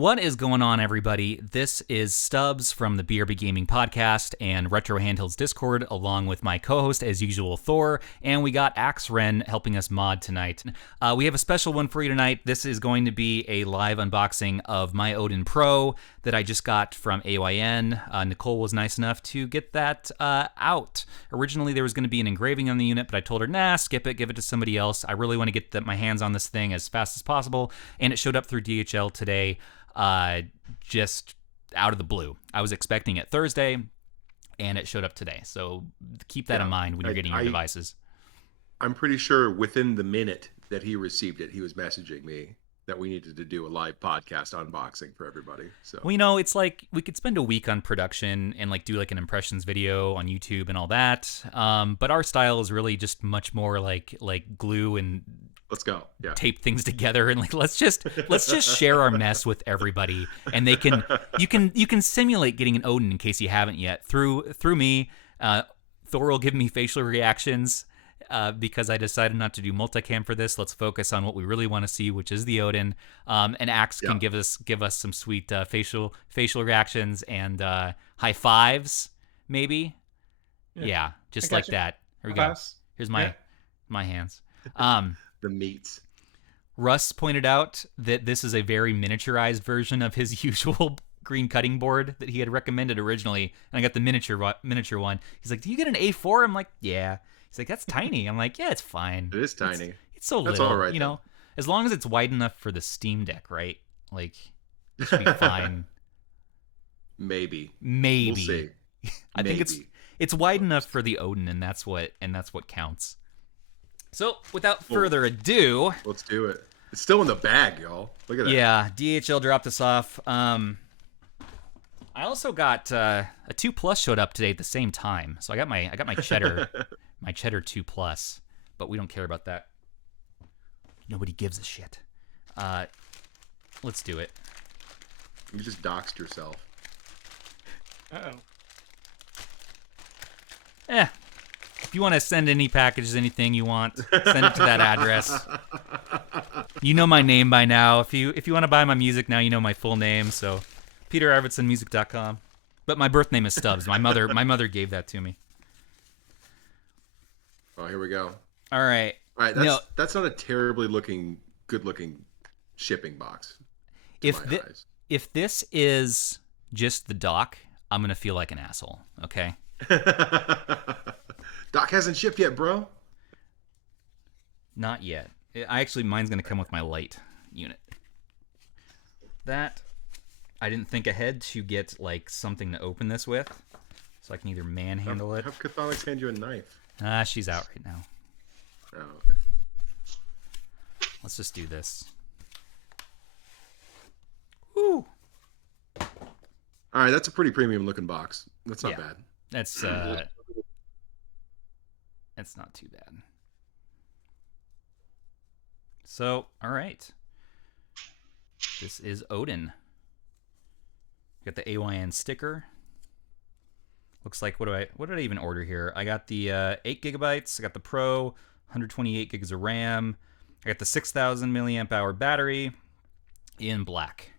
What is going on, everybody? This is Stubbs from the BRB Gaming Podcast and Retro Handhelds Discord, along with my co-host, as usual, Thor, and we got Axryn helping us mod tonight. We have a special one for you tonight. This is going to be a live unboxing of my Odin Pro that I just got from AYN. Nicole was nice enough to get that out. Originally, there was going to be an engraving on the unit, but I told her, nah, skip it, give it to somebody else. I really want to get my hands on this thing as fast as possible, and it showed up through DHL today. Just out of the blue. I was expecting it Thursday, and it showed up today. So keep that in mind when you're getting your devices. I'm pretty sure within the minute that he received it, he was messaging me that we needed to do a live podcast unboxing for everybody. So well, it's like we could spend a week on production and like do like an impressions video on YouTube and all that. But our style is really just much more like glue and let's go. Yeah. Tape things together and like let's just share our mess with everybody, and you can simulate getting an Odin in case you haven't yet through me. Thor will give me facial reactions because I decided not to do multicam for this. Let's focus on what we really want to see, which is the Odin. And Axe can give us some sweet facial reactions and high fives maybe. Yeah, just like that. Here we go. Here's my hands. The meats. Russ pointed out that this is a very miniaturized version of his usual green cutting board that he had recommended originally, and I got the miniature one. He's like, "Do you get an A4?" I'm like, "Yeah." He's like, "That's tiny." I'm like, "Yeah, it's fine. It is tiny. It's so little. That's all right, you know, as long as it's wide enough for the Steam Deck, right? Like, it should be fine." Maybe. We'll see. I think it's wide enough for the Odin, and that's what counts. So, without further ado, let's do it. It's still in the bag, y'all. Look at that. Yeah, DHL dropped us off. I also got a 2 Plus showed up today at the same time. So I got my Cheddar, my Cheddar 2 Plus, but we don't care about that. Nobody gives a shit. Let's do it. You just doxed yourself. If you want to send any packages, anything you want, send it to that address. You know my name by now. If you want to buy my music now, you know my full name. So, PeterArvidssonmusic.com. But my birth name is Stubbs. My mother gave that to me. Oh, here we go. All right. That's not a terribly good looking shipping box. If this is just the dock, I'm gonna feel like an asshole. Okay. Dock hasn't shipped yet, bro. Not yet. Mine's going to come with my Lite unit. That, I didn't think ahead to get, like, something to open this with. So I can either manhandle it. Have Catholics hand you a knife? She's out right now. Oh, okay. Let's just do this. Woo! Alright, that's a pretty premium looking box. That's not bad. That's not too bad. So, all right. This is Odin. Got the AYN sticker. Looks like, what did I even order here? I got the 8 gigabytes. I got the Pro, 128 gigs of RAM. I got the 6,000 milliamp hour battery in black.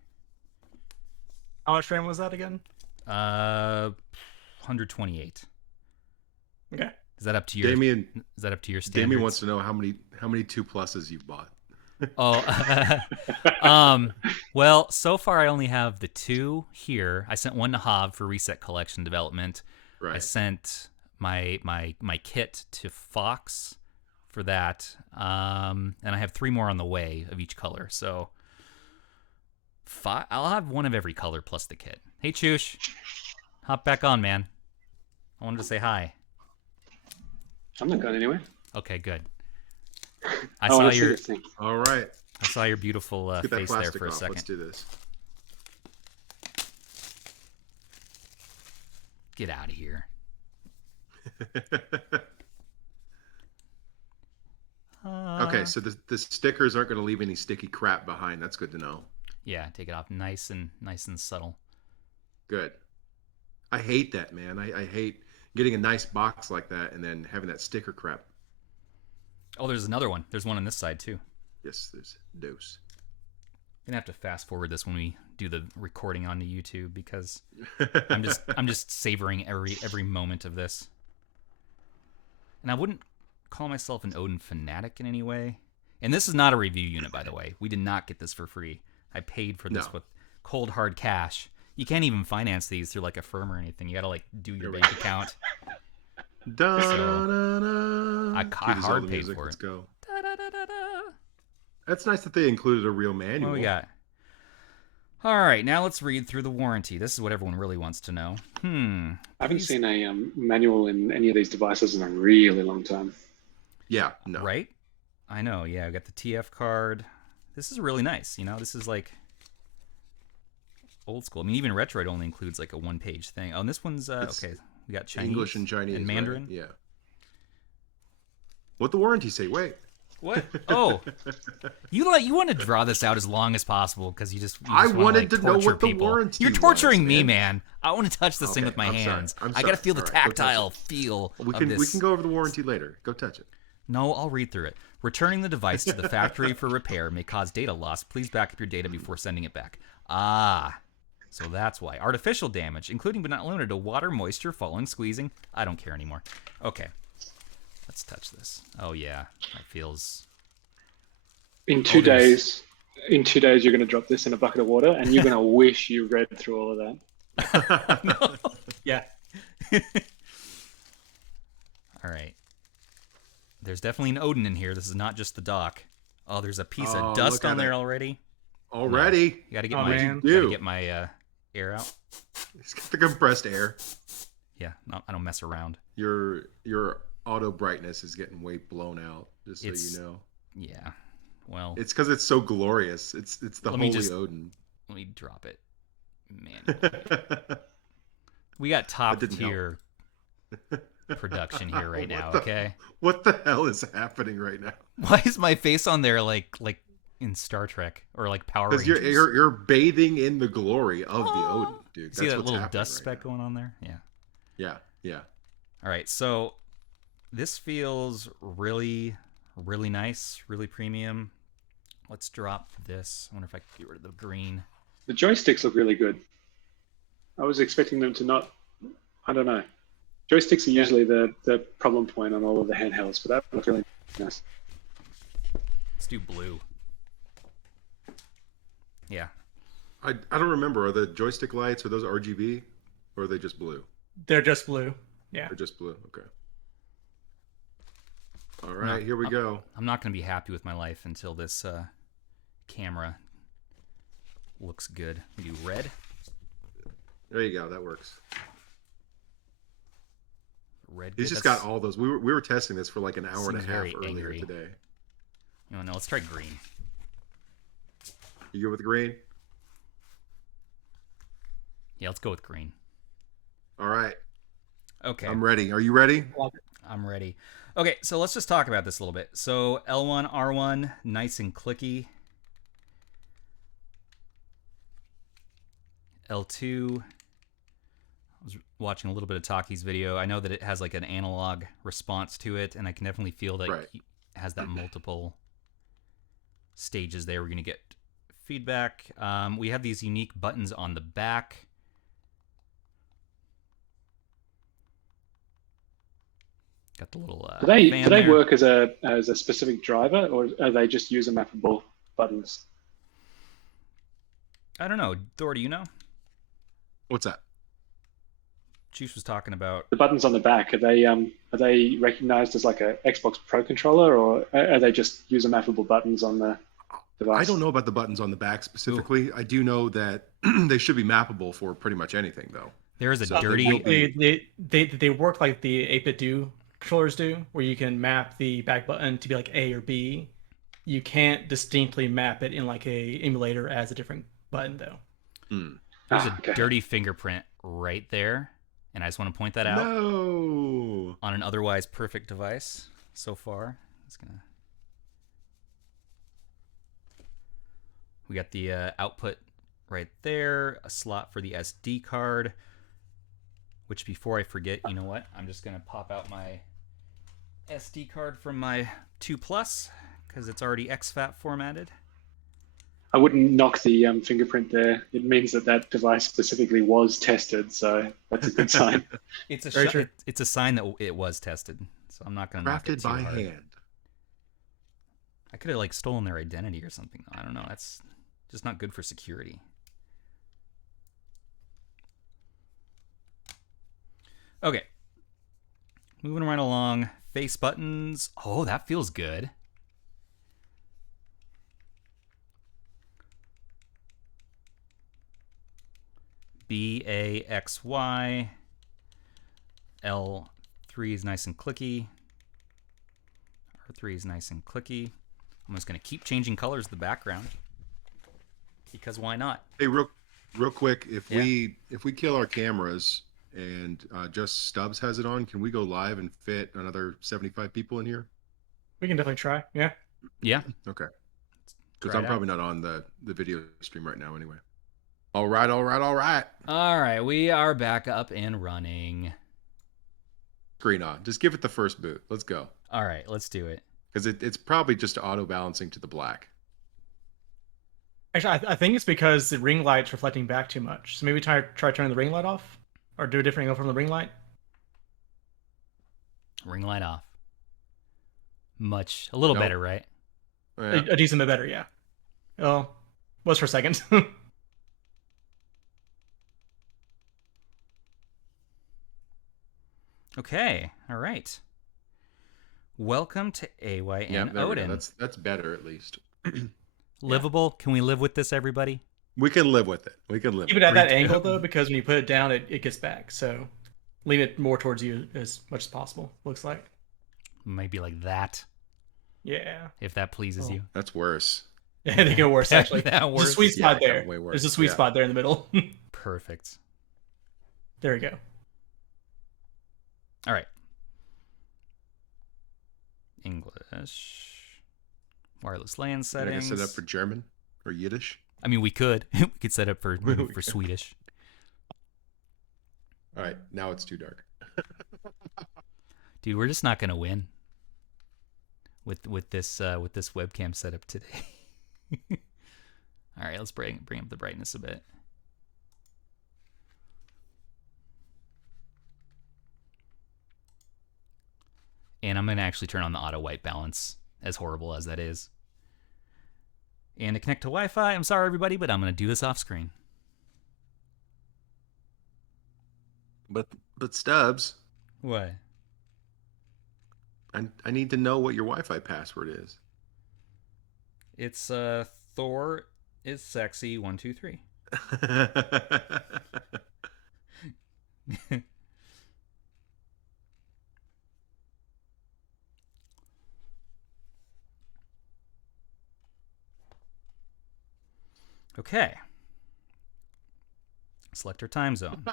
How much RAM was that again? 128. Okay. Is that up to your Damien? Is that up to your standards? Damien wants to know how many 2 pluses you've bought. Well, so far I only have the 2 here. I sent one to Hav for Reset Collection development. Right. I sent my kit to Fox for that, and I have 3 more on the way of each color. So I'll have one of every color plus the kit. Hey, Choosh, hop back on, man. I wanted to say hi. I'm not going anywhere. Okay, good. I saw your. All right. I saw your beautiful face there for a second. Let's do this. Get out of here. Okay, so the stickers aren't going to leave any sticky crap behind. That's good to know. Yeah, take it off nice and subtle. Good. I hate that, man. I hate getting a nice box like that and then having that sticker crap. Oh, there's another one. There's one on this side too. Yes, there's dose. Gonna have to fast forward this when we do the recording onto YouTube because I'm just savoring every moment of this. And I wouldn't call myself an Odin fanatic in any way. And this is not a review unit, by the way. We did not get this for free. I paid for this with cold hard cash. You can't even finance these through like a firm or anything. You got to like do your bank account. I hard paid for it. Let's go. That's nice that they included a real manual. What we got? All right, now let's read through the warranty. This is what everyone really wants to know. I haven't seen a manual in any of these devices in a really long time. Yeah, no. Right? I know, yeah. I got the TF card. This is really nice, you know? This is like old school. I mean, even Retroid only includes like a one-page thing. Oh, and this one's, okay. We got Chinese. English and Chinese. And Mandarin. Right? Yeah. What'd the warranty say? Wait. What? Oh, you want to draw this out as long as possible because you just I wanna, wanted like, to know what the people. warranty You're torturing was, me, man. I want to touch this thing with my hands. I gotta feel the tactile feel we of this. We can go over the warranty later. Go touch it. No, I'll read through it. Returning the device to the factory for repair may cause data loss. Please back up your data before sending it back. So that's why. Artificial damage, including but not limited to water, moisture, following squeezing. I don't care anymore. Okay. Let's touch this. Oh, yeah. That feels... In 2 days, you're going to drop this in a bucket of water, and you're going to wish you read through all of that. No. Yeah. All right. There's definitely an Odin in here. This is not just the dock. Oh, there's a piece of dust on there already. Already? No. You gotta get my air out. It's got the compressed air. Yeah, no, I don't mess around. Your auto brightness is getting way blown out, just so you know. Yeah. Well, it's because it's so glorious. It's the holy Odin. Let me drop it. Man. We got top tier production here right now, okay? What the hell is happening right now? Why is my face on there like in Star Trek or like Power Rangers? Because you're bathing in the glory of the Odin, dude. See that little dust speck going on there? Yeah. Yeah. All right, so this feels really, really nice, really premium. Let's drop this. I wonder if I can get rid of the green. The joysticks look really good. I was expecting them to not. I don't know. Joysticks are usually the problem point on all of the handhelds, but that looks really nice. Let's do blue. Yeah. I don't remember. Are the joystick lights, are those RGB or are they just blue? They're just blue. Yeah. They're just blue. Okay. All right, here we go. I'm not going to be happy with my life until this camera looks good. We do red. There you go. That works. Red. He's just got all those. We were testing this for like an hour and a half earlier today. No, let's try green. You go with green? Yeah, let's go with green. All right. Okay. I'm ready. Are you ready? I'm ready. Okay, so let's just talk about this a little bit. So L1, R1, nice and clicky. L2, I was watching a little bit of Taki's video. I know that it has like an analog response to it, and I can definitely feel that it has that multiple stages there. We're going to get feedback. We have these unique buttons on the back. Got the little do they work as a specific driver, or are they just user mappable buttons? I don't know. Thor, do you know? What's that? Choosh was talking about the buttons on the back. Are they recognized as like a Xbox Pro controller, or are they just user mappable buttons on the device? I don't know about the buttons on the back specifically. Ooh. I do know that they should be mappable for pretty much anything, though. There is a dirty. They work like the 8-bit do controllers do, where you can map the back button to be like A or B. You can't distinctly map it in like a emulator as a different button, though. There's a dirty fingerprint right there, and I just want to point that out. No. On an otherwise perfect device so far. We got the output right there, a slot for the SD card, which before I forget, you know what? I'm just going to pop out my SD card from my 2 Plus because it's already exFAT formatted. I wouldn't knock the fingerprint there. It means that device specifically was tested, so that's a good sign. It's Very true. it's a sign that it was tested, so I'm not gonna knock it Crafted too by hard. hand. I could have like stolen their identity or something. I don't know. That's just not good for security. Okay. Moving right along. Face buttons. Oh, that feels good. BAXY. L3 is nice and clicky. R3 is nice and clicky. I'm just going to keep changing colors of the background. Because why not? Hey, real quick, if we kill our cameras and just Stubbs has it on, can we go live and fit another 75 people in here? We can definitely try. Yeah. Yeah. Okay. Because Try I'm it probably not on the video stream right now anyway. All right. All right, we are back up and running. Screen on. Just give it the first boot. Let's go. All right, let's do it. Because it's probably just auto balancing to the black. Actually, I think it's because the ring light's reflecting back too much. So maybe try turning the ring light off, or do a different angle from the ring light. Ring light off. A little better, right? Yeah. A decent bit better, yeah. Oh, was for a second. Okay, all right. Welcome to AYN Odin. That's better at least. Livable? Can we live with this, everybody? We can live with it. Keep it at that angle though, because when you put it down, it gets back. So lean it more towards you as much as possible. Looks like. Maybe like that. Yeah. If that pleases you. That's worse. Yeah, they go worse actually. That There's worse. a sweet spot there. Way worse. There's a sweet spot there in the middle. Perfect. There we go. All right. English. Wireless LAN settings. Can I set up for German or Yiddish? I mean, we could. We could set up for Swedish. All right, now it's too dark. Dude, we're just not gonna win with this webcam setup today. All right, let's bring up the brightness a bit. And I'm gonna actually turn on the auto white balance, as horrible as that is. And to connect to Wi-Fi, I'm sorry everybody, but I'm gonna do this off screen. But Stubbs, What? I need to know what your Wi-Fi password is. It's Thor is sexy 123. Okay. Select our time zone.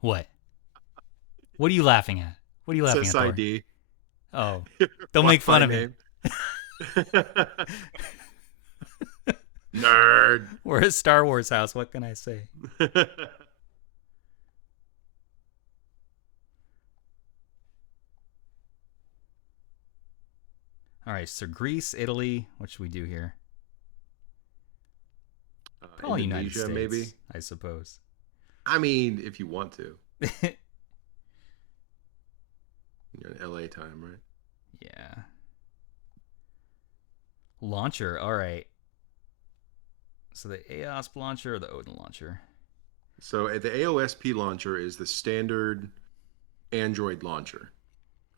What? What are you laughing at? What are you laughing at, Thor? SSID. Oh, don't make fun of me. Nerd. We're a Star Wars house. What can I say? All right, so Greece, Italy. What should we do here? Probably United States, maybe. I suppose. I mean, if you want to. You're in LA time, right? Yeah. Launcher. All right. So the AOSP launcher or the Odin launcher? So the AOSP launcher is the standard Android launcher.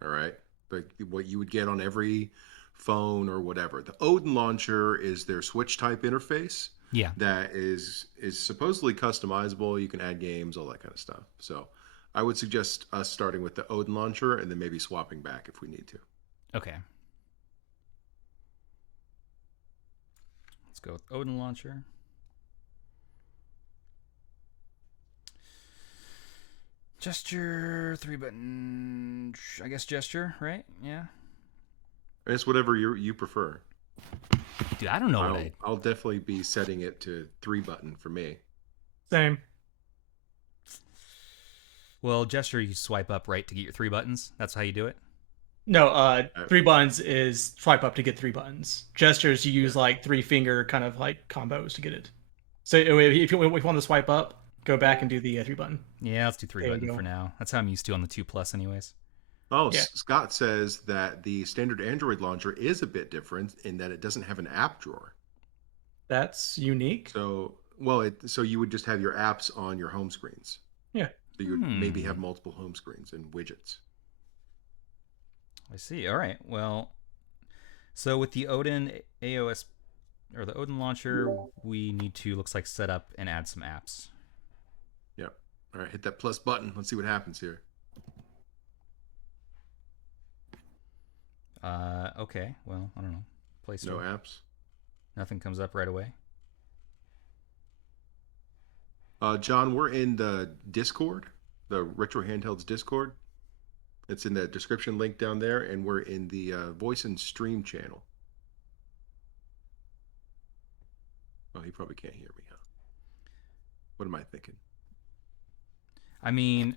All right. But what you would get on every phone or whatever. The Odin launcher is their switch type interface. Yeah. That is supposedly customizable. You can add games, all that kind of stuff. So I would suggest us starting with the Odin launcher and then maybe swapping back if we need to. Okay. Let's go with Odin launcher. Gesture, 3-button, I guess gesture, right? Yeah. It's whatever you prefer. Dude, I don't know I'll definitely be setting it to 3-button for me. Same. Well, gesture, you swipe up right to get your 3 buttons. That's how you do it? No, 3 buttons is swipe up to get 3 buttons. Gestures, you use like 3-finger kind of like combos to get it. So if you want to swipe up, go back and do the 3 button. Yeah, let's do 3 There you button go. for now. That's how I'm used to on the 2 Plus, anyways. Oh, Yeah. Scott says that the standard Android launcher is a bit different in that it doesn't have an app drawer. That's unique. So, so you would just have your apps on your home screens. Yeah. So you would maybe have multiple home screens and widgets. I see. All right. Well, so with the Odin AOS or the Odin launcher, we need to, looks like, set up and add some apps. Yep. All right, hit that plus button. Let's see what happens here. Okay. Well, I don't know. Play No Store. apps. Nothing comes up right away. John, we're in the Discord, the Retro Handhelds Discord. It's in the description link down there, and we're in the voice and stream channel. Oh, he probably can't hear me, huh? What am I thinking? I mean,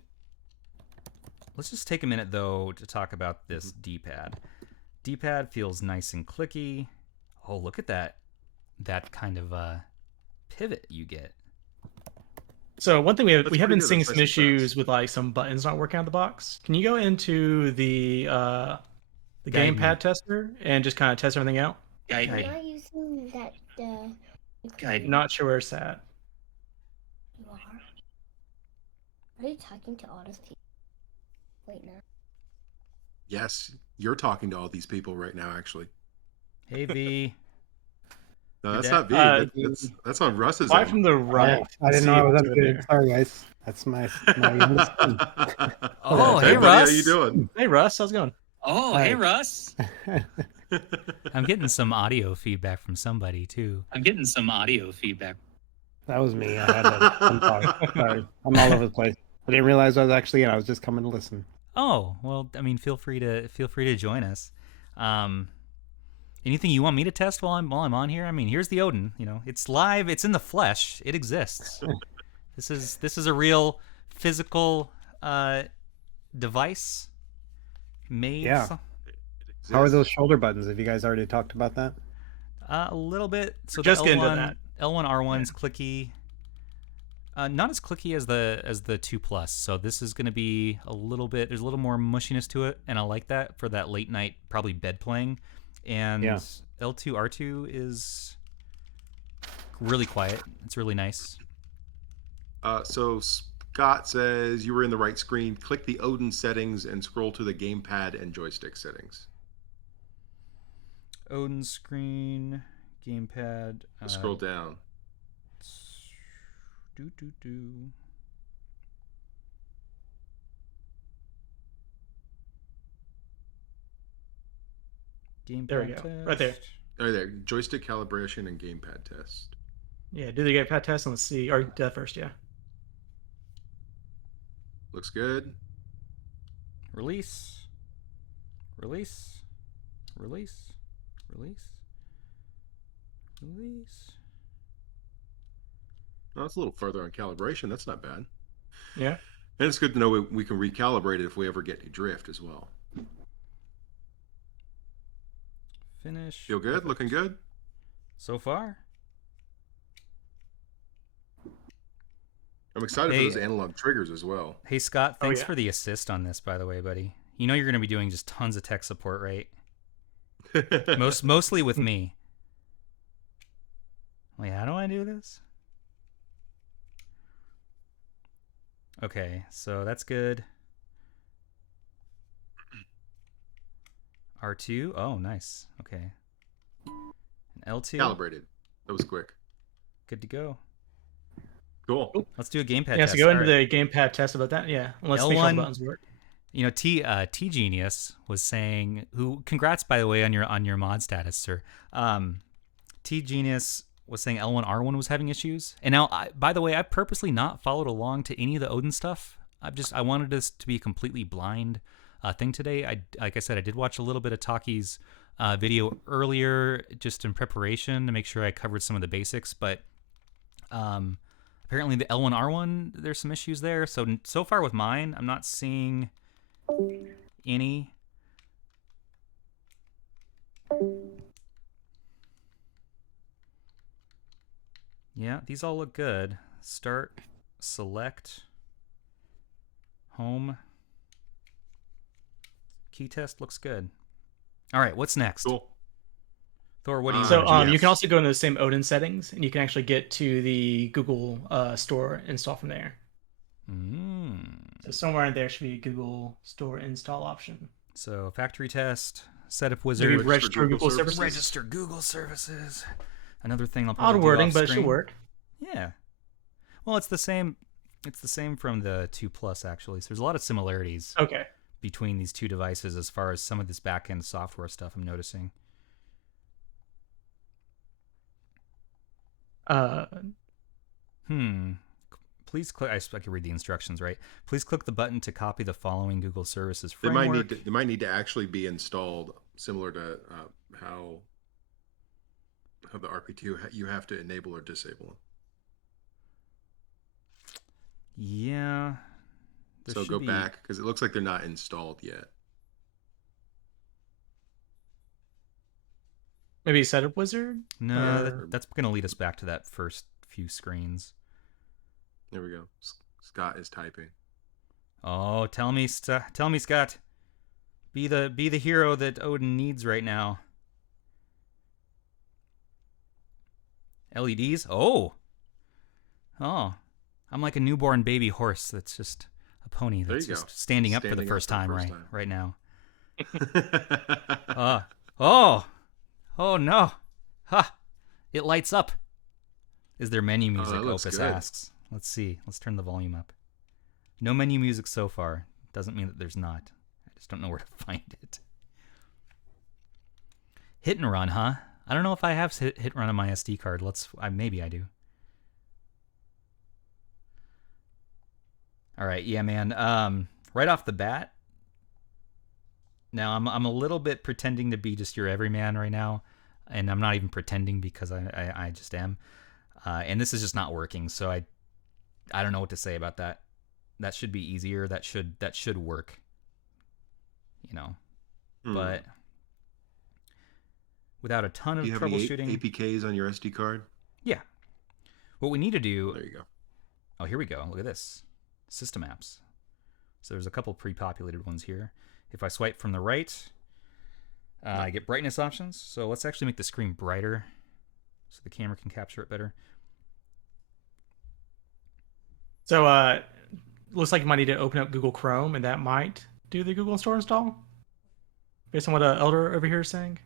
let's just take a minute, though, to talk about this D-pad. D-pad feels nice and clicky. Oh, look at that kind of pivot you get. So one thing we have That's been pretty good. seeing That's some nice and issues fast. with like some buttons not working out of the box. Can you go into the Guide gamepad me. tester and just kind of test everything out? I'm Guide. not using that. Guide. Not sure where it's at. You are. Are you talking to all those people? Wait, no. Yes, you're talking to all these people right now, actually. Hey, V. No, that's Dad- not me. That's on Russ's Fly end. from the right. I didn't See know I if was it's over unmuted. there. Sorry, guys. That's my screen. Oh, Hey, hey, buddy, Russ. how you doing? Hey Russ, how's it going? Oh, Hi. hey, Russ. I'm getting some audio feedback from somebody, too. I'm getting some audio feedback. That was me. I had to. I'm sorry. I'm all over the place. I didn't realize I was actually in. I was just coming to listen. Oh, well, I mean, feel free to join us. Anything you want me to test while I'm on here? I mean, here's the Odin. You know, it's live. It's in the flesh. It exists. This is a real physical device made. Yeah. How are those shoulder buttons? Have you guys already talked about that? A little bit. So Just the get into L1, that. L1 R1's clicky. Not as clicky as the 2 Plus. So this is going to be a little bit. There's a little more mushiness to it, and I like that for that late night, probably bed playing. And Yeah. L2 R2 is really quiet. It's really nice. So Scott says you were in the right screen. Click the Odin settings and scroll to the gamepad and joystick settings. Odin screen, gamepad. Scroll down. Do. Gamepad There we go. test. Right there. Right there. Joystick calibration and gamepad test. Yeah, do the gamepad test and let's see. Or do that first, yeah. Looks good. Release. Well, it's a little further on calibration. That's not bad. Yeah. And it's good to know we can recalibrate it if we ever get any drift as well. Finish. Feel good? Looking good? So far. I'm excited Hey. for those analog triggers as well. Hey, Scott, thanks yeah. for the assist on this, by the way, buddy. You know you're going to be doing just tons of tech support, right? Mostly with me. Wait, how do I do this? Okay, so that's good. R2. Oh, nice. Okay. And L2. Calibrated. That was quick. Good to go. Cool. Let's do a gamepad Yeah, test. so go into All right. the gamepad test about that. Yeah. Let's make sure L1 the buttons work. You know, T Genius was saying, who congrats by the way on your mod status, sir. T Genius was saying L1 R1 was having issues, and now by the way, I purposely not followed along to any of the Odin stuff. I wanted this to be a completely blind thing today. Like I said, I did watch a little bit of Taki's video earlier, just in preparation to make sure I covered some of the basics, but apparently the L1 R1 there's some issues there. So far with mine, I'm not seeing any. Yeah, these all look good. Start, select, home. Key test looks good. All right, what's next? Cool. Thor, what do you So want to do? you can also go into the same Odin settings, and you can actually get to the Google Store install from there. So somewhere in there should be a Google Store install option. So factory test, setup wizard, Maybe register Google services. register Google services. Another thing I'll Odd probably do wording, off but it should screen. work. Yeah. Well, it's the same. It's the same from the 2 Plus actually. So there's a lot of similarities Okay. between these two devices as far as some of this back-end software stuff I'm noticing. Please click. I can read the instructions, right? Please click the button to copy the following Google Services They framework. might need to actually be installed, similar to how the RP2 you have to enable or disable them. Yeah. So go back, because it looks like they're not installed yet. Maybe setup wizard? No, that's going to lead us back to that first few screens. There we go. Scott is typing. Oh, tell me, Scott. Be the hero that Odin needs right now. LEDs? Oh, I'm like a newborn baby horse that's just a pony that's just standing up for the first time right now. Oh no! Ha! It lights up. Is there menu music? Opus asks. Let's see. Let's turn the volume up. No menu music so far. Doesn't mean that there's not. I just don't know where to find it. Hit and run, huh? I don't know if I have hit and run on my SD card. Maybe I do. All right, yeah, man. Right off the bat. Now I'm a little bit pretending to be just your everyman right now, and I'm not even pretending because I just am. And this is just not working, so I don't know what to say about that. That should be easier. That should work. You know, but without a ton of troubleshooting. Have APKs on your SD card? Yeah. What we need to do. There you go. Oh, here we go. Look at this. System apps. So there's a couple pre-populated ones here. If I swipe from the right, I get brightness options. So let's actually make the screen brighter so the camera can capture it better. So looks like you might need to open up Google Chrome, and that might do the Google Store install, based on what Elder over here is saying.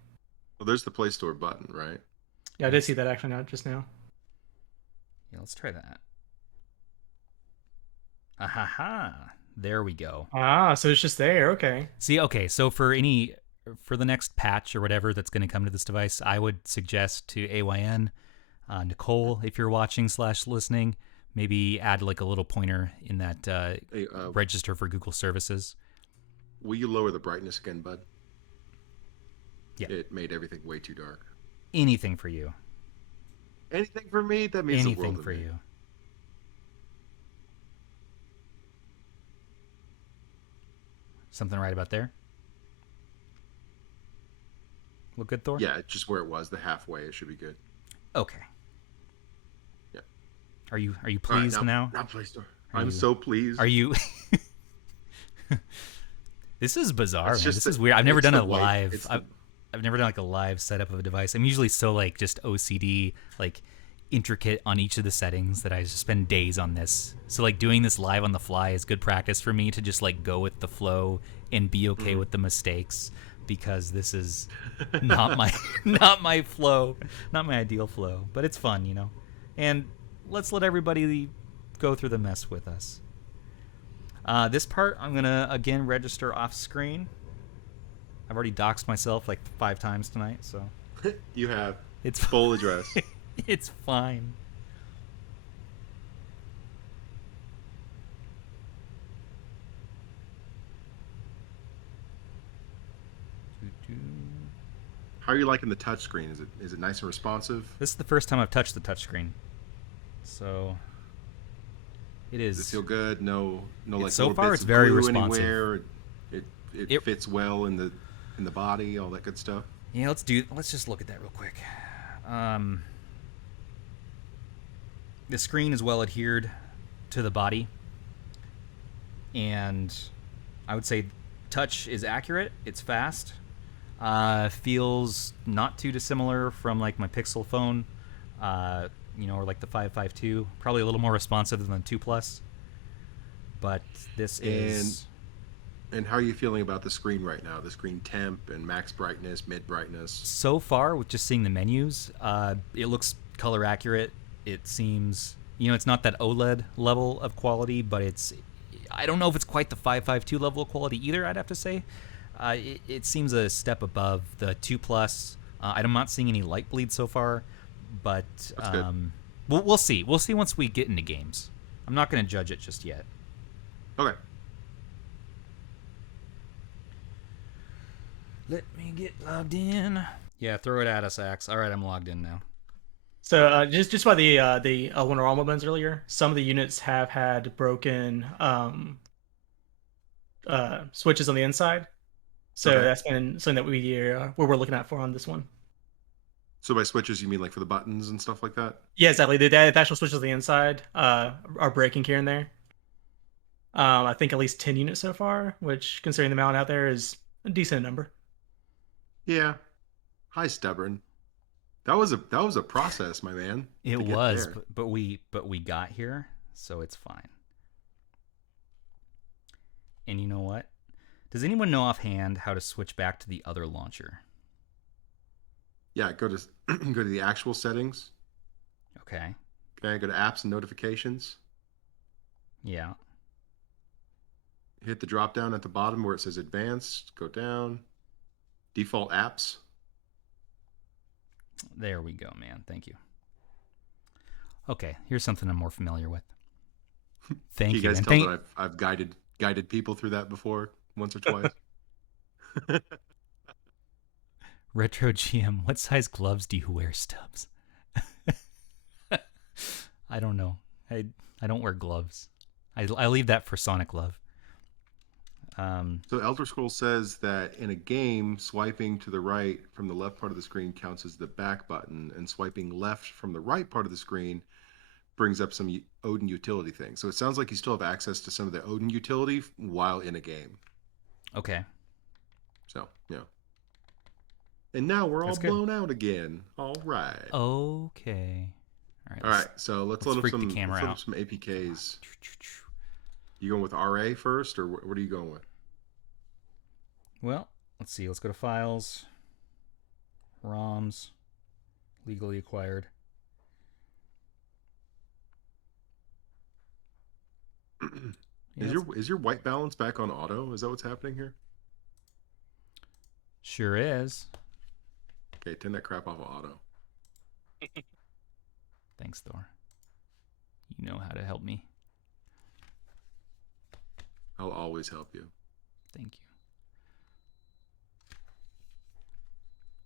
Well, there's the Play Store button, right? Yeah, I did see that actually just now. Yeah, let's try that. Ahaha. There we go. So it's just there. Okay. See, okay, so for the next patch or whatever that's going to come to this device, I would suggest to AYN, Nicole, if you're watching / listening, maybe add like a little pointer in that register for Google services. Will you lower the brightness again, bud? Yeah. It made everything way too dark. Anything for you. Anything for me? That means the world Anything to for me. you. Something right about there? Look good, Thor? Yeah, just where it was, the halfway, it should be good. Okay. Yeah. Are you pleased now? Not Play Store. I'm so pleased. Are you? This is bizarre, man. This is weird. I've never done a live. I've never done like a live setup of a device. I'm usually so like just OCD, like intricate on each of the settings that I just spend days on this. So like doing this live on the fly is good practice for me to just like go with the flow and be okay with the mistakes, because this is not my flow, not my ideal flow, but it's fun, you know. And let's let everybody go through the mess with us. This part I'm gonna again register off screen. I've already doxed myself like 5 times tonight, so You have. It's full address. It's fine. How are you liking the touchscreen? Is it nice and responsive? This is the first time I've touched the touchscreen, so it is. Does it feel good? No, like so little far bits it's of very glue responsive. Anywhere. It fits well in the body, all that good stuff. Yeah, let's just look at that real quick. The screen is well adhered to the body, and I would say touch is accurate. It's fast. Feels not too dissimilar from like my Pixel phone, or like the 552. Probably a little more responsive than the 2 Plus. But this is. And how are you feeling about the screen right now? The screen temp and max brightness, mid brightness. So far, with just seeing the menus, it looks color accurate. It seems, it's not that OLED level of quality, but I don't know if it's quite the 552 level of quality either, I'd have to say. It seems a step above the 2 Plus. I'm not seeing any light bleed so far, but we'll see. We'll see once we get into games. I'm not going to judge it just yet. Okay. Let me get logged in. Yeah, throw it at us, Axe. All right, I'm logged in now. So just by the Winter Armor Buns earlier, some of the units have had broken switches on the inside. So Okay. that's been something that we're looking at for on this one. So by switches, you mean like for the buttons and stuff like that? Yeah, exactly. The actual switches on the inside are breaking here and there. I think at least 10 units so far, which, considering the amount out there, is a decent number. Yeah. Hi, Stubborn. That was a process, my man. It to get was, there. but we got here, so it's fine. And you know what? Does anyone know offhand how to switch back to the other launcher? Yeah, go to go to the actual settings. Okay. Okay, go to apps and notifications. Yeah. Hit the drop down at the bottom where it says advanced. Go down. Default apps. There we go, man. Thank you. Okay, here's something I'm more familiar with. Thank you. You guys and tell that I've guided people through that before once or twice. Retro GM, what size gloves do you wear, Stubbs? I don't know. I don't wear gloves. I leave that for Sonic Love. So Elder Scrolls says that in a game, swiping to the right from the left part of the screen counts as the back button, and swiping left from the right part of the screen brings up some Odin utility things. So it sounds like you still have access to some of the Odin utility while in a game. Okay. So, yeah. And now we're all That's good. blown out again. All right. Okay. All right. So let's load up freak the some camera out. some APKs. You going with RA first, or what are you going with? Well, let's see. Let's go to Files, ROMs, legally acquired. Is your white balance back on auto? Is that what's happening here? Sure is. Okay, turn that crap off of auto. Thanks, Thor. You know how to help me. I'll always help you. Thank you.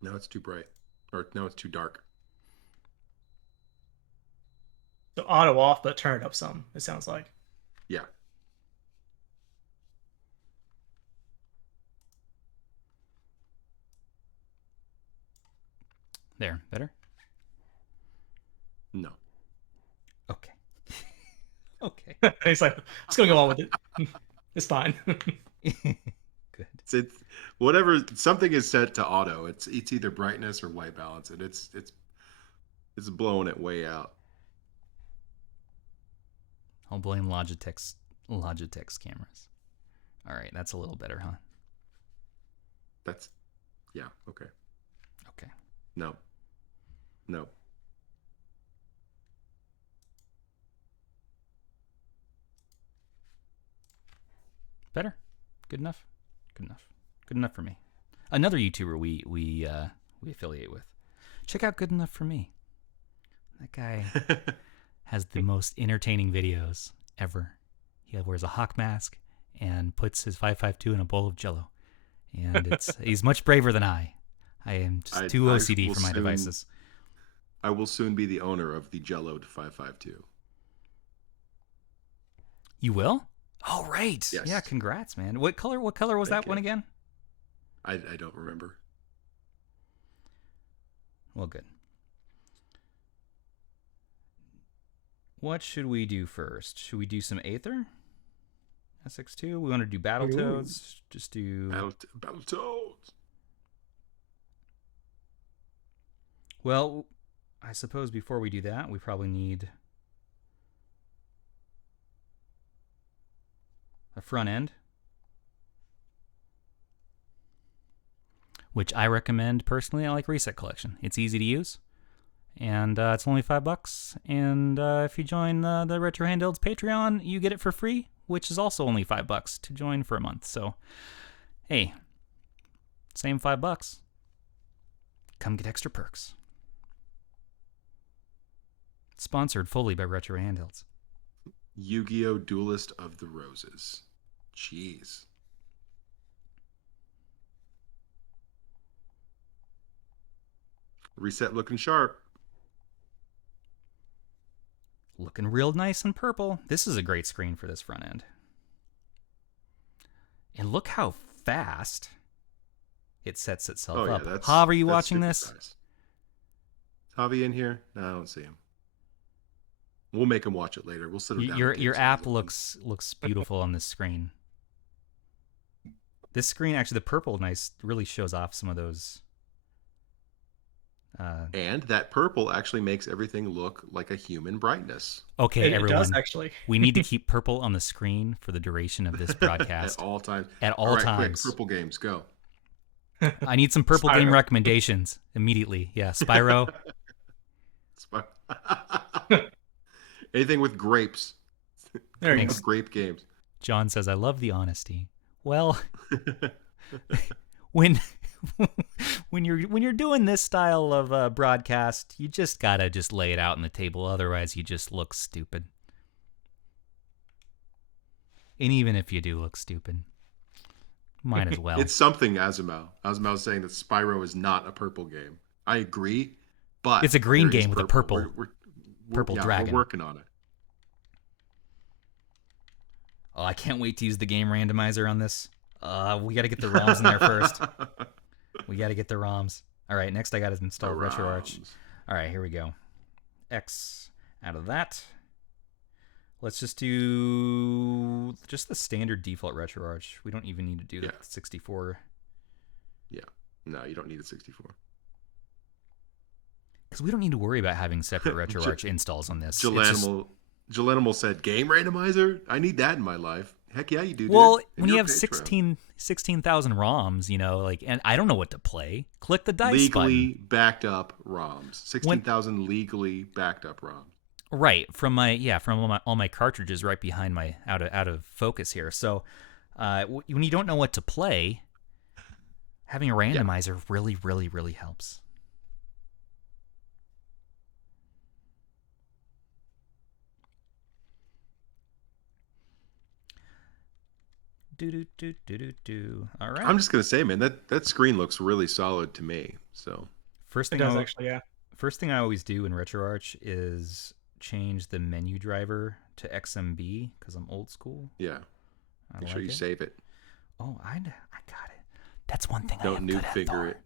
Now it's too bright. Or now it's too dark. So auto off, but turn it up some, it sounds like. Yeah. There. Better? No. Okay. Okay. He's like, it's going to go on with it. It's fine. Good. It's whatever, something is set to auto. It's either brightness or white balance, and it's blowing it way out. I'll blame Logitech's cameras. All right, that's a little better, huh? That's, yeah, okay. Okay. No. Better? Good enough? Good enough. Good enough for me. Another YouTuber we affiliate with. Check out Good Enough for Me. That guy has the most entertaining videos ever. He wears a hawk mask and puts his 552 in a bowl of Jello. And he's much braver than I. I am just too OCD for my devices. I will soon be the owner of the Jelloed 552. You will? Oh, right. Yes. Yeah, congrats, man. What color was that one again? I don't remember. Well, good. What should we do first? Should we do some Aether? SX2? We want to do Battletoads? Just do... Battletoads. Well, I suppose before we do that, we probably need a front end, which I recommend personally. I like Reset Collection. It's easy to use, and it's only $5. And if you join the Retro Handhelds Patreon, you get it for free, which is also only $5 to join for a month. So, hey, same $5. Come get extra perks. Sponsored fully by Retro Handhelds. Yu-Gi-Oh! Duelist of the Roses. Jeez. Reset looking sharp. Looking real nice and purple. This is a great screen for this front end. And look how fast it sets itself up. Jav, are you watching this? Nice. Is Javi in here? No, I don't see him. We'll make him watch it later. We'll sit him down. Your app looks beautiful on this screen. This screen, actually, the purple really shows off some of those. And that purple actually makes everything look like a human brightness. Okay, everyone. It does, actually. We need to keep purple on the screen for the duration of this broadcast. At all times. At all times. Quick, purple games, go. I need some purple Spyro. game recommendations immediately. Yeah, Spyro. Anything with grapes. There you go. Grape games. John says, I love the honesty. Well, when you're doing this style of broadcast, you just gotta lay it out on the table. Otherwise, you just look stupid. And even if you do look stupid, might as well. It's something, Azumal. Azumal's saying that Spyro is not a purple game. I agree, but it's a green there is game with a purple purple yeah, dragon. We're working on it. Oh, I can't wait to use the game randomizer on this. We got to get the ROMs in there first. We got to get the ROMs. All right, next I got to install RetroArch. All right, here we go. X out of that. Let's just do just the standard default RetroArch. We don't even need to do the 64. Yeah, no, you don't need a 64. Because we don't need to worry about having separate RetroArch installs on this. Jalanimal said, game randomizer? I need that in my life. Heck yeah, you do. Well, dude. when you have 16,000 ROMs, you know, like, and I don't know what to play. Click the dice legally button. Backed up ROMs. 16,000 legally backed up ROMs. Right, from all my cartridges right behind my out of focus here. So when you don't know what to play, having a randomizer really, really, really helps. All right. I'm just gonna say, man, that screen looks really solid to me. So first thing I always do in RetroArch is change the menu driver to XMB because I'm old school. Yeah. Make sure you save it. Oh, I got it. That's one thing Don't I am new good at, figure Thor. it.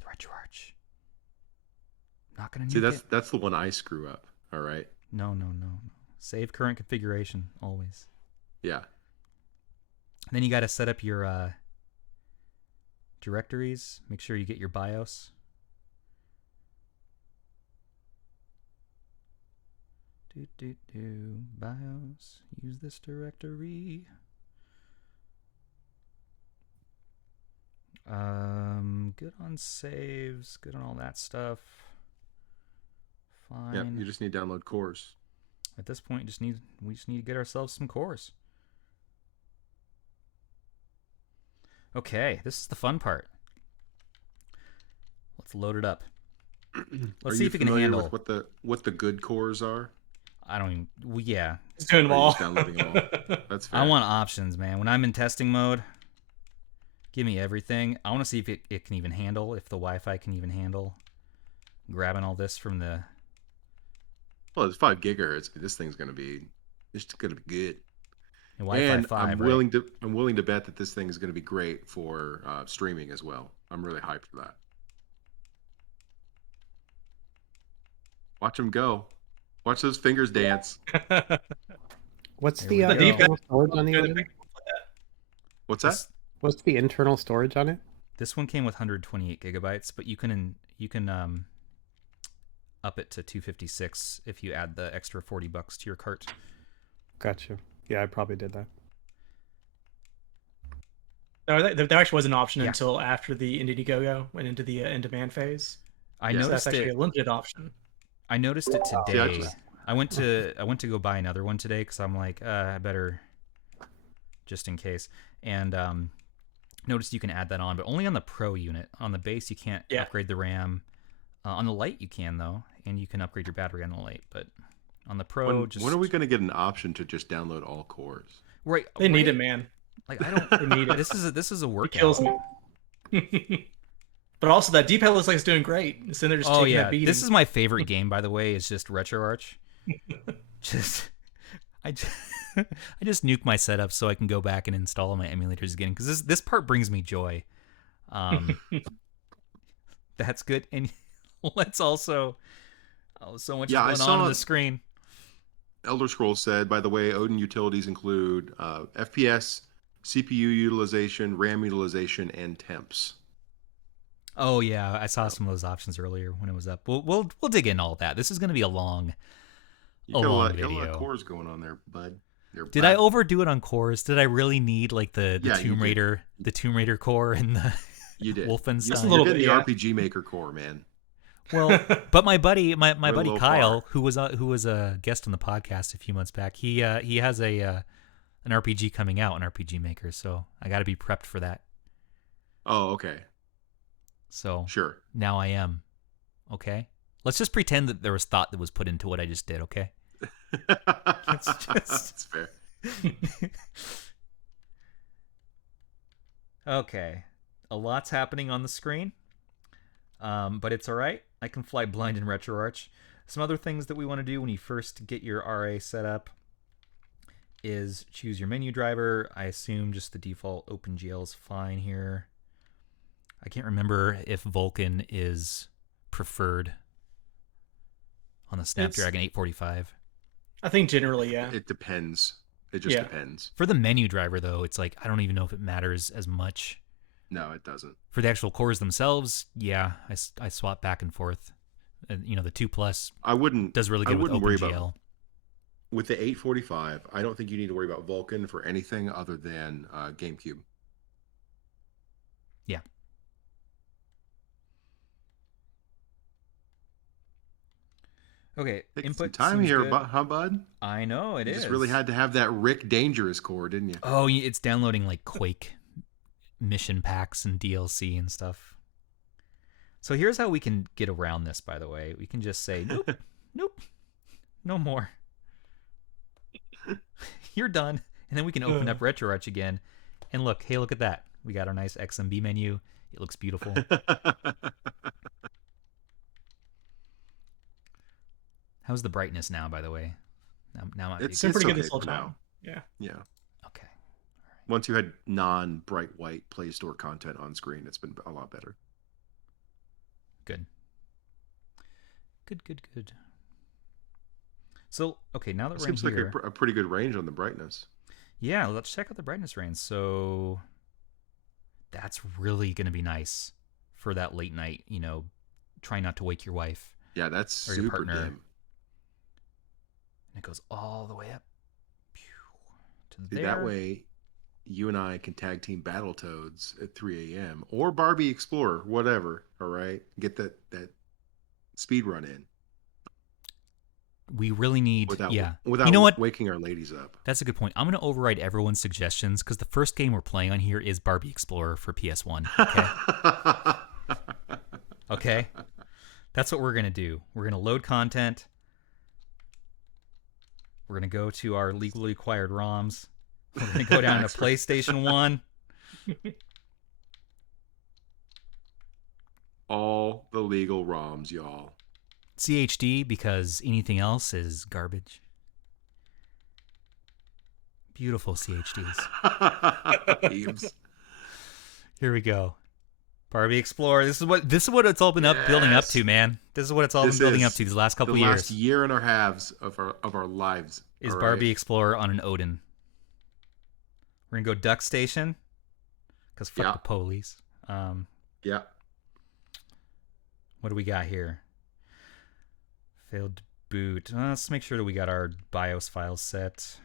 The RetroArch. Not gonna see. nuke it. That's the one I screw up. All right. No. Save current configuration always. Yeah. Then you got to set up your directories. Make sure you get your BIOS. BIOS. Use this directory. Good on saves. Good on all that stuff. Fine. Yeah, you just need to download cores. At this point, we just need to get ourselves some cores. Okay, this is the fun part. Let's load it up. Let's see if we can handle with what the good cores are. I don't even. Well, yeah, it's doing them all. Downloading them all. That's fair. I want options, man. When I'm in testing mode, give me everything. I want to see if it can even handle, if the Wi-Fi can even handle grabbing all this from the. Well, it's 5 gigahertz. This thing's gonna be good. And Wi-Fi 5, I'm willing to bet that this thing is going to be great for streaming as well. I'm really hyped for that. Watch them go. Watch those fingers dance. What's There the we go. internal storage on the Odin? What's that? This, What's the internal storage on it? this one came with 128 gigabytes, but you can up it to 256 if you add the extra $40 to your cart. Gotcha. Yeah, I probably did that. No, there actually was an option Yeah. until after the Indiegogo went into the in-demand phase. I Yeah. So noticed that's actually it. a limited option. I noticed it today. just- I went to go buy another one today because I'm like, I better, just in case. And noticed you can add that on, but only on the Pro unit. On the base, you can't Yeah. upgrade the RAM. On the Lite, you can though, and you can upgrade your battery on the Lite. But on the Pro, When are we going to get an option to just download all cores? Right, They need right? it, man. Like I don't. They need it. This is a It workout. kills me. But also, that D-pad looks like it's doing great. It's in there just Oh taking yeah, that beating. this is my favorite game, by the way. Is just RetroArch. I just nuke my setup so I can go back and install my emulators again because this part brings me joy. That's good, and let's also so much Yeah, I is going on saw- the screen. Elder Scrolls said, by the way, Odin utilities include FPS, CPU utilization, RAM utilization, and temps. Oh yeah, I saw some of those options earlier when it was up. We'll dig in all that. This is going to be a long. You A got long got a lot video. of cores going on there, bud. Did I overdo it on cores? Did I really need like the Yeah, you Tomb did. Raider, the Tomb Raider core and the You did. Wolfenstein? Just a You're little getting bit, the yeah. RPG Maker core, man. Well, but my buddy, my Went a buddy little Kyle, far. who was a guest on the podcast a few months back, he has an RPG coming out, an RPG Maker, so I got to be prepped for that. Oh, okay. So Sure. now I am. Okay, let's just pretend that there was thought that was put into what I just did. Okay. That's fair. Okay, a lot's happening on the screen, but it's all right. I can fly blind in RetroArch. Some other things that we want to do when you first get your RA set up is choose your menu driver. I assume just the default OpenGL is fine here. I can't remember if Vulkan is preferred on the Snapdragon 845. I think generally, yeah. It depends. It just Yeah. depends. For the menu driver, though, it's like I don't even know if it matters as much. No, it doesn't. For the actual cores themselves, yeah, I swap back and forth. And, the 2 Plus I wouldn't. does really I good with wouldn't worry OpenGL. about with the 845. I don't think you need to worry about Vulkan for anything other than GameCube. Yeah. Okay, Take some input time seems here, good. huh, bud? I know it You is. just really had to have that Rick Dangerous core, didn't you? Oh, it's downloading like Quake mission packs and DLC and stuff. So here's how we can get around this, by the way. We can just say, nope, nope, no more. You're done. And then we can open up RetroArch again. And look, hey, look at that. We got our nice XMB menu. It looks beautiful. How's the brightness now, by the way? Now It's been pretty good okay this whole for time. now. Yeah. Yeah. Okay. Once you had non-bright white Play Store content on screen, it's been a lot better. Good. Good. So, okay, now that we're Seems in like here, a pretty good range on the brightness. yeah, let's check out the brightness range. So that's really going to be nice for that late night, try not to wake your wife. Yeah, that's Or your super partner. dim. And it goes all the way up to See, there. that way, you and I can tag team Battletoads at 3 a.m. or Barbie Explorer, whatever. All right, get that speed run in We really need, without yeah. without You know what? waking our ladies up. That's a good point. I'm going to override everyone's suggestions because the first game we're playing on here is Barbie Explorer for PS1. Okay. Okay? That's what we're going to do. We're going to load content. We're going to go to our legally acquired ROMs. We're going to go down to PlayStation 1. All the legal ROMs, y'all. CHD because anything else is garbage. Beautiful CHDs. Heaves. Here we go. Barbie Explorer. This is what it's all been building up to, man. This is what it's all been building up to these last couple the years. last year and a half of our lives Is all Barbie right? Explorer on an Odin. We're gonna go Duck Station, because fuck the police. Yeah. What do we got here? Failed to boot. Let's make sure that we got our BIOS files set.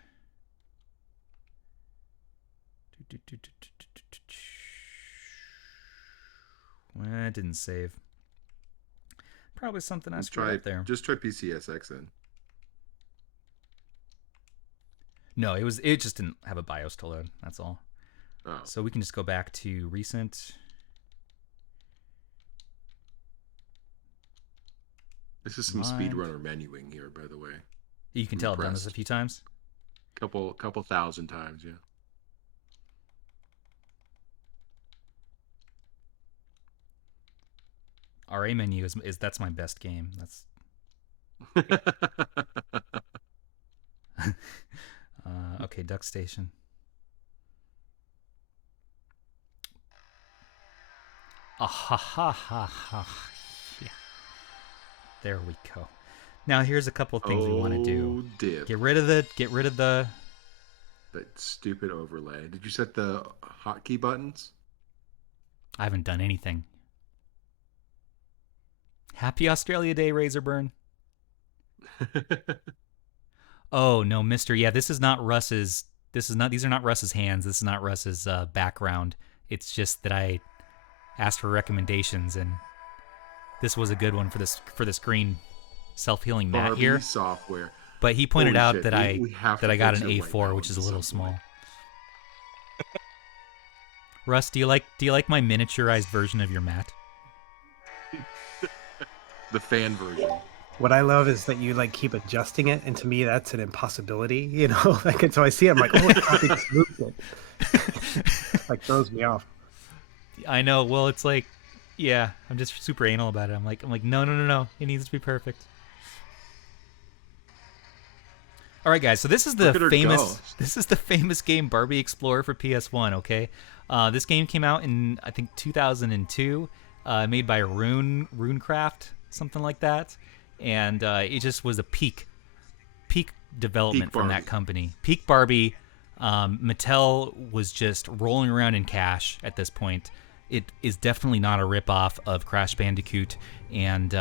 Well, it didn't save. Probably something I screwed up there. Just try PCSX then. No, it just didn't have a BIOS to load. That's all. Oh. So we can just go back to recent. This is some speedrunner menuing here, by the way. You can tell I've done this a few times. Couple thousand times, yeah. RA menu is that's my best game. That's okay. Duck Station. Ah ha ha ha ha. Yeah. There we go. Now here's a couple of things we want to do. Dip. Get rid of the that stupid overlay. Did you set the hotkey buttons? I haven't done anything. Happy Australia Day, Razorburn. Oh no, Mister. Yeah, this is not Russ's. These are not Russ's hands. This is not Russ's background. It's just that I asked for recommendations, and this was a good one for this green self-healing mat Barbie here. software. But he pointed Holy out shit. that We have to I got fix an it A4, right now which is a at little some point. small. Russ, do you like my miniaturized version of your mat? The fan version. What I love is that you like keep adjusting it, and to me that's an impossibility. You know, like and so I see it, I'm like, oh, I just moved it. Like throws me off. I know. Well, it's like, yeah, I'm just super anal about it. I'm like, no. It needs to be perfect. All right, guys. So this is the famous game Barbie Explorer for PS1. Okay, this game came out in I think 2002, made by Runecraft, something like that, and it just was a peak development from that company. Peak Barbie. Mattel was just rolling around in cash at this point. It is definitely not a ripoff of Crash Bandicoot and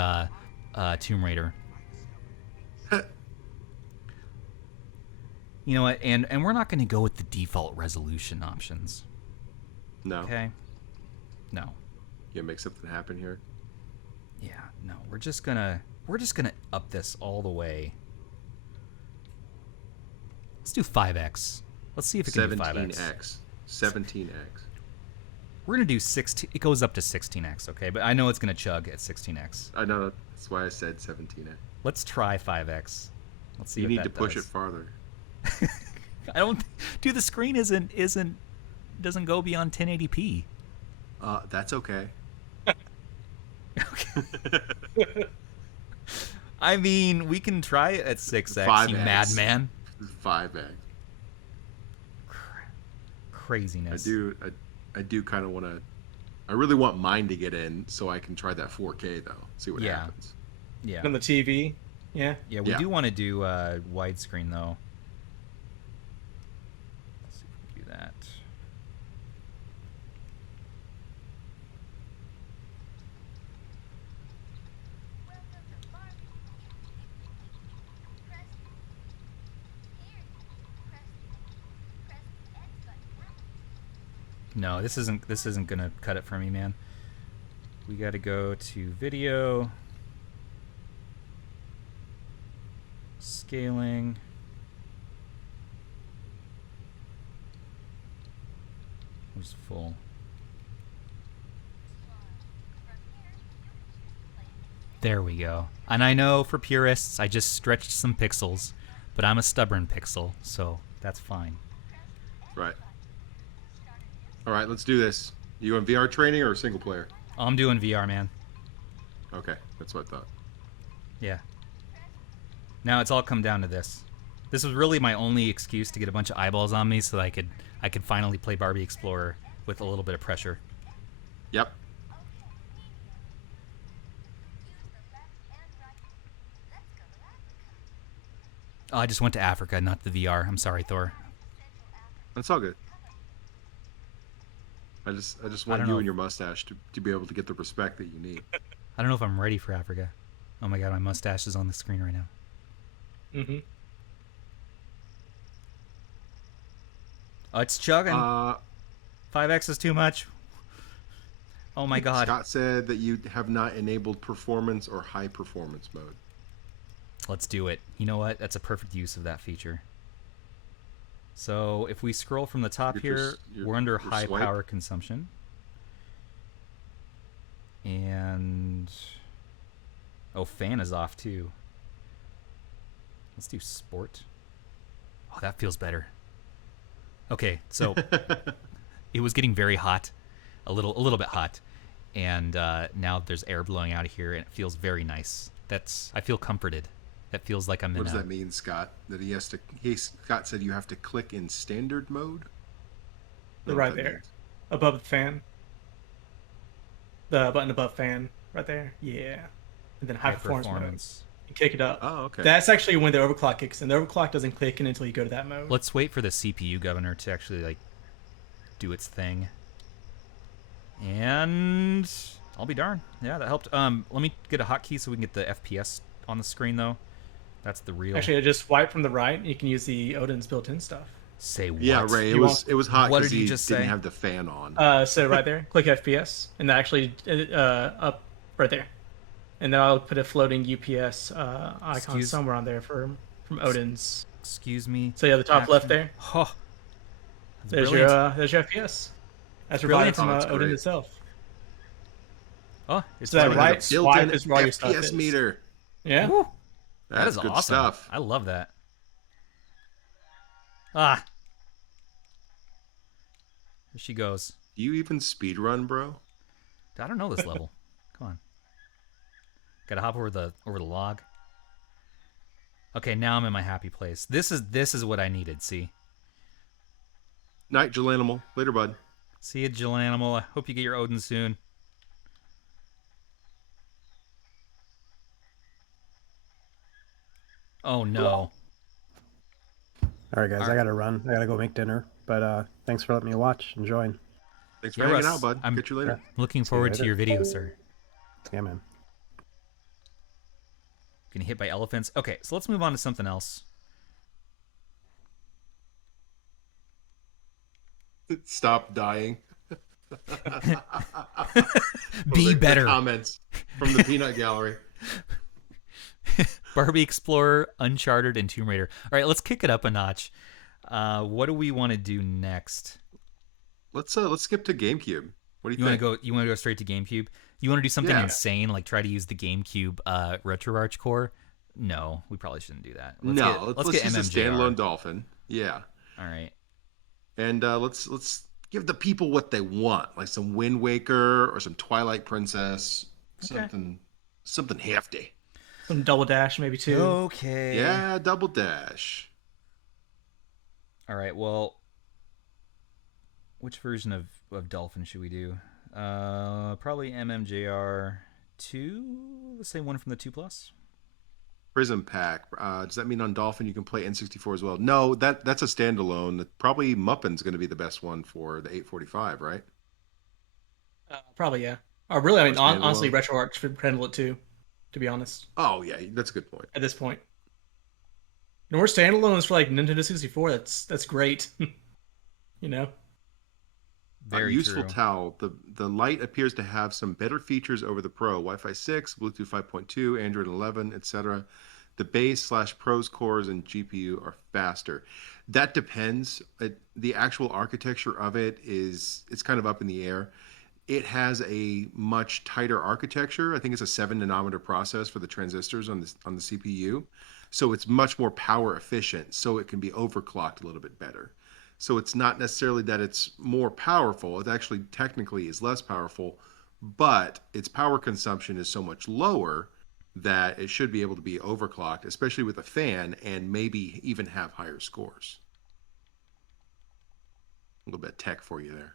Tomb Raider. You know what? And we're not going to go with the default resolution options. No. Okay. No. You make something happen here. Yeah. No. We're just gonna up this all the way. Let's do 5x. Let's see if it can do 5x. 17x. 17x. We're gonna do 16. It goes up to 16x, okay? But I know it's gonna chug at 16x. I know that's why I said 17x. Let's try 5x. Let's see. You what need that to push does. it farther. I don't. Dude, the screen doesn't go beyond 1080p. That's okay. Okay. I mean, we can try it at 6x. 5x. You madman. 5x. Craziness. I do kind of want to. I really want mine to get in so I can try that 4K though. See what happens. Yeah. On the TV. Yeah. Yeah, we do want to do widescreen though. Let's see if we can do that. No, this isn't gonna cut it for me, man. We gotta go to video, scaling. Where's full? There we go. And I know for purists, I just stretched some pixels, but I'm a stubborn pixel, so that's fine. Right. All right, let's do this. You in VR training or single player? I'm doing VR, man. Okay, that's what I thought. Yeah. Now it's all come down to this. This was really my only excuse to get a bunch of eyeballs on me so that I could finally play Barbie Explorer with a little bit of pressure. Yep. Oh, I just went to Africa, not the VR. I'm sorry, Thor. That's all good. I just want don't you know. and your mustache to be able to get the respect that you need. I don't know if I'm ready for Africa. Oh my god, my mustache is on the screen right now. Mm-hmm. Oh, it's chugging. 5X is too much. Oh my god. Scott said that you have not enabled performance or high performance mode. Let's do it. You know what? That's a perfect use of that feature. So if we scroll from the top here, we're under high swipe. power consumption. And... oh, fan is off too. Let's do sport. Oh, that feels better. Okay, so it was getting very hot, a little bit hot, and now there's air blowing out of here, and it feels very nice. I feel comforted. That feels like I'm in. What does that mean, Scott? That he has to? Scott said you have to click in standard mode. Right there, above the fan. The button above fan, right there. Yeah, and then high performance mode. You kick it up. Oh, okay. That's actually when the overclock kicks in. The overclock doesn't kick in until you go to that mode. Let's wait for the CPU governor to actually like do its thing. And I'll be darned. Yeah, that helped. Let me get a hotkey so we can get the FPS on the screen though. That's the real. Actually, just swipe from the right. You can use the Odin's built-in stuff. Say what? Yeah, Ray. It was hot What because did you he just didn't say? have the fan on. So right there, click FPS, and then actually up right there, and then I'll put a floating UPS icon somewhere on there from Odin's. Excuse me. So yeah, the top left there. Oh, There's your FPS. That's provided from Odin itself. Oh, it's So that Like right a swipe built-in is where all your stuff FPS is. meter. Yeah. Woo. That That's is good awesome. stuff. I love that. Ah. Here she goes. Do you even speedrun, bro? I don't know this level. Come on. Gotta hop over the log. Okay, now I'm in my happy place. This is what I needed, see? Night, Jill Animal. Later, bud. See you, Jill Animal. I hope you get your Odin soon. Oh no. All right, guys, I gotta run. I gotta go make dinner. But thanks for letting me watch and join. Thanks for Yeah, hanging Russ, out, bud. I'm- Catch you later. Looking See you forward to later. your video, sir. Yeah, man. Getting hit by elephants. Okay, so let's move on to something else. Stop dying. Be The better. comments from the peanut gallery. Barbie Explorer, Uncharted, and Tomb Raider. All right, let's kick it up a notch. What do we want to do next? Let's skip to GameCube. What do You you want think? to go? You want to go straight to GameCube? You want to do something Yeah. insane, like try to use the GameCube RetroArch core? No, we probably shouldn't do that. Let's get use a MMJR. standalone Dolphin. Yeah, All right. and let's give the people what they want, like some Wind Waker or some Twilight Princess, Okay. something hefty. Some double dash maybe too. Okay. Yeah, Double Dash. All right. Well, which version of Dolphin should we do? Probably MMJR 2, the same one from the 2 Plus. Prism Pack. Does that mean on Dolphin you can play N64 as well? No, that's a standalone. Probably Muppin's going to be the best one for the 845, right? Probably yeah. Or really, I mean, Standalone. honestly, RetroArch should handle it too. To be honest, Oh yeah, that's a good point. at this point, no more standalones for like Nintendo 64. That's great. You know. Very useful true. towel. The Lite appears to have some better features over the Pro. Wi-Fi 6, Bluetooth 5.2, Android 11, etc. The base/Pros cores and GPU are faster. That depends. The actual architecture of it's kind of up in the air. It has a much tighter architecture. I think it's a 7 nanometer process for the transistors on the CPU. So it's much more power efficient. So it can be overclocked a little bit better. So it's not necessarily that it's more powerful. It actually technically is less powerful, but its power consumption is so much lower that it should be able to be overclocked, especially with a fan, and maybe even have higher scores. A little bit of tech for you there.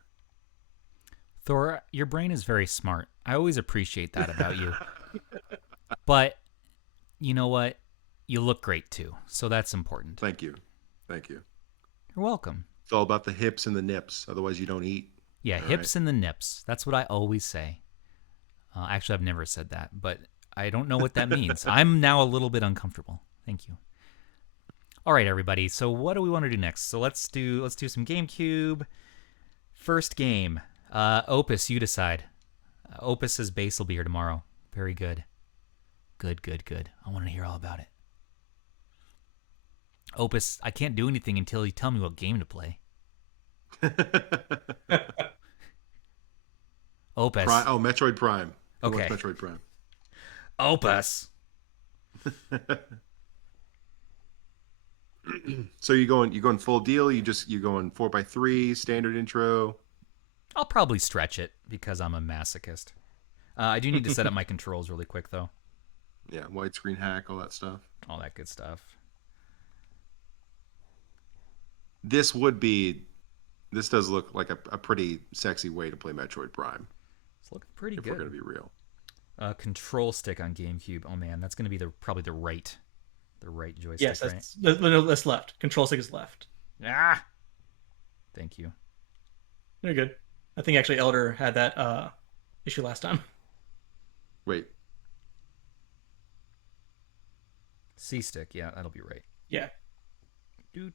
Thor, your brain is very smart. I always appreciate that about you. But you know what? you look great too, so that's important. Thank you. Thank you. You're welcome. It's all about the hips and the nips. Otherwise, you don't eat. Yeah, All hips and the nips. That's what I always say. Actually, I've never said that, but I don't know what that means. I'm now a little bit uncomfortable. Thank you. All right, everybody. So what do we want to do next? So let's do some GameCube. First game. Opus, you decide. Opus's base will be here tomorrow. Very good. Good. I want to hear all about it. Opus, I can't do anything until you tell me what game to play. Opus. Metroid Prime. Okay. Metroid Prime. Opus. So you going full deal? You going 4x3 standard intro? I'll probably stretch it because I'm a masochist. I do need to set up my controls really quick though. Yeah, widescreen hack, all that stuff. All that good stuff. This does look like a pretty sexy way to play Metroid Prime. It's looking pretty if good. We're gonna be real. Control stick on GameCube. Oh man, that's gonna be probably the right joystick. Yes, that's left. Control stick is left. Ah. Thank you. You're good. I think actually Elder had that issue last time. Wait. C stick, yeah, that'll be right. Yeah. Do.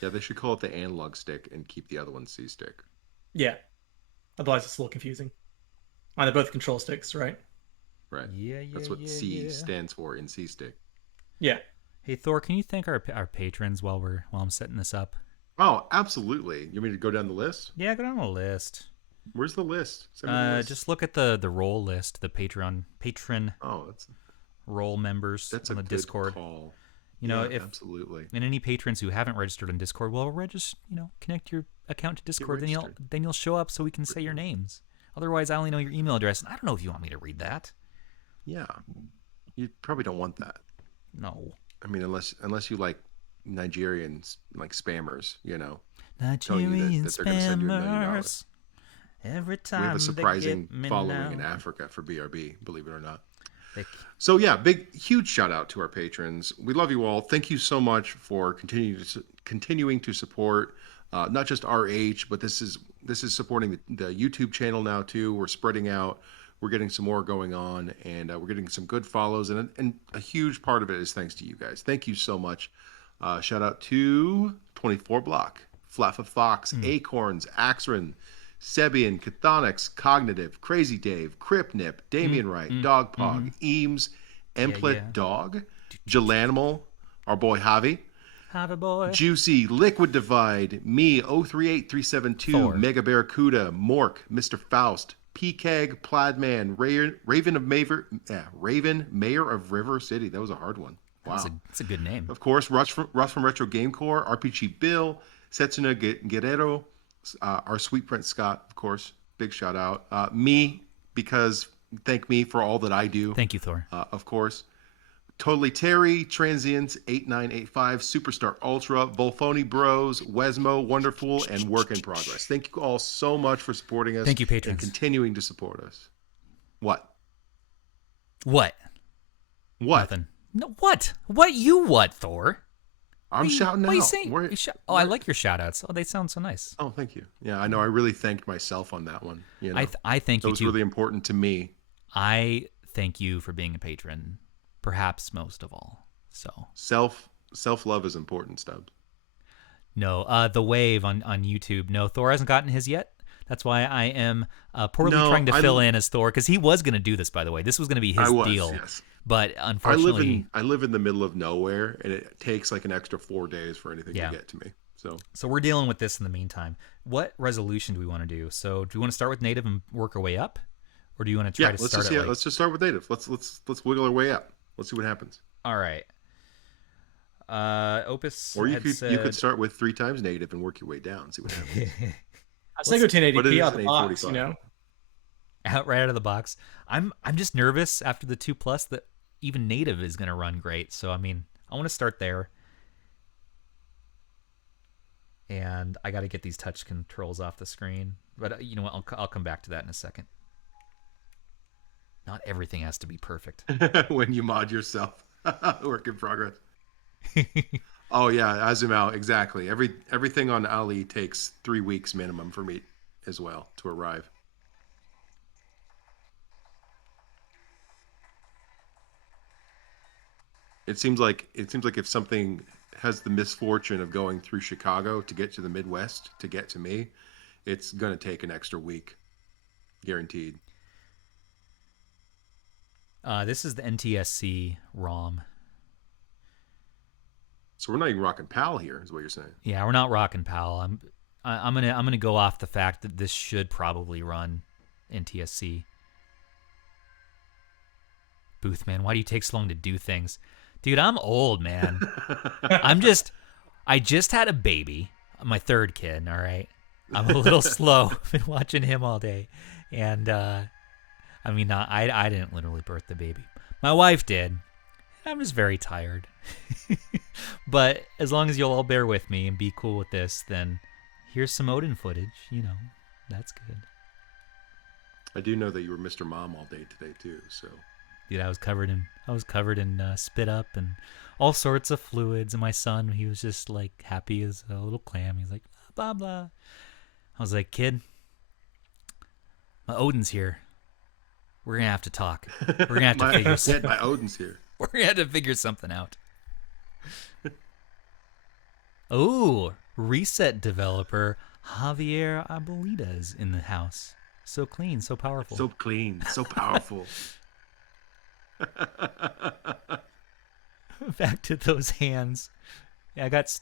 Yeah, they should call it the analog stick and keep the other one C stick. Yeah. Otherwise, it's a little confusing. They're both control sticks, right? Right. Yeah. That's what C stands for in C stick. Yeah. Hey Thor, can you thank our patrons while I'm setting this up? Oh, absolutely. You want me to go down the list? Yeah, go down the list. Where's the list? Send me the list. Just look at the role list, the patron that's role members a on the good Discord. call. You know, yeah, if absolutely. And any patrons who haven't registered on Discord, well, connect your account to Discord, then you'll show up so we can say your names. Otherwise, I only know your email address, and I don't know if you want me to read that. Yeah, you probably don't want that. No. I mean, unless you like Nigerians, like spammers, Nigerian that they're going to send you $1 million. Every time we have a surprising they get me following now. in Africa for BRB, believe it or not. So yeah, huge shout out to our patrons. We love you all. Thank you so much for continuing to support not just RH, but this is supporting the YouTube channel now too. We're spreading out. We're getting some more going on, and we're getting some good follows, and a huge part of it is thanks to you guys. Thank you so much. Shout out to 24 Block, Flaffa Fox, Acorns, Axryn, Sebian, Chthonics, Cognitive, Crazy Dave, Cripnip, Damien Wright, Dogpog, Eames, Emplet Dog, Jelanimal, our boy Javi, boy. Juicy, Liquid Divide, me, 038372, Mega Barracuda, Mork, Mr. Faust, P-Keg, Plaidman, Raven, Mayor of River City. That was a hard one. Wow. That's a good name. Of course, Russ from Retro Gamecore, RPG Bill, Setsuna Guerrero, our sweet Prince Scott, of course. Big shout out. Me, because thank me for all that I do. Thank you, Thor. Of course. Totally Terry, Transients, 8985, Superstar Ultra, Volfoni Bros, Wesmo, Wonderful, and Work in Progress. Thank you all so much for supporting us. Thank you, patrons. And continuing to support us. What? Nothing. No, what? What, Thor? I'm shouting out. What are you saying? I like your shout outs. Oh, they sound so nice. Oh, thank you. Yeah, I know. I really thanked myself on that one. I thank you, too. That was really important to me. I thank you for being a patron, perhaps most of all. So Self-love is important, Stubbs. No, the wave on YouTube. No, Thor hasn't gotten his yet. That's why I am poorly trying to fill in as Thor, because he was going to do this, by the way. This was going to be his deal. Yes. But unfortunately, I live in the middle of nowhere, and it takes like an extra 4 days for anything to get to me. So we're dealing with this in the meantime. What resolution do we want to do? So do we want to start with native and work our way up, or do you want to try to start? Let's just start with native. Let's wiggle our way up. Let's see what happens. All right. Opus. Or you could start with 3 times native and work your way down. See what happens. I say go 1080p out of the box, Out right out of the box. I'm just nervous after the 2+ that even native is going to run great. So I mean, I want to start there. And I got to get these touch controls off the screen. But you know what? I'll come back to that in a second. Not everything has to be perfect. when you mod yourself. Work in progress. Oh yeah, Azumao, exactly. Everything on Ali takes 3 weeks minimum for me as well to arrive. It seems like if something has the misfortune of going through Chicago to get to the Midwest to get to me, it's gonna take an extra week, guaranteed. This is the NTSC ROM. So we're not even rocking PAL here, is what you're saying. Yeah, we're not rocking PAL. I'm gonna go off the fact that this should probably run NTSC. Boothman, why do you take so long to do things? Dude, I'm old, man. I just had a baby, my third kid, all right? I'm a little slow. I've been watching him all day. And, I didn't literally birth the baby. My wife did. I'm just very tired. But as long as you'll all bear with me and be cool with this, then here's some Odin footage. That's good. I do know that you were Mr. Mom all day today, too, so... Dude, I was covered in spit up and all sorts of fluids. And my son, he was just like happy as a little clam. He's like, blah, blah. I was like, kid, my Odin's here. We're going to have to talk. We're going to have to figure something out. My Odin's here. We're going to have to figure something out. Oh, Reset developer Javier Abuelita is in the house. So clean, so powerful. So clean, so powerful. Back to those hands. Yeah, I got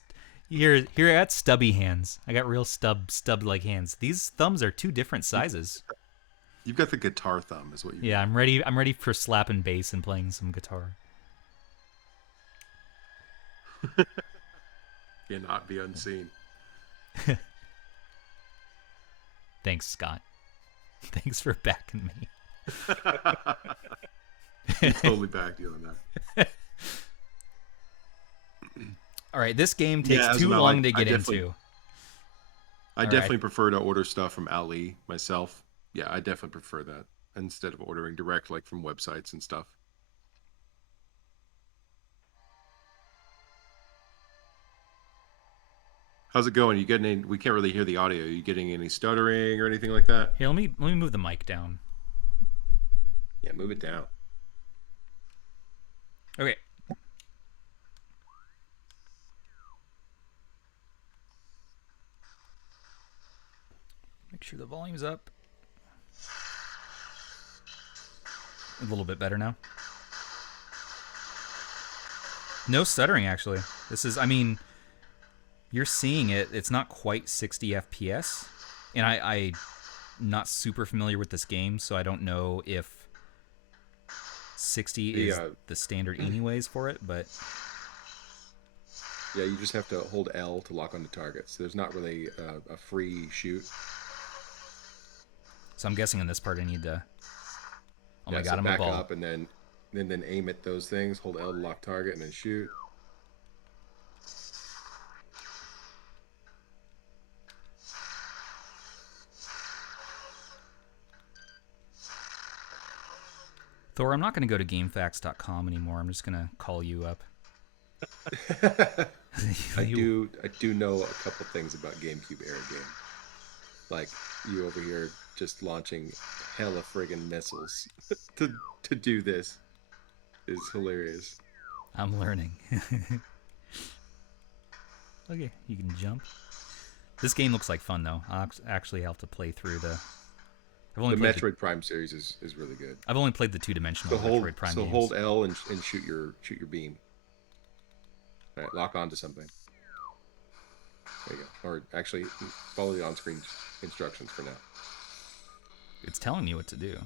here. I got stubby hands. I got real stubbed like hands. These thumbs are 2 different sizes. You've got the guitar thumb, is what you. Yeah, I'm ready. I'm ready for slapping bass and playing some guitar. Cannot be unseen. Thanks, Scott. Thanks for backing me. Totally backed you on that. All right, this game takes too long to get into. I definitely prefer to order stuff from Ali myself. Yeah, I definitely prefer that instead of ordering direct, like from websites and stuff. How's it going? You getting any? We can't really hear the audio. Are you getting any stuttering or anything like that? Here, let me move the mic down. Yeah, move it down. Okay. Make sure the volume's up. A little bit better now. No stuttering, actually. This is, you're seeing it. It's not quite 60 FPS. And I'm not super familiar with this game, so I don't know if 60 is the standard anyways for it, but... Yeah, you just have to hold L to lock onto targets. There's not really a free shoot. So I'm guessing in this part I need to... Oh my god, so I'm back a ball. up and then aim at those things. Hold L to lock target and then shoot. Thor, I'm not going to go to GameFAQs.com anymore. I'm just going to call you up. I do know a couple things about GameCube era game. Like you over here just launching hella friggin' missiles to do this is hilarious. I'm learning. Okay, you can jump. This game looks like fun though. I'll actually have to play through the. The Metroid Prime series is really good. I've only played the 2-dimensional Metroid Prime games. Hold L and shoot your beam. All right, lock onto something. There you go. Or actually, follow the on-screen instructions for now. It's telling you what to do.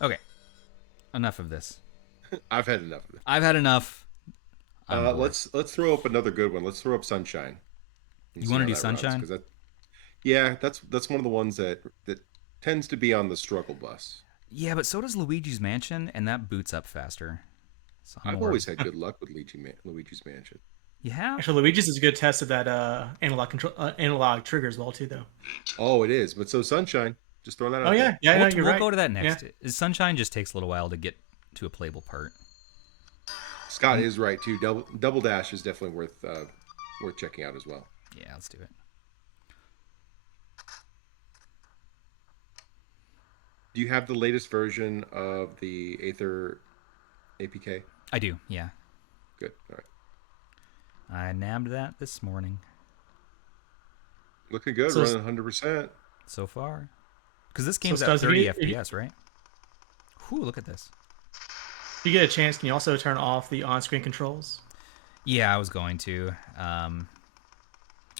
Okay. Enough of this. I've had enough of it. I've had enough. Let's throw up another good one. Let's throw up Sunshine. You want to do Sunshine? That's one of the ones that tends to be on the struggle bus. Yeah, but so does Luigi's Mansion, and that boots up faster. So I've always had good luck with Luigi's Mansion. Yeah. Actually, Luigi's is a good test of that analog trigger as well too, though. Oh, it is. But so Sunshine, just throwing that Oh out yeah, there. yeah, no, you're We'll right. go to that Yeah. next. Sunshine just takes a little while to get to a playable part. Scott is right too. Double Dash is definitely worth checking out as well. Yeah, let's do it. Do you have the latest version of the Aether APK? I do, yeah. Good. All right. I nabbed that this morning Looking good. So- Running 100%. so far. Because this game's at Stubbs, 30 if you- FPS, right? Whew, look at this. If you get a chance, can you also turn off the on-screen controls? Yeah, I was going to.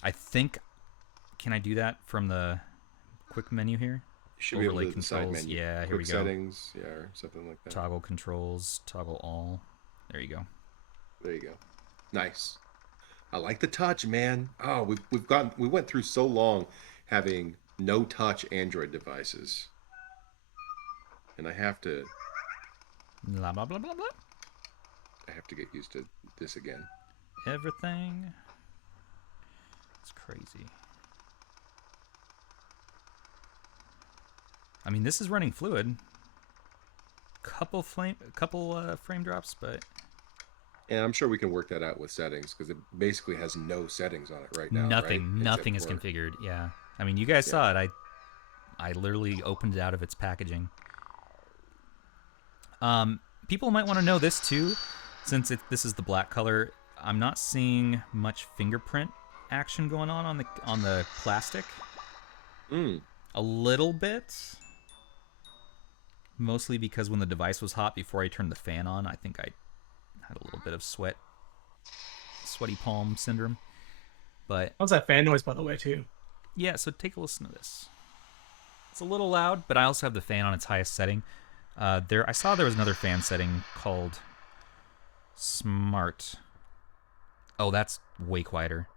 I think, can I do that from the quick menu here? You should be able to Overlay do the side controls. menu. Yeah, here Quick we go. settings, yeah, or something like that. Toggle controls, toggle all. There you go. There you go. Nice. I like the touch, man. Oh, we went through so long having no touch Android devices, and I have to Blah, blah, blah, blah, blah. get used to this again. Everything. It's crazy. I mean, this is running fluid. Couple frame drops, but And I'm sure we can work that out with settings because it basically has no settings on it right now. nothing, right? nothing is Except for- configured. Yeah, I mean, you guys saw it. I literally opened it out of its packaging. People might want to know this too, since this is the black color. I'm not seeing much fingerprint action going on the plastic. A little bit. Mostly because when the device was hot before I turned the fan on, I think I had a little bit of sweaty palm syndrome. But How's that fan noise, by the way, too? yeah, so take a listen to this. It's a little loud, but I also have the fan on its highest setting. I saw there was another fan setting called Smart. Oh, that's way quieter.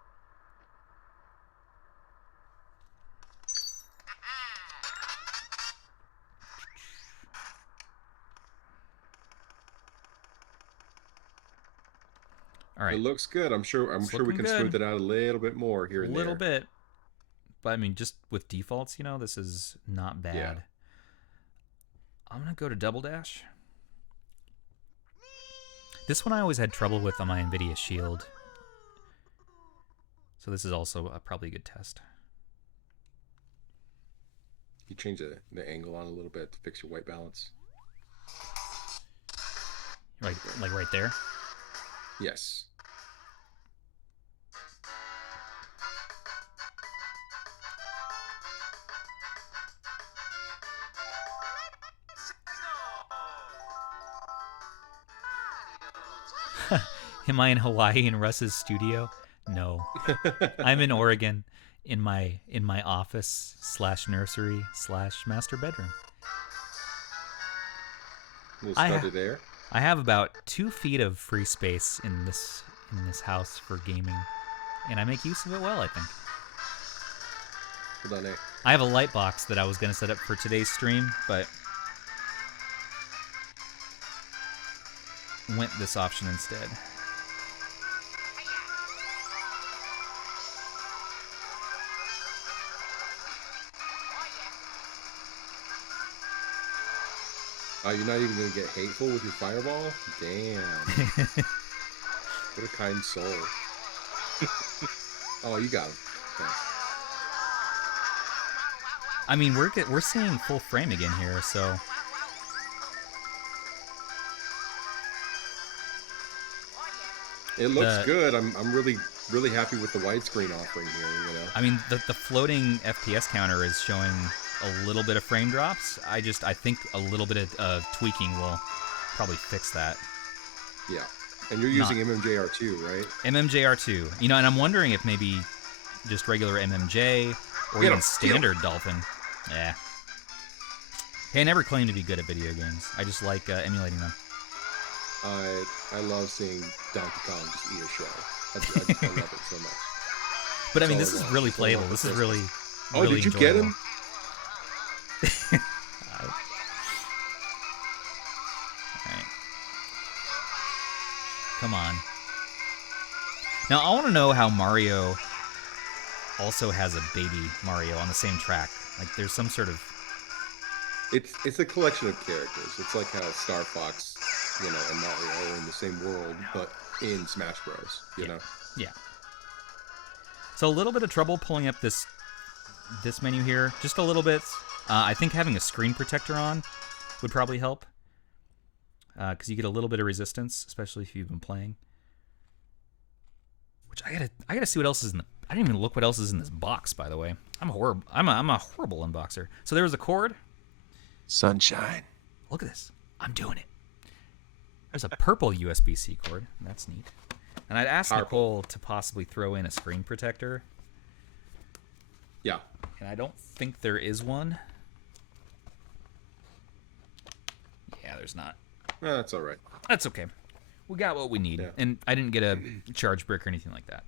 All right. It looks good. I'm sure we looking can good. smooth it out a little bit more here A and little there. bit. But I mean, just with defaults, this is not bad. Yeah. I'm going to go to Double Dash. This one I always had trouble with on my NVIDIA Shield. So this is also probably a good test. You change the angle on a little bit to fix your white balance. Like right there. Yes. Am I in Hawaii in Russ's studio? No. I'm in Oregon in my office / nursery / master bedroom. Little study there. I have about 2 feet of free space in this house for gaming, and I make use of it well, I think. Hold on, eh? I have a light box that I was going to set up for today's stream, but went this option instead. Oh, you're not even going to get hateful with your fireball? Damn. What a kind soul. Oh, you got him. Okay. I mean, we're seeing full frame again here, so It looks good. I'm really happy with the widescreen offering here, I mean, the floating FPS counter is showing a little bit of frame drops. I think a little bit of tweaking will probably fix that. Yeah. And you're using MMJR2, right? MMJR2. And I'm wondering if maybe just regular MMJ or even standard Dolphin. Yeah. Hey, I never claimed to be good at video games. I just like emulating them. I love seeing Donkey Kong just eat a shell. I love it so much. But I mean, That's this all is I really want. That's all I playable. want This for is really, Christmas. Oh, really did you get enjoyable. him? Alright. Come on. Now, I want to know how Mario also has a baby Mario on the same track. Like, there's some sort of... It's a collection of characters. It's like how Star Fox, and Mario are in the same world, but in Smash Bros. You know. Yeah. So a little bit of trouble pulling up this menu here, just a little bit. I think having a screen protector on would probably help, because you get a little bit of resistance, especially if you've been playing. Which I gotta see what else is in the. I didn't even look what else is in this box, by the way. I'm a horrible unboxer. So there was a cord. Sunshine. Look at this. I'm doing it. There's a purple USB-C cord. That's neat. And I'd asked Nicole to possibly throw in a screen protector. Yeah. And I don't think there is one. Yeah, there's not. That's all right. That's okay. We got what we need. Yeah. And I didn't get a charge brick or anything like that.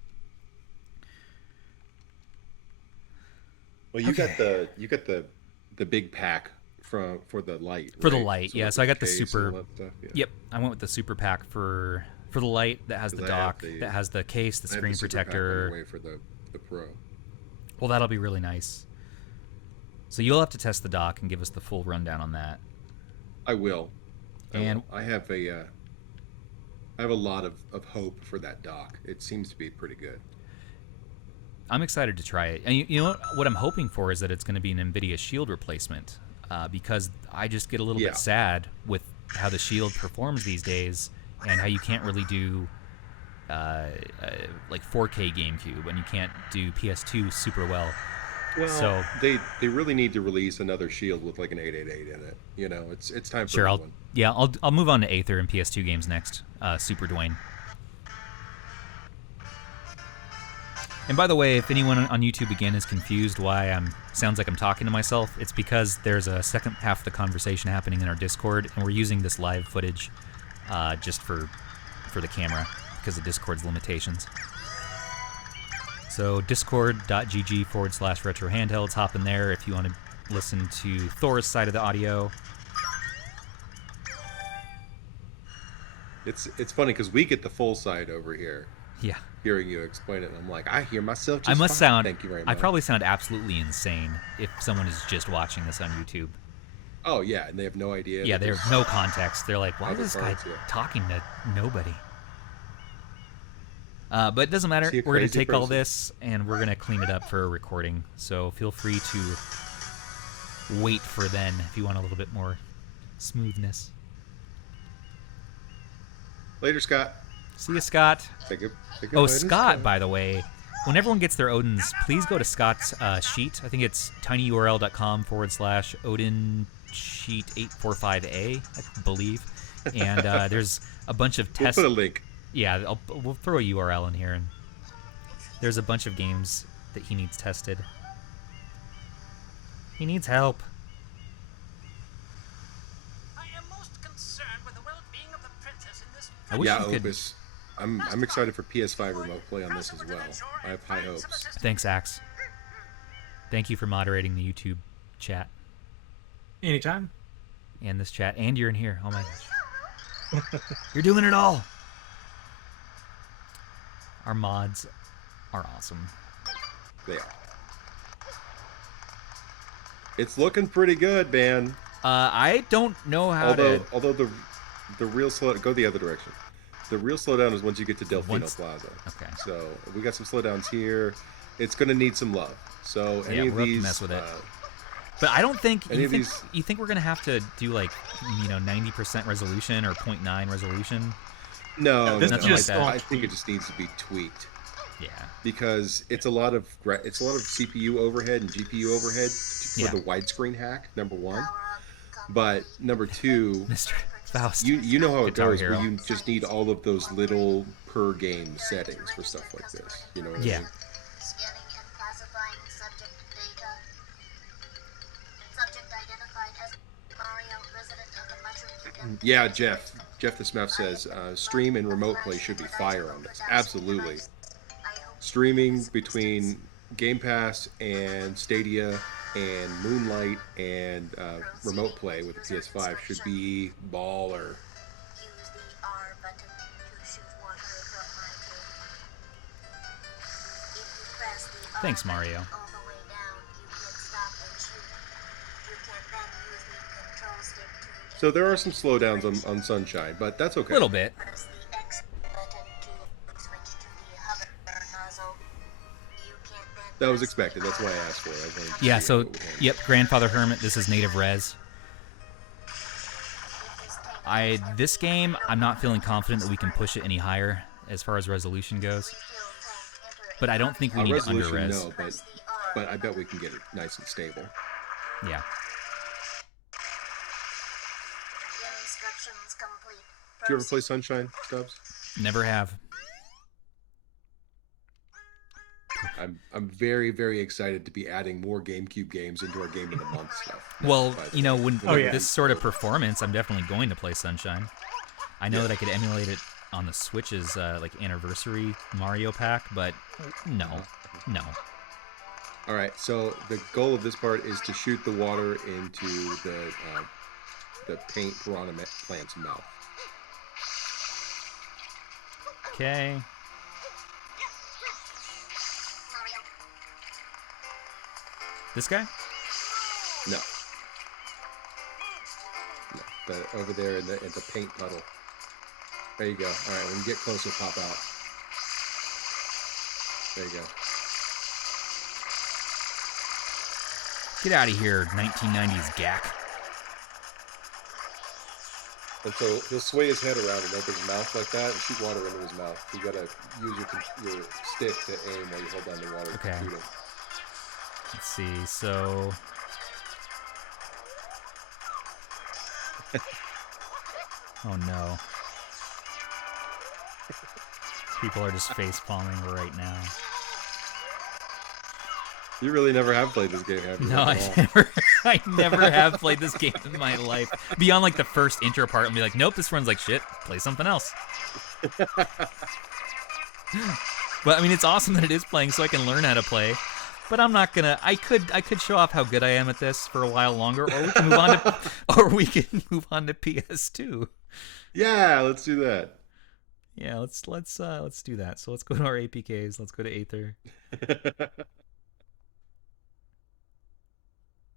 Well, you got the big pack for the Lite. For the right? Lite, So yeah. with So I got the case and super. all that stuff, yeah. Yep, I went with the super pack for the Lite that has the 'Cause I have dock, that has the case, the I have screen the super pack on the protector. way for the Pro. Well, that'll be really nice. So you'll have to test the dock and give us the full rundown on that. I will. And I have a lot of hope for that dock. It seems to be pretty good. I'm excited to try it. And you know what I'm hoping for is that it's going to be an NVIDIA Shield replacement, because I just get a little bit sad with how the Shield performs these days and how you can't really do like 4K GameCube and you can't do PS2 super well. Well, so they really need to release another Shield with like an 888 in it. It's time for sure. one. I'll move on to Aether and PS2 games next. Super Dwayne. And by the way, if anyone on YouTube again is confused why sounds like I'm talking to myself, it's because there's a second half of the conversation happening in our Discord, and we're using this live footage just for the camera because of Discord's limitations. So discord.gg/retrohandhelds. Hop in there if you want to listen to Thor's side of the audio. It's funny because we get the full side over here. Yeah. Hearing you explain it, and I'm like, I hear myself just I must fine. sound. Thank you very much. I probably sound absolutely insane if someone is just watching this on YouTube. Oh yeah, and they have no idea. Yeah, they have no context. They're like, why is this guy parts, yeah. talking to nobody? But it doesn't matter. Is he a We're going to crazy take all person? this and we're going to clean it up for a recording. So feel free to wait for then if you want a little bit more smoothness. Later, Scott. See you, Scott. Take it Oh, later, Scott, by the way. When everyone gets their Odins, please go to Scott's sheet. I think it's tinyurl.com/Odin sheet 845A, I believe. And there's a bunch of tests. We'll put a link. Yeah, we'll throw a URL in here, and there's a bunch of games that he needs tested. He needs help. I am most concerned with the well-being of the princess in this. I wish Yeah, you could. Opus. I'm excited for PS5 remote play on this as well. I have high hopes. Thanks, Axe. Thank you for moderating the YouTube chat Anytime. and this chat, and you're in here. Oh my gosh, you're doing it all. Our mods are awesome. They are. It's looking pretty good, man. I don't know how Although the real slow go the other direction. The real slowdown is once you get to Delfino Plaza. Okay. So we got some slowdowns here. It's going to need some love. So Yeah, any of we'll have to these, mess with it. But I don't think Any you of think, these- you think we're gonna have to do like 90% resolution or 0.9 resolution. no, This no, is no. just I think it just needs to be tweaked Yeah. because it's a lot of CPU overhead and GPU overhead for Yeah. the widescreen hack. Number one, but number two, Mr. Faust. you know how it Guitar goes Hero. where you just need all of those little per game settings for stuff like this. You know what Yeah. I mean? Scanning and classifying subject data. Subject identified as Mario, resident of the Mushroom Kingdom. Yeah, Jeff the Smurf says stream and remote play should be fire on this. Absolutely. Streaming between GamePass and Stadia and Moonlight and remote play with the PS5 should be baller. Use the R button to shoot water from my Thanks, Mario. So there are some slowdowns on Sunshine, but that's okay. A little bit. That was expected. That's why I asked for it. I wanted to Yeah, see so, how it would handle. yep, Grandfather Hermit, this is native res. This game, I'm not feeling confident that we can push it any higher as far as resolution goes. But I don't think we need to Resolution, under-res. no, but I bet we can get it nice and stable. Yeah. Did you ever play Sunshine, Stubbs? Never have. I'm very, very excited to be adding more GameCube games into our Game of the Month stuff. Well, you know, when yeah. this sort of performance, I'm definitely going to play Sunshine. I know that I could emulate it on the Switch's like anniversary Mario pack, but no. All right, so the goal of this part is to shoot the water into the paint piranha plant's mouth. Okay. This guy? No. Over there in the paint puddle. There you go. All right, when you get closer, pop out. There you go. Get out of here, 1990s gack. And so he'll sway his head around and open his mouth like that and shoot water into his mouth. You gotta use your stick to aim while you hold down the water. Okay. To shoot him. Let's see, so... Oh no. People are just face-palming right now. You really never have played this game, have you? No, I never have played this game in my life. Beyond like the first intro part and be like, nope, this runs like shit. Play something else. But I mean, it's awesome that it is playing so I can learn how to play. But I'm not gonna. I could show off how good I am at this for a while longer, or we can move on to, or we can move on to PS2. Yeah, let's do that. Yeah, let's do that. So let's go to our APKs. Let's go to Aether.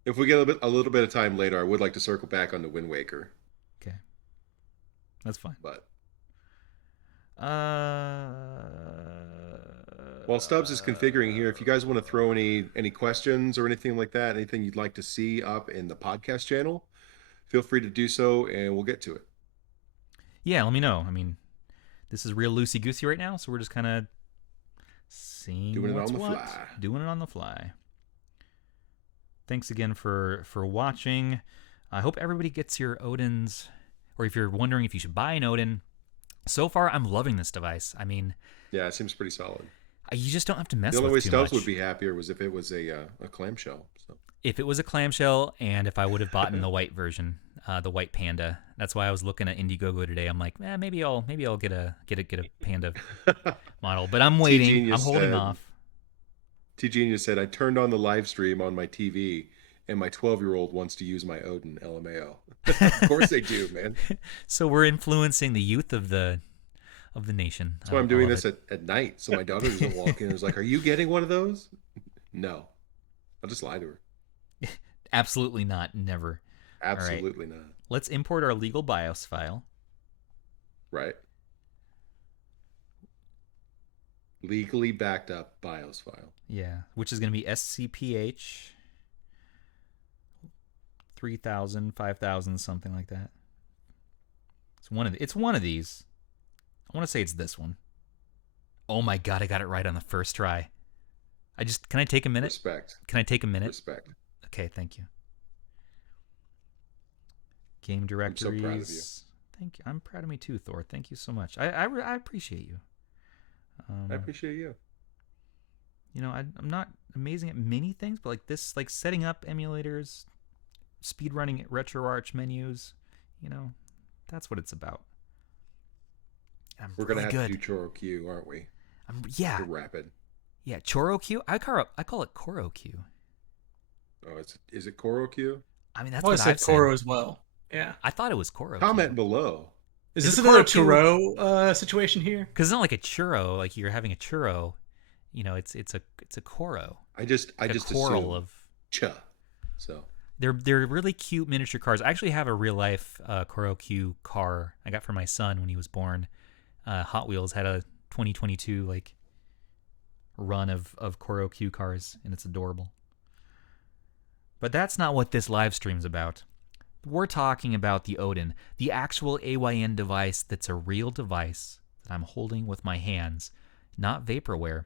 If we get a little bit of time later, I would like to circle back on the Wind Waker. Okay, that's fine. But while Stubbs is configuring here, if you guys want to throw any questions or anything like that, anything you'd like to see up in the podcast channel, feel free to do so, and we'll get to it. Yeah, let me know. I mean, this is real loosey-goosey right now, so we're just kind of seeing Doing it what's on the what. fly. Doing it on the fly. Thanks again for watching. I hope everybody gets your Odins, or if you're wondering if you should buy an Odin. So far, I'm loving this device. I mean... Yeah, it seems pretty solid. You just don't have to mess with The only way too Stubbs much. would be happier was if it was a clamshell. So. If it was a clamshell, and if I would have bought in the white version, the white Panda. That's why I was looking at Indiegogo today. I'm like, maybe I'll get a Panda model, but I'm waiting. T-Genius I'm holding said- off. T-Genius said, I turned on the live stream on my TV, and my 12-year-old wants to use my Odin, LMAO. Of course they do, man. So we're influencing the youth of the nation. That's why I'm doing this at night, so my daughter doesn't walk in and is like, are you getting one of those? No. I'll just lie to her. Absolutely not. Never. Absolutely not. Let's import our legal BIOS file. Right. Legally backed up BIOS file. Yeah, which is going to be SCPH 3000, 5000, something like that. It's one of these. I want to say it's this one. Oh my god, I got it right on the first try. Can I take a minute? Respect. Can I take a minute? Respect. Okay, thank you. Game directories. I'm so proud of you. Thank you. I'm proud of me too, Thor. Thank you so much. I appreciate you. I appreciate you. You know, I'm not amazing at many things, but like this, like setting up emulators, speedrunning RetroArch menus, you know, that's what it's about. We're gonna have to do Choro Q, aren't we? Yeah. The rapid. Yeah, Choro Q. I call it Koro Q. Oh, is it Koro Q? I mean, that's I what said I've said. Koro as well. Yeah. I thought it was Koro. Comment below. Is Is this it another Koro Q? Turo situation here? Because it's not like a churro, like you're having a churro, you know, it's a Koro. I just coral assume of. cha. So They're really cute miniature cars. I actually have a real life Koro Q car I got for my son when he was born. Hot Wheels had a 2022 like run of Koro Q cars, and it's adorable. But that's not what this live stream's about. We're talking about the Odin, the actual AYN device that's a real device that I'm holding with my hands, not vaporware.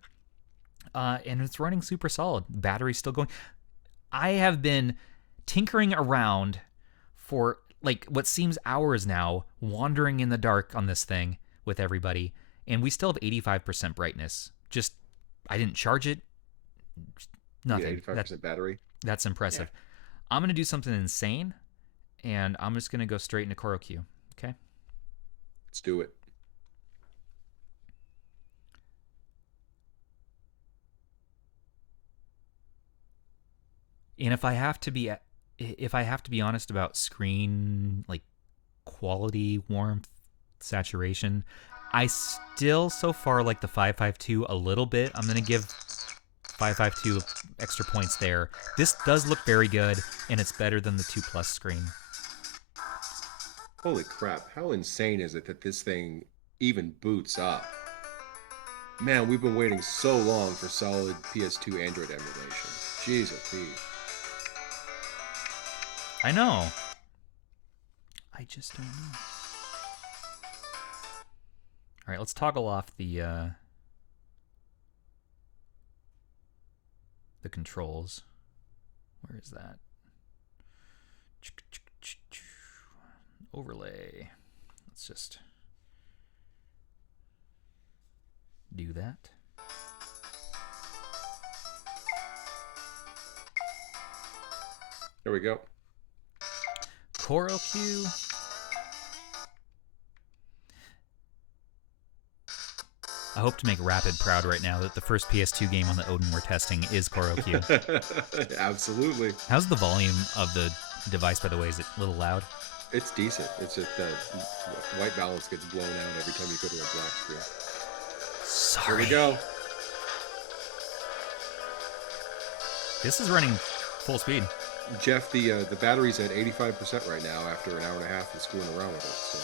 And it's running super solid. Battery's still going. I have been tinkering around for like what seems hours now, wandering in the dark on this thing with everybody, and we still have 85% brightness. Just, I didn't charge it. Nothing. 85% battery. That's impressive. Yeah. I'm going to do something insane, and I'm just going to go straight into Koro Q. Okay? Let's do it. And if I have to be honest about screen like quality, warmth, saturation, I still so far like the 552 a little bit. I'm going to give 552 extra points there. This does look very good, and it's better than the 2+ screen. Holy crap. How insane is it that this thing even boots up? Man, we've been waiting so long for solid PS2 Android emulation. Jeez, oh Pete. I know. I just don't know. All right, let's toggle off the controls. Where is that? Overlay. Let's just do that. There we go. Koro Q. I hope to make Rapid proud right now that the first PS2 game on the Odin we're testing is Koro Q. Absolutely. How's the volume of the device, by the way? Is it a little loud? It's decent. It's just the white balance gets blown out every time you go to a black screen. Sorry. Here we go. This is running full speed. Jeff, the battery's at 85% right now after an hour and a half of screwing around with it. So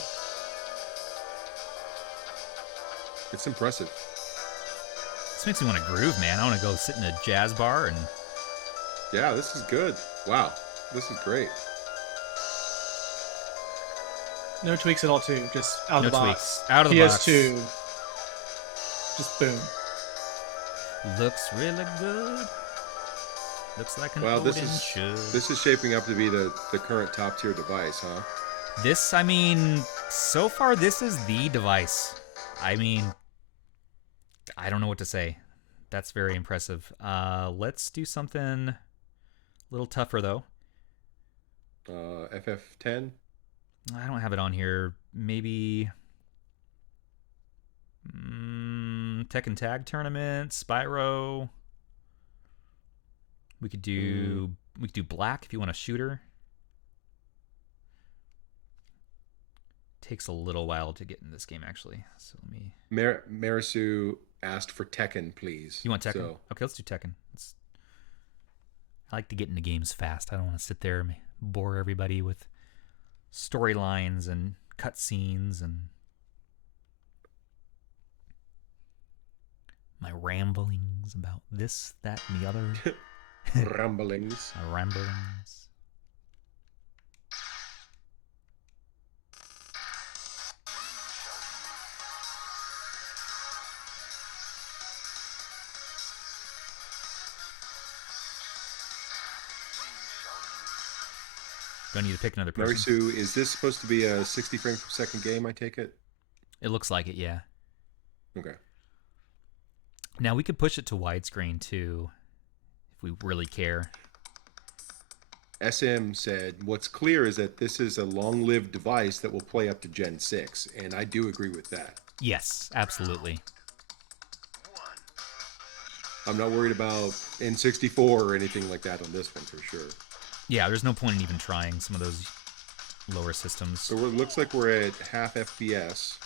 it's impressive. This makes me want to groove, man. I want to go sit in a jazz bar and... Yeah, this is good. Wow, this is great. No tweaks at all, too. Just out of the No box. tweaks. Out of the PS2. box. Just boom. Looks really good. Looks like an Well, Odin this should. is shaping up to be the current top tier device, huh? This, I mean, so far this is the device. I mean, I don't know what to say. That's very impressive. Let's do something a little tougher, though. FF10? I don't have it on here. Maybe Tekken Tag Tournament, Spyro. We could do black if you want a shooter. Takes a little while to get in this game, actually. So let me. Marisu asked for Tekken, please. You want Tekken? So, Okay, let's do Tekken. I like to get into games fast. I don't want to sit there and bore everybody with storylines and cutscenes and my ramblings about this, that, and the other. rumblings. My ramblings. Do I need to pick another person? Marisu, is this supposed to be a 60 frames per second game, I take it? It looks like it, yeah. Okay. Now we could push it to widescreen too, if we really care. SM said, what's clear is that this is a long-lived device that will play up to Gen 6, and I do agree with that. Yes, absolutely. I'm not worried about N64 or anything like that on this one for sure. Yeah, there's no point in even trying some of those lower systems. So it looks like we're at half FPS.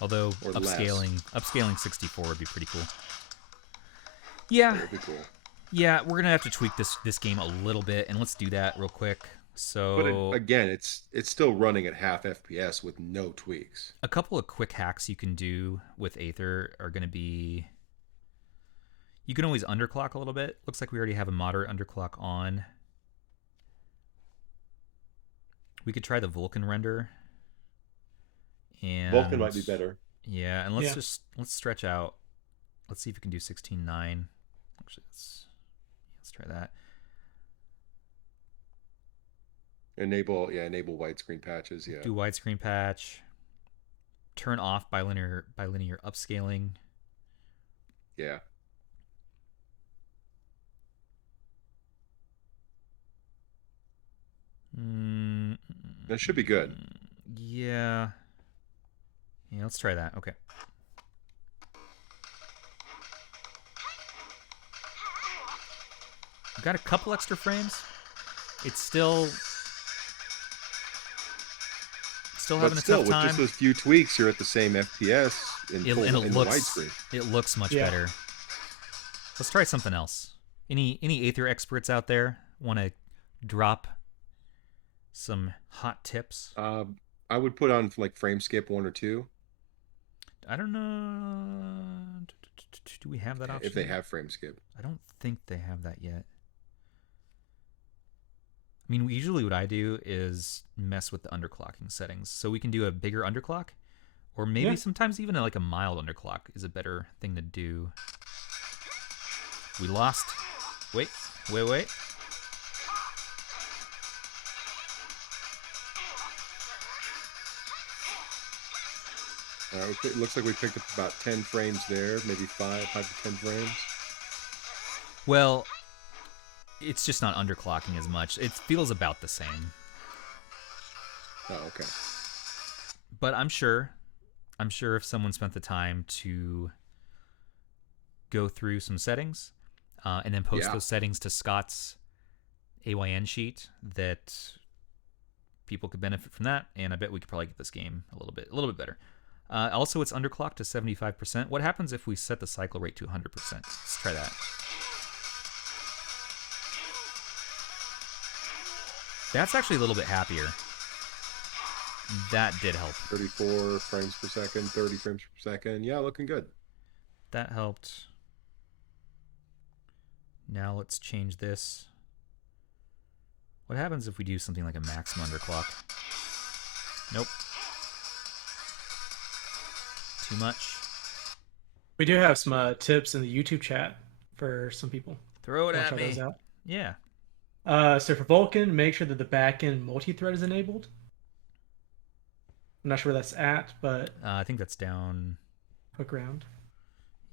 Although or upscaling 64 would be pretty cool. Yeah. That would be cool. Yeah, we're gonna have to tweak this game a little bit, and let's do that real quick. So, Again, it's still running at half FPS with no tweaks. a couple of quick hacks you can do with Aether are gonna be. You can always underclock a little bit. Looks like we already have a moderate underclock on. We could try the Vulkan render. And Vulkan might be better. Yeah, and let's stretch out. Let's see if we can do 16:9. Actually, let's try that. Enable widescreen patches. Yeah. Do widescreen patch. Turn off bilinear upscaling. Yeah. That should be good. Yeah. Yeah, let's try that. Okay. We've got a couple extra frames. It's still having a tough time. With just those few tweaks, you're at the same FPS in the widescreen. It looks much better. Let's try something else. Any Aether experts out there want to drop some hot tips? I would put on like frame skip 1 or 2. I don't know. Do we have that option? If they have frame skip. I don't think they have that yet. I mean, usually what I do is mess with the underclocking settings. So we can do a bigger underclock, or maybe sometimes even like a mild underclock is a better thing to do. We lost. Wait. It looks like we picked up about 10 frames there, maybe 5 to 10 frames. Well, it's just not underclocking as much. It feels about the same. Oh, okay. But I'm sure if someone spent the time to go through some settings and then post those settings to Scott's AYN sheet, that people could benefit from that, and I bet we could probably get this game a little bit better. Also, it's underclocked to 75%. What happens if we set the cycle rate to 100%? Let's try that. That's actually a little bit happier. That did help. 34 frames per second, 30 frames per second. Yeah, looking good. That helped. Now let's change this. What happens if we do something like a maximum underclock? Nope. Too much. We do have some tips in the YouTube chat for some people. Throw it at Try me. those out. Yeah. So for Vulkan, make sure that the backend multi-thread is enabled. I'm not sure where that's at, but I think that's down. hook around.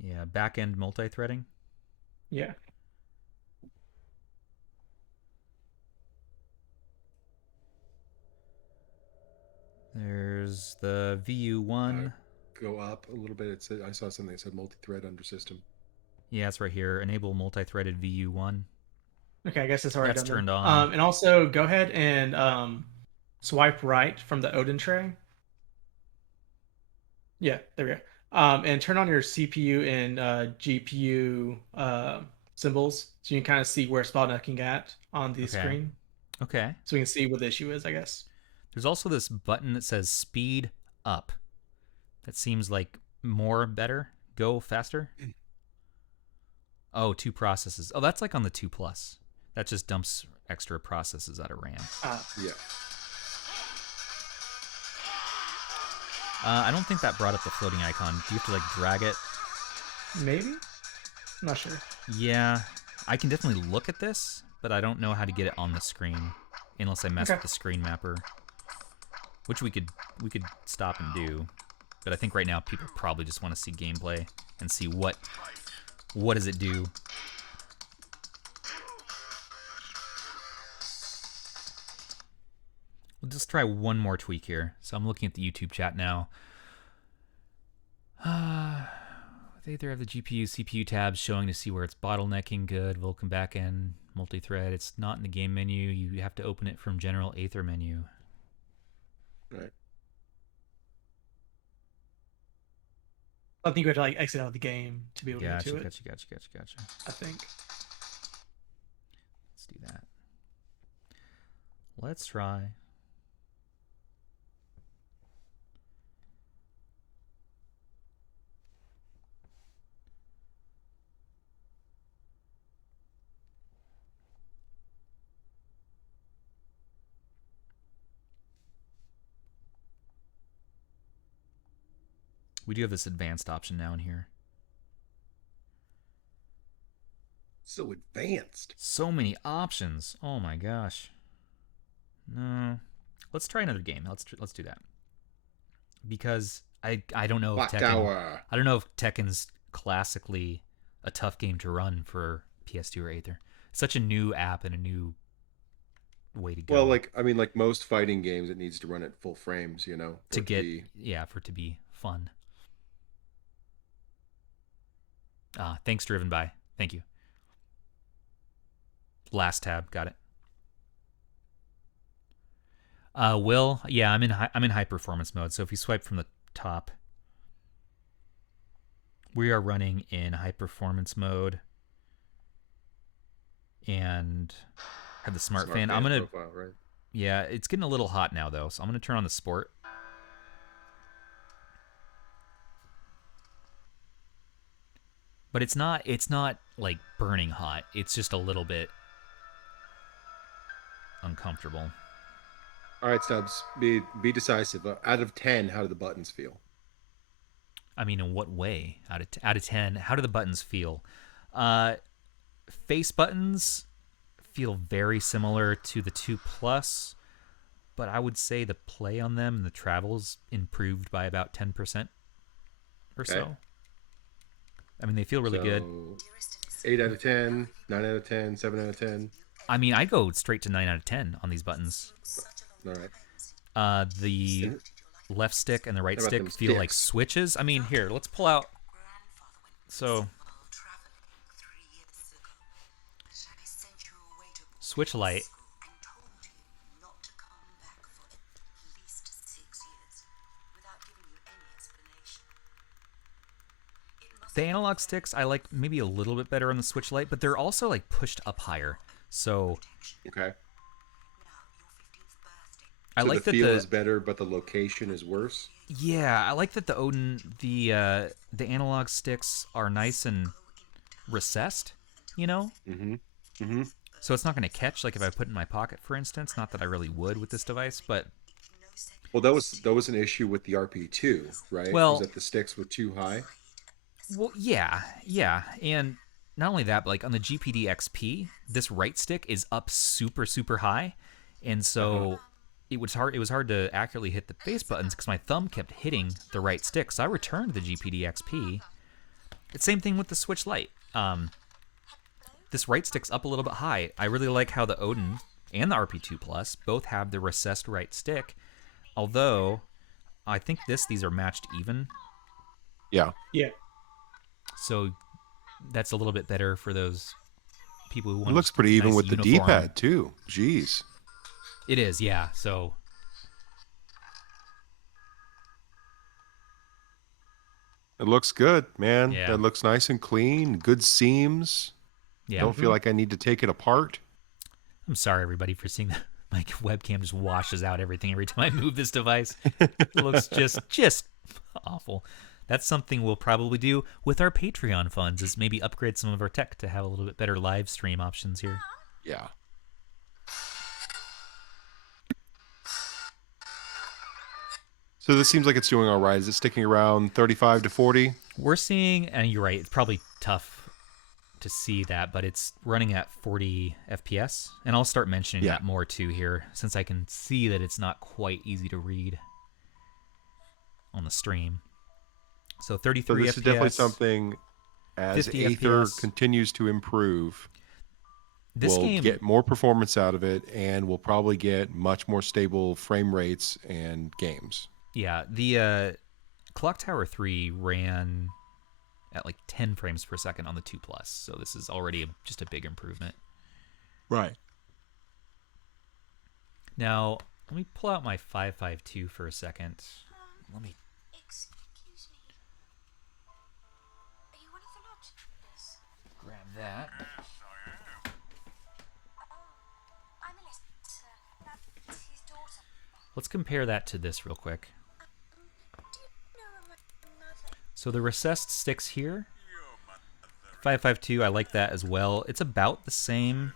Yeah, back-end multi-threading. Yeah. There's the VU1. Go up a little bit. I saw something that said multi-thread under system. Yeah, it's right here. Enable multi-threaded VU1. Okay, I guess it's already That's done turned then. on. And also go ahead and swipe right from the Odin tray. Yeah, there we go. And turn on your CPU and GPU symbols so you can kind of see where it's bottlenecking at on the screen. Okay. So we can see what the issue is, I guess. There's also this button that says speed up. That seems like better. Go faster. Oh, 2 processes. Oh, that's like on the 2 Plus. That just dumps extra processes out of RAM. Yeah. I don't think that brought up the floating icon. Do you have to like drag it? Maybe? I'm not sure. Yeah. I can definitely look at this, but I don't know how to get it on the screen unless I mess with the screen mapper. Which we could stop and do. But I think right now people probably just want to see gameplay and see what does it do. We'll just try one more tweak here. So I'm looking at the YouTube chat now. They either have the GPU, CPU tabs showing to see where it's bottlenecking. Good. Vulkan backend, multi-thread. It's not in the game menu. You have to open it from general Aether menu. Right. I think you have to like exit out of the game to be able to Gotcha, get to it. gotcha. I think. Let's do that. Let's try. We do have this advanced option now in here. So advanced. So many options. Oh my gosh. No. Let's try another game. Let's do that. Because I don't know if Clock Tekken. Tower. I don't know if Tekken's classically a tough game to run for PS2 or Aether. It's such a new app and a new way to go. Well, like most fighting games, it needs to run at full frames, you know, to get for it to be fun. Thanks, Driven By. Thank you. Last tab, got it. Will, yeah, I'm in high performance mode. So if you swipe from the top, we are running in high performance mode, and have the smart fan. I'm gonna, profile, right? yeah, it's getting a little hot now though, so I'm gonna turn on the sport. But it's not like burning hot. It's just a little bit uncomfortable. All right, Stubbs, be decisive. Out of 10, how do the buttons feel? I mean, in what way? Out of 10, how do the buttons feel? Face buttons feel very similar to the 2 Plus, but I would say the play on them and the travel's improved by about 10% or so. I mean, they feel really good. 8 out of 10, 9 out of 10, 7 out of 10. I mean, I go straight to 9 out of 10 on these buttons. All right. The left stick and the right How about stick them feel like sticks? switches. I mean, here, let's pull out. So, switch Lite. The analog sticks I like maybe a little bit better on the Switch Lite, but they're also like pushed up higher. So Okay. I So like the that feel is better, but the location is worse. Yeah, I like that the Odin the analog sticks are nice and recessed, you know? Mm-hmm. Mm-hmm. So it's not going to catch like if I put it in my pocket, for instance. Not that I really would with this device, but Well, that was an issue with the RP2, right? Well- was that the sticks were too high? well, yeah, and not only that, but like on the GPD XP, this right stick is up super super high, and so it was hard to accurately hit the face buttons because my thumb kept hitting the right stick. So I returned the GPD XP. It's same thing with the Switch Lite. This right stick's up a little bit high. I really like how the Odin and the RP2 Plus both have the recessed right stick, although I think these are matched even. Yeah. Yeah. So that's a little bit better for those people who want. It looks pretty even nice with the uniform. D-pad too. Jeez. It is, yeah. So It looks good, man. Yeah. That looks nice and clean. Good seams. yeah. Don't feel like I need to take it apart. I'm sorry, everybody, for seeing that. My webcam just washes out everything every time I move this device. It looks just awful. That's something we'll probably do with our Patreon funds, is maybe upgrade some of our tech to have a little bit better live stream options here. Yeah. So this seems like it's doing all right. Is it sticking around 35 to 40? We're seeing, and you're right, it's probably tough to see that, but it's running at 40 FPS. And I'll start mentioning Yeah. that more too here, since I can see that it's not quite easy to read on the stream. So 33 So this FPS. is definitely something, as 50 Aether FPS. continues to improve, This we'll game, get more performance out of it, and we'll probably get much more stable frame rates and games. yeah, the Clock Tower 3 ran at like 10 frames per second on the 2 Plus, so this is already just a big improvement. Right. Now, let me pull out my 552 for a second. Let me. that. Let's compare that to this real quick. So the recessed sticks here. 552, I like that as well. It's about the same.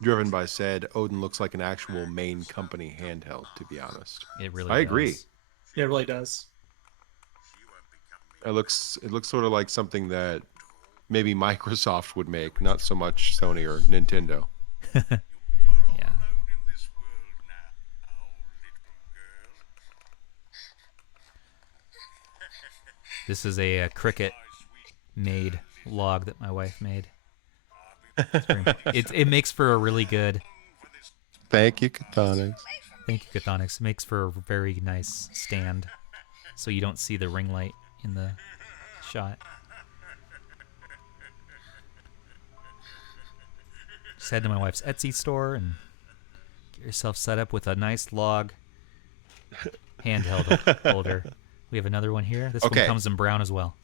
Driven by said, Odin looks like an actual main company handheld, to be honest. It really I agree. does. Yeah, it really does. It looks sort of like something that maybe Microsoft would make, not so much Sony or Nintendo. Yeah. This is a Cricut made log that my wife made. It makes for a really good. Thank you, Chthonics. Thank you, Chthonics. It makes for a very nice stand, so you don't see the ring light in the shot. Just head to my wife's Etsy store and get yourself set up with a nice log handheld holder. We have another one here. This one comes in brown as well.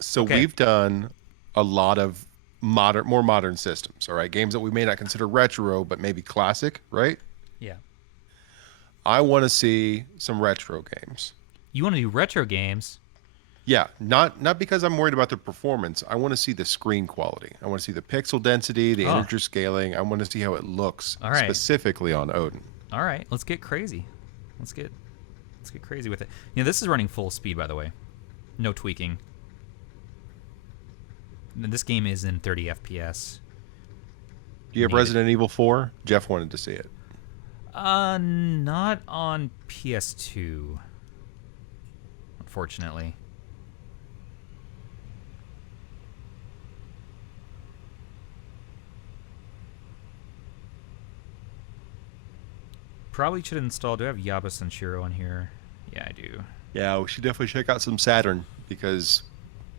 So we've done a lot of more modern systems, all right? Games that we may not consider retro, but maybe classic, right? Yeah. I want to see some retro games. You want to do retro games? Yeah, not because I'm worried about the performance. I want to see the screen quality. I want to see the pixel density, the integer scaling. I want to see how it looks specifically on Odin. All right, let's get crazy. Let's get crazy with it. You know, this is running full speed, by the way. No tweaking. This game is in 30 FPS. Do you have Resident Evil 4? Jeff wanted to see it. Not on PS2, unfortunately. Probably should install. Do I have Yaba Sanshiro on here? Yeah, I do. Yeah, we should definitely check out some Saturn, because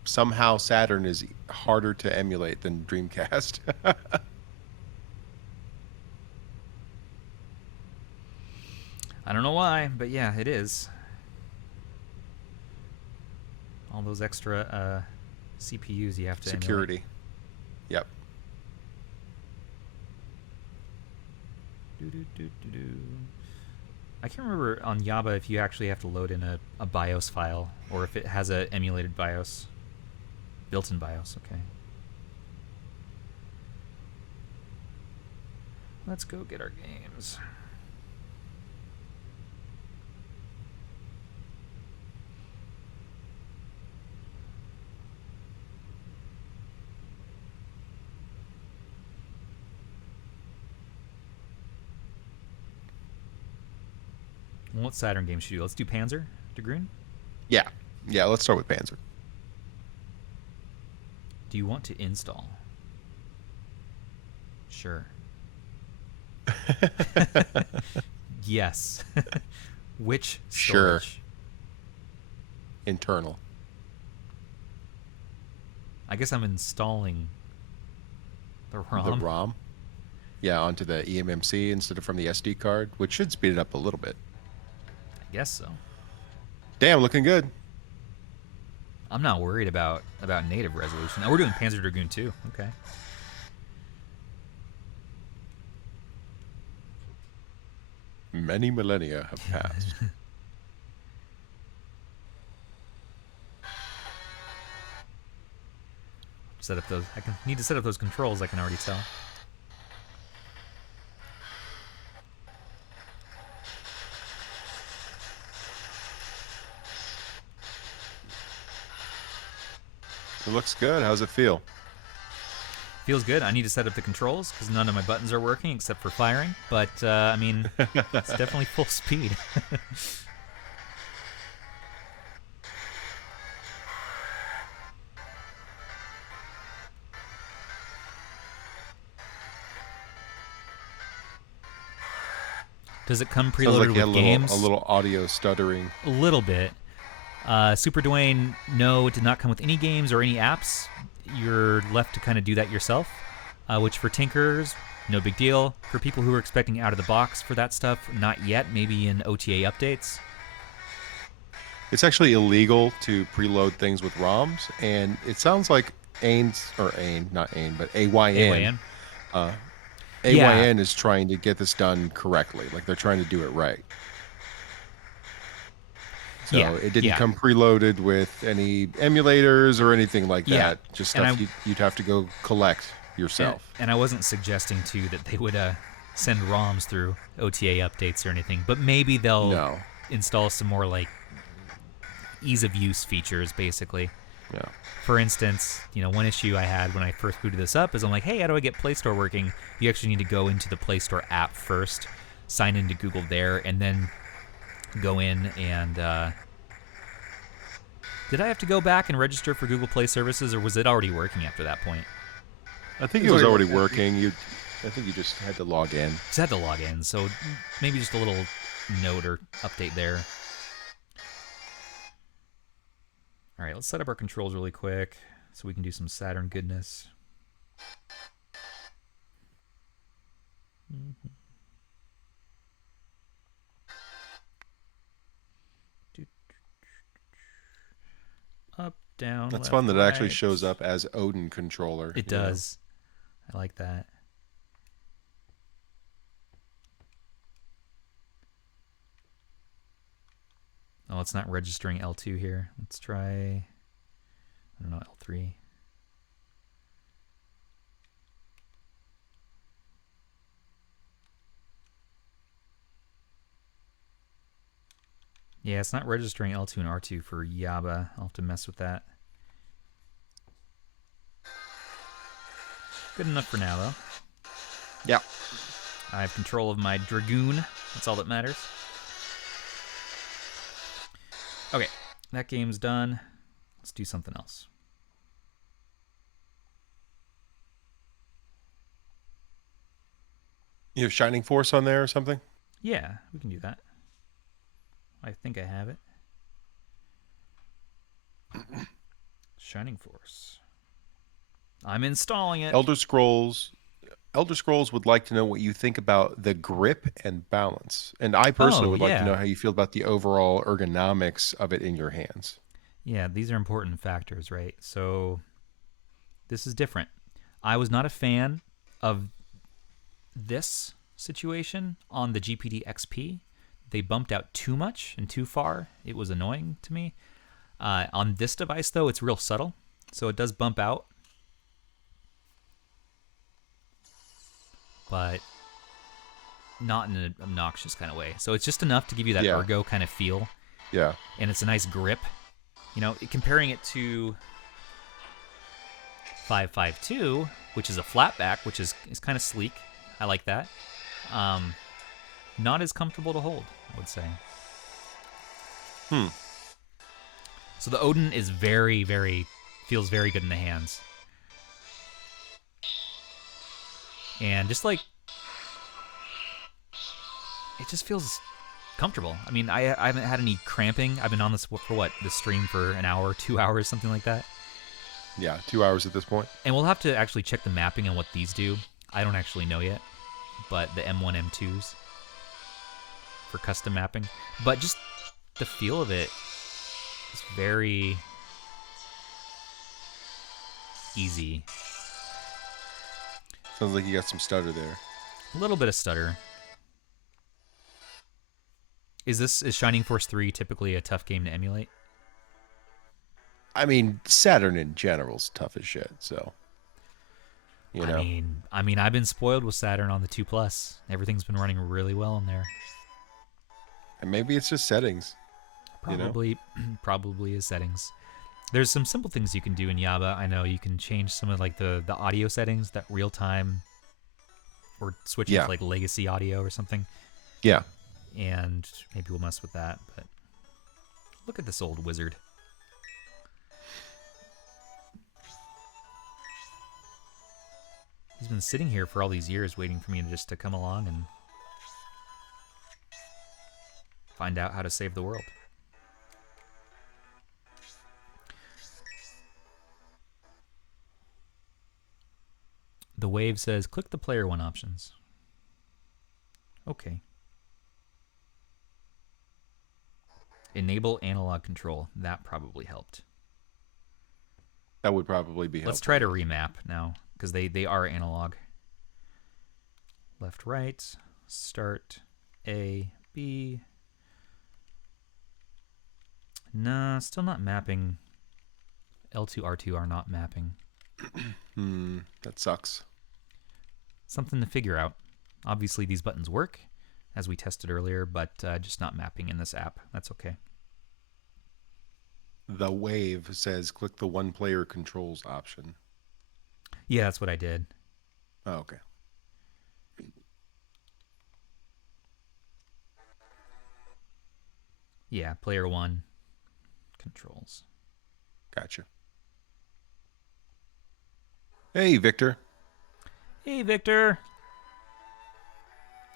somehow Saturn is harder to emulate than Dreamcast. I don't know why, but yeah, it is. All those extra CPUs you have to security. Emulate. Yep. I can't remember on Yaba if you actually have to load in a BIOS file or if it has a emulated BIOS. Built-in BIOS, okay. Let's go get our games. What Saturn game should we do? Let's do Panzer de Grün? Yeah, let's start with Panzer. Do you want to install? Sure. Yes. Which storage? Sure. Internal. I guess I'm installing the ROM. The ROM? Yeah, onto the eMMC instead of from the SD card, which should speed it up a little bit. I guess so. Damn, looking good. I'm not worried about native resolution. Oh, we're doing Panzer Dragoon too. Okay. Many millennia have passed. Set up those. Need to set up those controls. I can already tell. It looks good. How's it feel? Feels good. I need to set up the controls because none of my buttons are working except for firing. But, I mean, it's definitely full speed. Does it come preloaded with games? A little audio stuttering. A little bit. Super Dwayne, no, it did not come with any games or any apps. You're left to kind of do that yourself, which for tinkers, no big deal. For people who are expecting out of the box for that stuff, not yet, maybe in OTA updates. It's actually illegal to preload things with ROMs, and it sounds like not AYN, but AYN. AYN. AYN is trying to get this done correctly. Like they're trying to do it right. So it didn't come preloaded with any emulators or anything like that. Just stuff you'd have to go collect yourself. And I wasn't suggesting too that they would send ROMs through OTA updates or anything, but maybe they'll install some more like ease of use features, basically. Yeah. For instance, one issue I had when I first booted this up is I'm like, hey, how do I get Play Store working? You actually need to go into the Play Store app first, sign into Google there, and then go in and did I have to go back and register for Google Play Services, or was it already working after that point? I think it was already working. I think you just had to log in. Just had to log in, so maybe just a little note or update there. All right, let's set up our controls really quick so we can do some Saturn goodness. Up, down. That's left, fun that it actually right. shows up as Odin controller. It does. I like that. Oh, it's not registering L2 here. Let's try, I don't know, L3. Yeah, it's not registering L2 and R2 for Yaba. I'll have to mess with that. Good enough for now, though. Yeah. I have control of my Dragoon. That's all that matters. Okay, that game's done. Let's do something else. You have Shining Force on there or something? Yeah, we can do that. I think I have it. Shining Force. I'm installing it. Elder Scrolls would like to know what you think about the grip and balance. And I personally would like to know how you feel about the overall ergonomics of it in your hands. Yeah, these are important factors, right? So this is different. I was not a fan of this situation on the GPD XP. They bumped out too much and too far. It was annoying to me. On this device, though, it's real subtle. So it does bump out. But not in an obnoxious kind of way. So it's just enough to give you that ergo kind of feel. Yeah. And it's a nice grip. Comparing it to 552, which is a flat back, which is kind of sleek. I like that. Not as comfortable to hold, I would say. So the Odin is feels very good in the hands. And just like, it just feels comfortable. I mean, I haven't had any cramping. I've been on this for this stream for an hour, 2 hours, something like that. Yeah, 2 hours at this point. And we'll have to actually check the mapping on what these do. I don't actually know yet, but the M1, M2s for custom mapping. But just the feel of it is very easy. Sounds like you got some stutter there. A little bit of stutter. Is Shining Force 3 typically a tough game to emulate? I mean, Saturn in general is tough as shit, so you know. I mean, I've been spoiled with Saturn on the 2 Plus. Everything's been running really well in there. And maybe it's just settings. Probably is settings. There's some simple things you can do in Yaba. I know you can change some of like the audio settings, that real time, or switch it to like legacy audio or something. Yeah. And maybe we'll mess with that. But look at this old wizard. He's been sitting here for all these years waiting for me to come along and find out how to save the world. The Wave says, click the player one options. Okay. Enable analog control. That probably helped. That would probably be helpful. Let's try to remap now, because they are analog. Left, right, start, A, B. Nah, still not mapping. L2, R2 are not mapping. That sucks. Something to figure out. Obviously, these buttons work, as we tested earlier, but just not mapping in this app. That's okay. The Wave says click the one player controls option. Yeah, that's what I did. Oh, okay. Yeah, player 1 controls. Gotcha. Hey, Victor. Hey, Victor.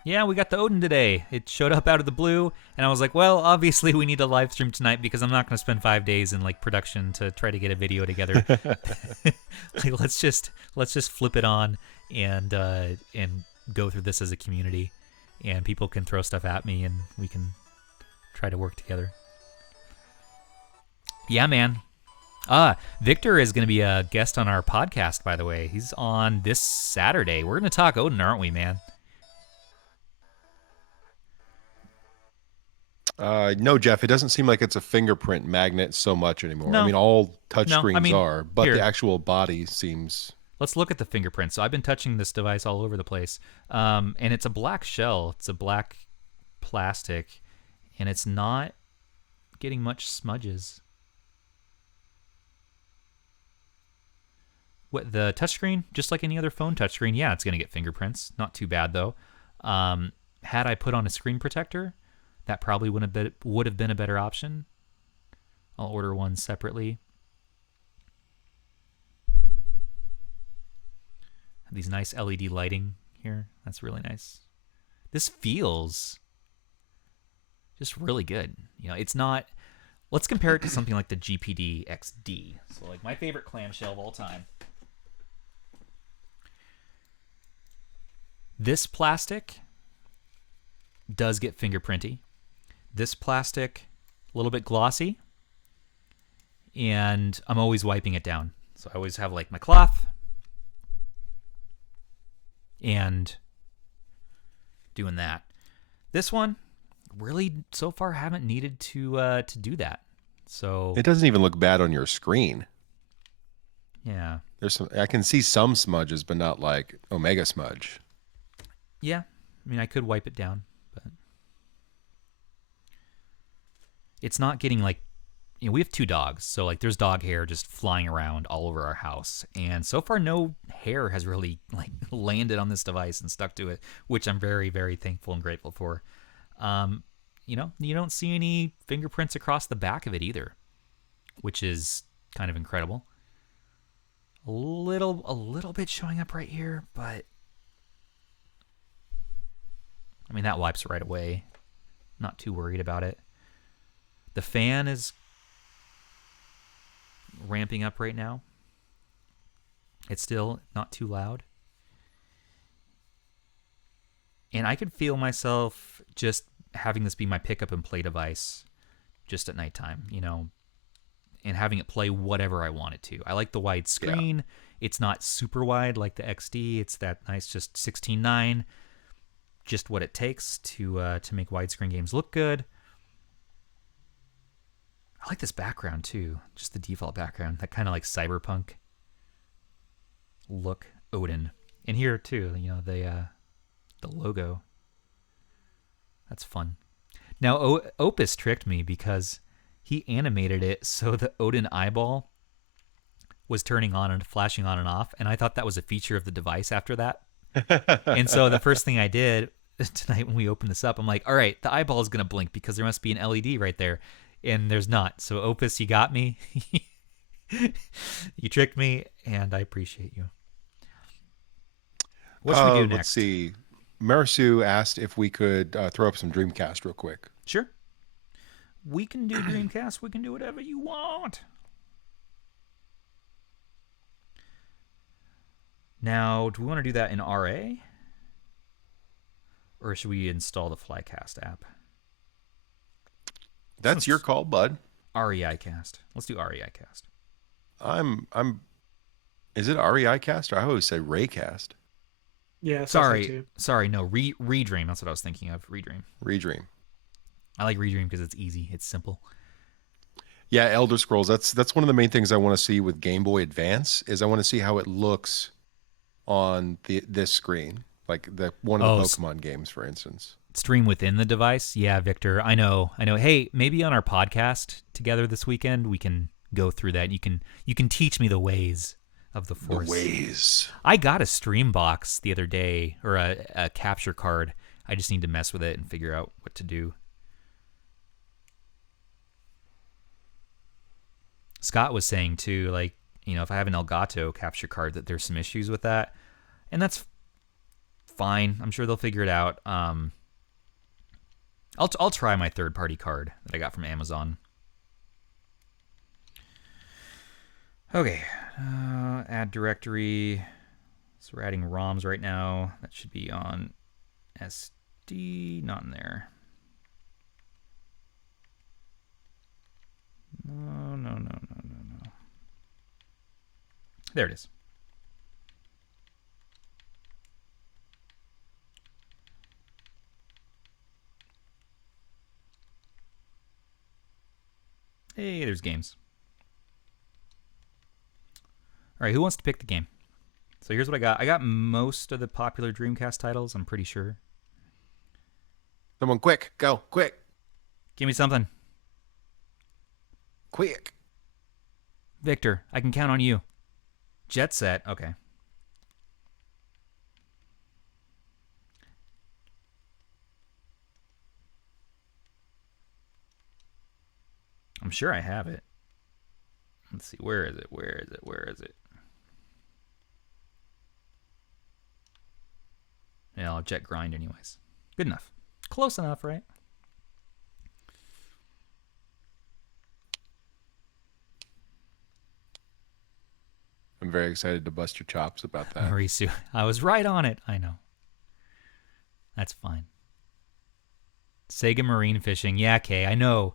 Yeah, we got the Odin today. It showed up out of the blue, and I was like, well, obviously we need a live stream tonight because I'm not going to spend 5 days in like production to try to get a video together. Like, let's just flip it on and go through this as a community, and people can throw stuff at me, and we can try to work together. Yeah, man. Victor is going to be a guest on our podcast, by the way. He's on this Saturday. We're going to talk Odin, aren't we, man? No, Jeff, it doesn't seem like it's a fingerprint magnet so much anymore. No. I mean, all touch No, screens I mean, are, but here. the actual body seems... Let's look at the fingerprints. So I've been touching this device all over the place. And it's a black shell. It's a black plastic. And it's not getting much smudges. What, the touchscreen? Just like any other phone touchscreen, yeah, it's going to get fingerprints. Not too bad, though. Had I put on a screen protector, that probably would have been a better option. I'll order one separately. These nice LED lighting here. That's really nice. This feels just really good. You know, it's not... Let's compare it to something like the GPD XD. So, like, my favorite clamshell of all time. This plastic does get fingerprinty. This plastic, a little bit glossy. And I'm always wiping it down. So I always have, like, my cloth. And doing that. This one, really, so far, haven't needed to do that. So It doesn't even look bad on your screen. yeah. There's some, I can see some smudges, but not like Omega smudge. Yeah. I mean, I could wipe it down, but it's not getting like, you know, we have 2 dogs, so like there's dog hair just flying around all over our house, and so far no hair has really like landed on this device and stuck to it, which I'm very, very thankful and grateful for. You know, you don't see any fingerprints across the back of it either, which is kind of incredible. A little bit showing up right here, but I mean, that wipes right away. Not too worried about it. The fan is ramping up right now. It's still not too loud. And I could feel myself just having this be my pick up and play device just at nighttime, you know, and having it play whatever I want it to. I like the wide screen. Yeah. It's not super wide like the XD. It's that nice, just 16:9. Just what it takes to make widescreen games look good. I like this background too, just the default background, that kind of like cyberpunk look. Odin, and here too, you know, the logo. That's fun. Now Opus tricked me because he animated it so the Odin eyeball was turning on and flashing on and off, and I thought that was a feature of the device after that. And so the first thing I did tonight when we opened this up, I'm like, all right, the eyeball is going to blink because there must be an LED right there. And there's not. So Opus, you got me. You tricked me, and I appreciate you. What should we do next? Let's see. Marisu asked if we could throw up some Dreamcast real quick. Sure. We can do Dreamcast. We can do whatever you want. Now, do we want to do that in RA? Or should we install the Flycast app? That's your call, bud. REI cast. Let's do REI cast. I'm. Is it REI cast or I always say Raycast? Yeah. Sorry. No, Redream. That's what I was thinking of. Redream. I like Redream because it's easy. It's simple. Yeah, Elder Scrolls. That's one of the main things I want to see with Game Boy Advance. Is I want to see how it looks on this screen, like one of the Pokemon games, for instance. Stream within the device. Yeah, Victor. I know. Hey, maybe on our podcast together this weekend we can go through that. You can teach me the ways of the Force. The ways. I got a stream box the other day, or a capture card. I just need to mess with it and figure out what to do. Scott was saying too, like, if I have an Elgato capture card, that there's some issues with that, and that's fine. I'm sure they'll figure it out. I'll try my third-party card that I got from Amazon. Okay, add directory. So we're adding ROMs right now. That should be on SD, not in there. No. There it is. Hey, there's games. All right, who wants to pick the game? So here's what I got. I got most of the popular Dreamcast titles, I'm pretty sure. Someone quick, go, quick. Give me something. Quick. Victor, I can count on you. Jet Set, okay. I'm sure I have it. Let's see, where is it? Yeah, I'll Jet Grind anyways. Good enough. Close enough, right? I'm very excited to bust your chops about that. Marisu, I was right on it. I know. That's fine. Sega Marine Fishing. Yeah, Kay, I know.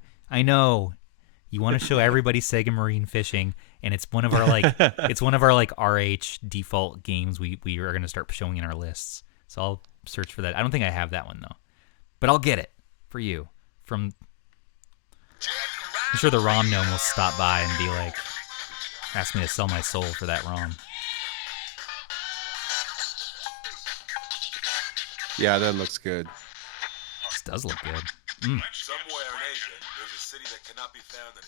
You want to show everybody Sega Marine Fishing, and it's one of our RH default games we are going to start showing in our lists. So I'll search for that. I don't think I have that one though, but I'll get it for you. I'm sure the ROM gnome will stop by and be like, ask me to sell my soul for that ROM. Yeah, that looks good. This does look good. Somewhere in Asia, there's a city that cannot be found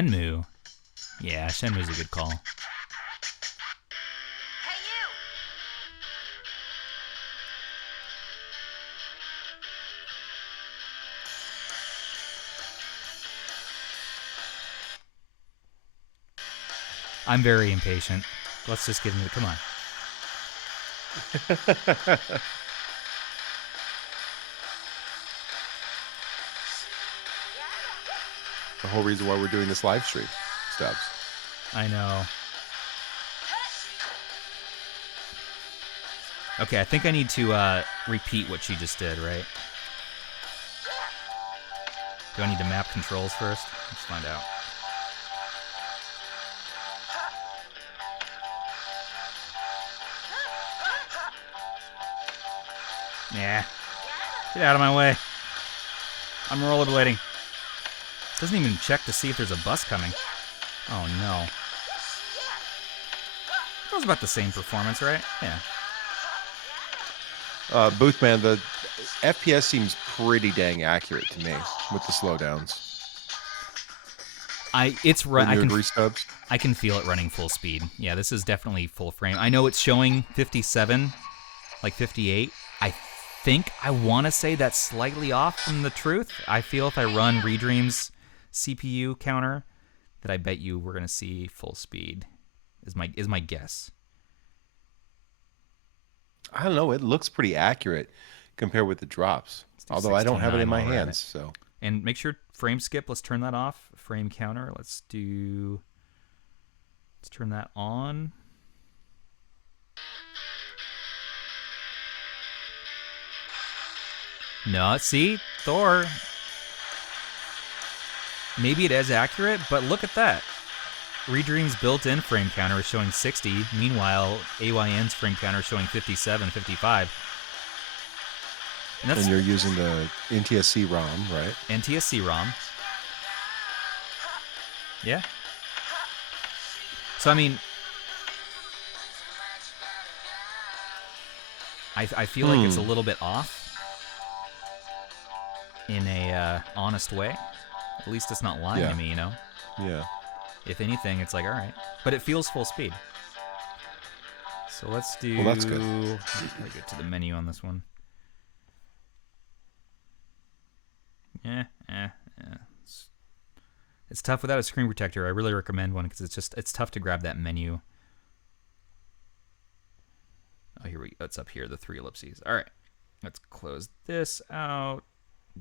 anymore. Shenmue. Yeah, Shenmue's a good call. I'm very impatient. Let's just get into it. Come on. The whole reason why we're doing this live stream, Stubbs. I know. Okay, I think I need to repeat what she just did, right? Do I need to map controls first? Let's find out. Yeah. Get out of my way. I'm rollerblading. Doesn't even check to see if there's a bus coming. Oh no. That was about the same performance, right? Yeah. Boothman, the FPS seems pretty dang accurate to me with the slowdowns. I can feel it running full speed. Yeah, this is definitely full frame. I know it's showing 57, like 58. I want to say that's slightly off from the truth. I feel if I run Redream's CPU counter, that I bet you we're gonna see full speed. Is my guess. I don't know. It looks pretty accurate compared with the drops. Although I don't have it in my hands, so. And make sure frame skip. Let's turn that off. Frame counter. Let's turn that on. No, see? Thor. Maybe it is accurate, but look at that. Redream's built-in frame counter is showing 60. Meanwhile, AYN's frame counter is showing 57, 55. And you're using the NTSC ROM, right? NTSC ROM. Yeah. So, I mean, I feel like it's a little bit off in a honest way. At least it's not lying to me, you know? Yeah. If anything, it's like, all right. But it feels full speed. So let's do... Well, that's good. Let me get to the menu on this one. Yeah. It's tough without a screen protector. I really recommend one because it's tough to grab that menu. Oh, here we go. It's up here, the 3 ellipses. All right. Let's close this out.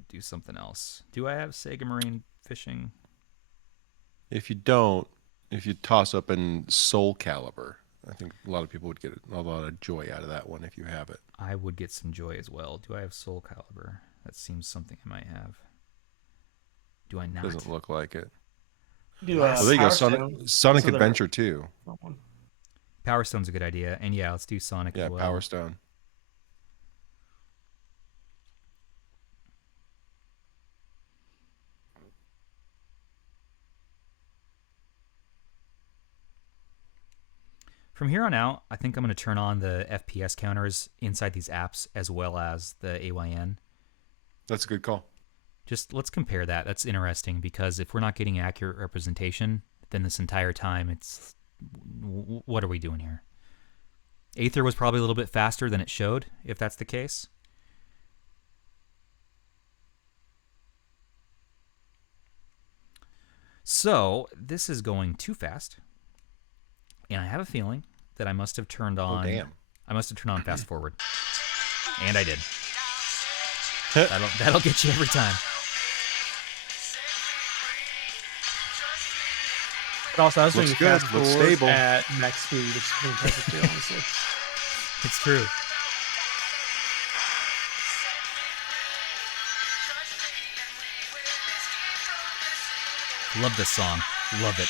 Do something else. Do I have Sega Marine Fishing? If you don't, if you toss up in Soul Calibur, I think a lot of people would get a lot of joy out of that one if you have it. I would get some joy as well. Do I have Soul Calibur? That seems something I might have. Do I not? Doesn't look like it. Do, well, there you go. Sonic so Adventure 2. Power Stone's a good idea. And yeah, let's do Sonic as well. Yeah, Power Stone. From here on out, I think I'm going to turn on the FPS counters inside these apps as well as the AYN. That's a good call. Just let's compare that. That's interesting because if we're not getting accurate representation, then this entire time it's... What are we doing here? Aether was probably a little bit faster than it showed, if that's the case. So, this is going too fast. And I have a feeling that I must have turned on... Oh, damn. I must have turned on fast forward. And I did. That'll get you every time. But also, I was doing Looks good. fast Looks forward stable. at max speed, which is pretty impressive too, honestly. It's true. Love this song. Love it.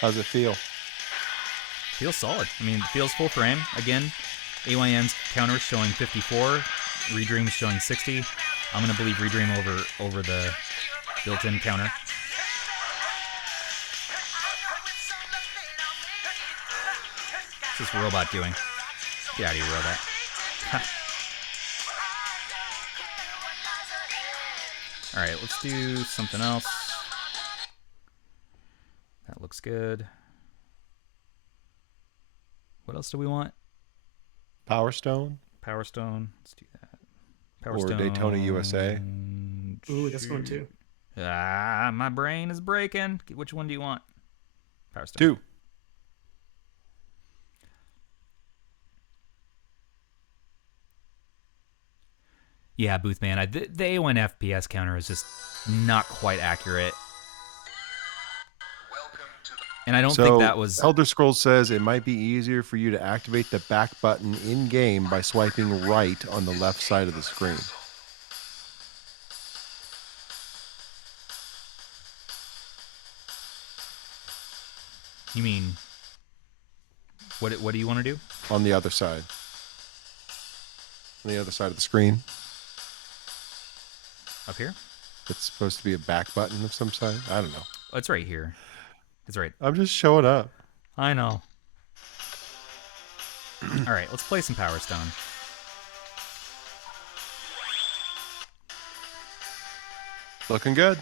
How's it feel? Feels solid. I mean, it feels full frame. Again, AYN's counter is showing 54. Redream is showing 60. I'm going to believe Redream over the built-in counter. What's this robot doing? Get out of here, robot. Alright, let's do something else. That looks good. What else do we want? Power Stone? Power Stone. Let's do that. Power Or Stone. Daytona USA? Ooh, that's one too. Ah, my brain is breaking. Which one do you want? Power Stone. 2. Yeah, Boothman. The A1 FPS counter is just not quite accurate. And I don't think that was... Elder Scrolls says it might be easier for you to activate the back button in-game by swiping right on the left side of the screen. You mean... What do you want to do? On the other side. On the other side of the screen. Up here? It's supposed to be a back button of some sort. I don't know. Oh, it's right here. It's right. I'm just showing up. I know. All right, let's play some Power Stone. Looking good.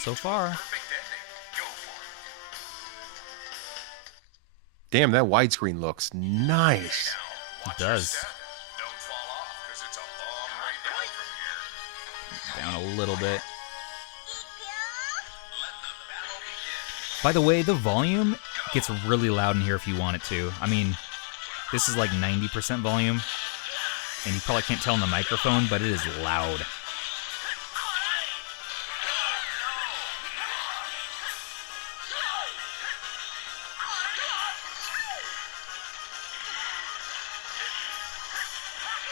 So far. Damn, that widescreen looks nice. It does. Down a little bit. By the way, the volume gets really loud in here if you want it to. I mean, this is like 90% volume, and you probably can't tell in the microphone, but it is loud.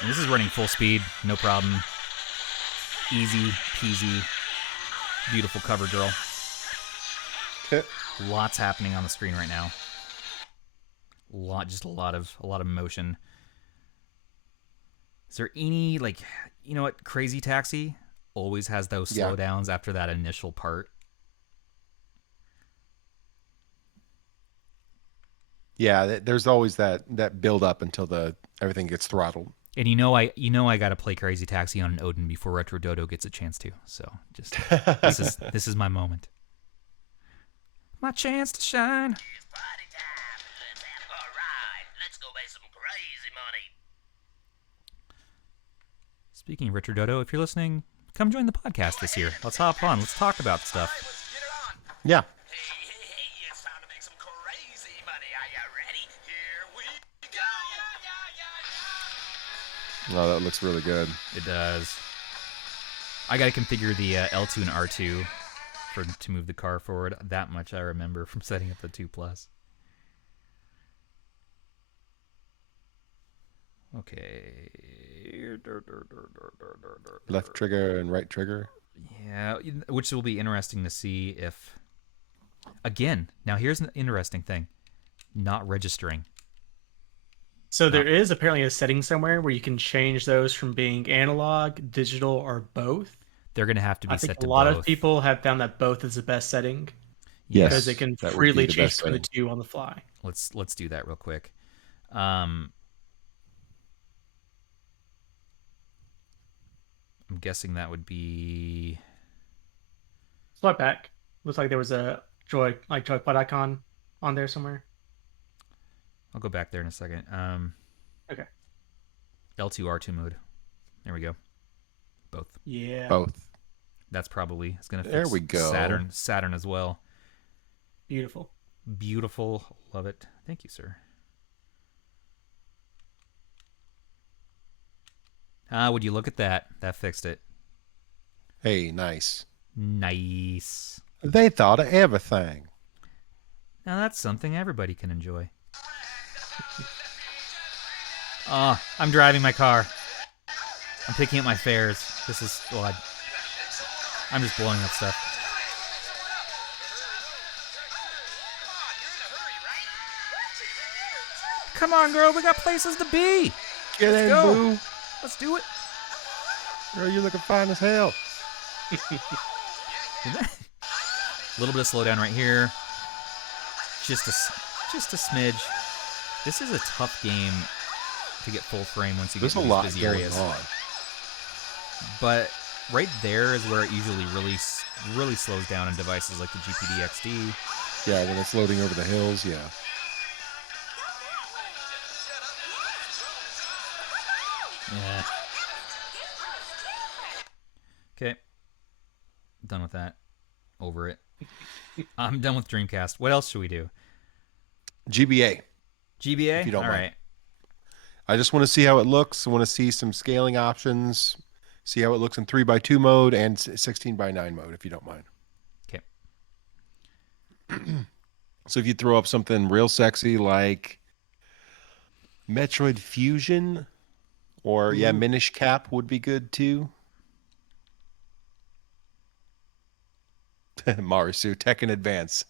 And this is running full speed, no problem. Easy peasy. Beautiful cover girl. Lots happening on the screen right now. Just a lot of motion. Is there any, like, you know what? Crazy Taxi always has those slowdowns after that initial part. Yeah, there's always that build up until everything gets throttled. And I got to play Crazy Taxi on an Odin before Retro Dodo gets a chance to. So just this is my moment. My chance to shine. It's party time. Let's have a ride. Let's go make some crazy money. Speaking of Retro Dodo, if you're listening, come join the podcast this year. Let's hop on. Let's talk about stuff. Let's get it on. Yeah. Hey, it's time to make some crazy money. Are you ready? Here we go. Oh, that looks really good. It does. I got to configure the L2 and R2 to move the car forward. That much I remember from setting up the 2+. Okay. Left trigger and right trigger. Yeah, which will be interesting to see if... Again, now here's an interesting thing. Not registering. So there is apparently a setting somewhere where you can change those from being analog, digital, or both. They're going to have to be I set think to a lot both. of people have found that both is the best setting. Yes, Because it can that would be freely the change best between the setting. two on the fly. Let's do that real quick. I'm guessing that would be... Swipe back. Looks like there was a joypad icon on there somewhere. I'll go back there in a second. Okay. L2, R2 mode. There we go. Both. Yeah. Both. That's probably... It's going to There fix we go. Saturn as well. Beautiful. Beautiful. Love it. Thank you, sir. Would you look at that? That fixed it. Hey, nice. Nice. They thought of everything. Now that's something everybody can enjoy. Oh, I'm driving my car. I'm picking up my fares. This is... Well, I'm just blowing up stuff. Come on, girl. We got places to be. Get Let's in, go. boo. Let's do it. Girl, you're looking fine as hell. A little bit of slowdown right here. Just a smidge. This is a tough game to get full frame once you There's get a to lot these busy going areas. on. But right there is where it usually really slows down in devices like the GPD XD. Yeah, when it's loading over the hills, yeah. Yeah. Okay. Done with that. Over it. I'm done with Dreamcast. What else should we do? GBA. GBA? If you don't All mind. right. I just want to see how it looks. I want to see some scaling options. See how it looks in 3x2 mode and 16:9 mode, if you don't mind. Okay. So if you throw up something real sexy like Metroid Fusion or Minish Cap would be good too. Marisu, Tekken Advance.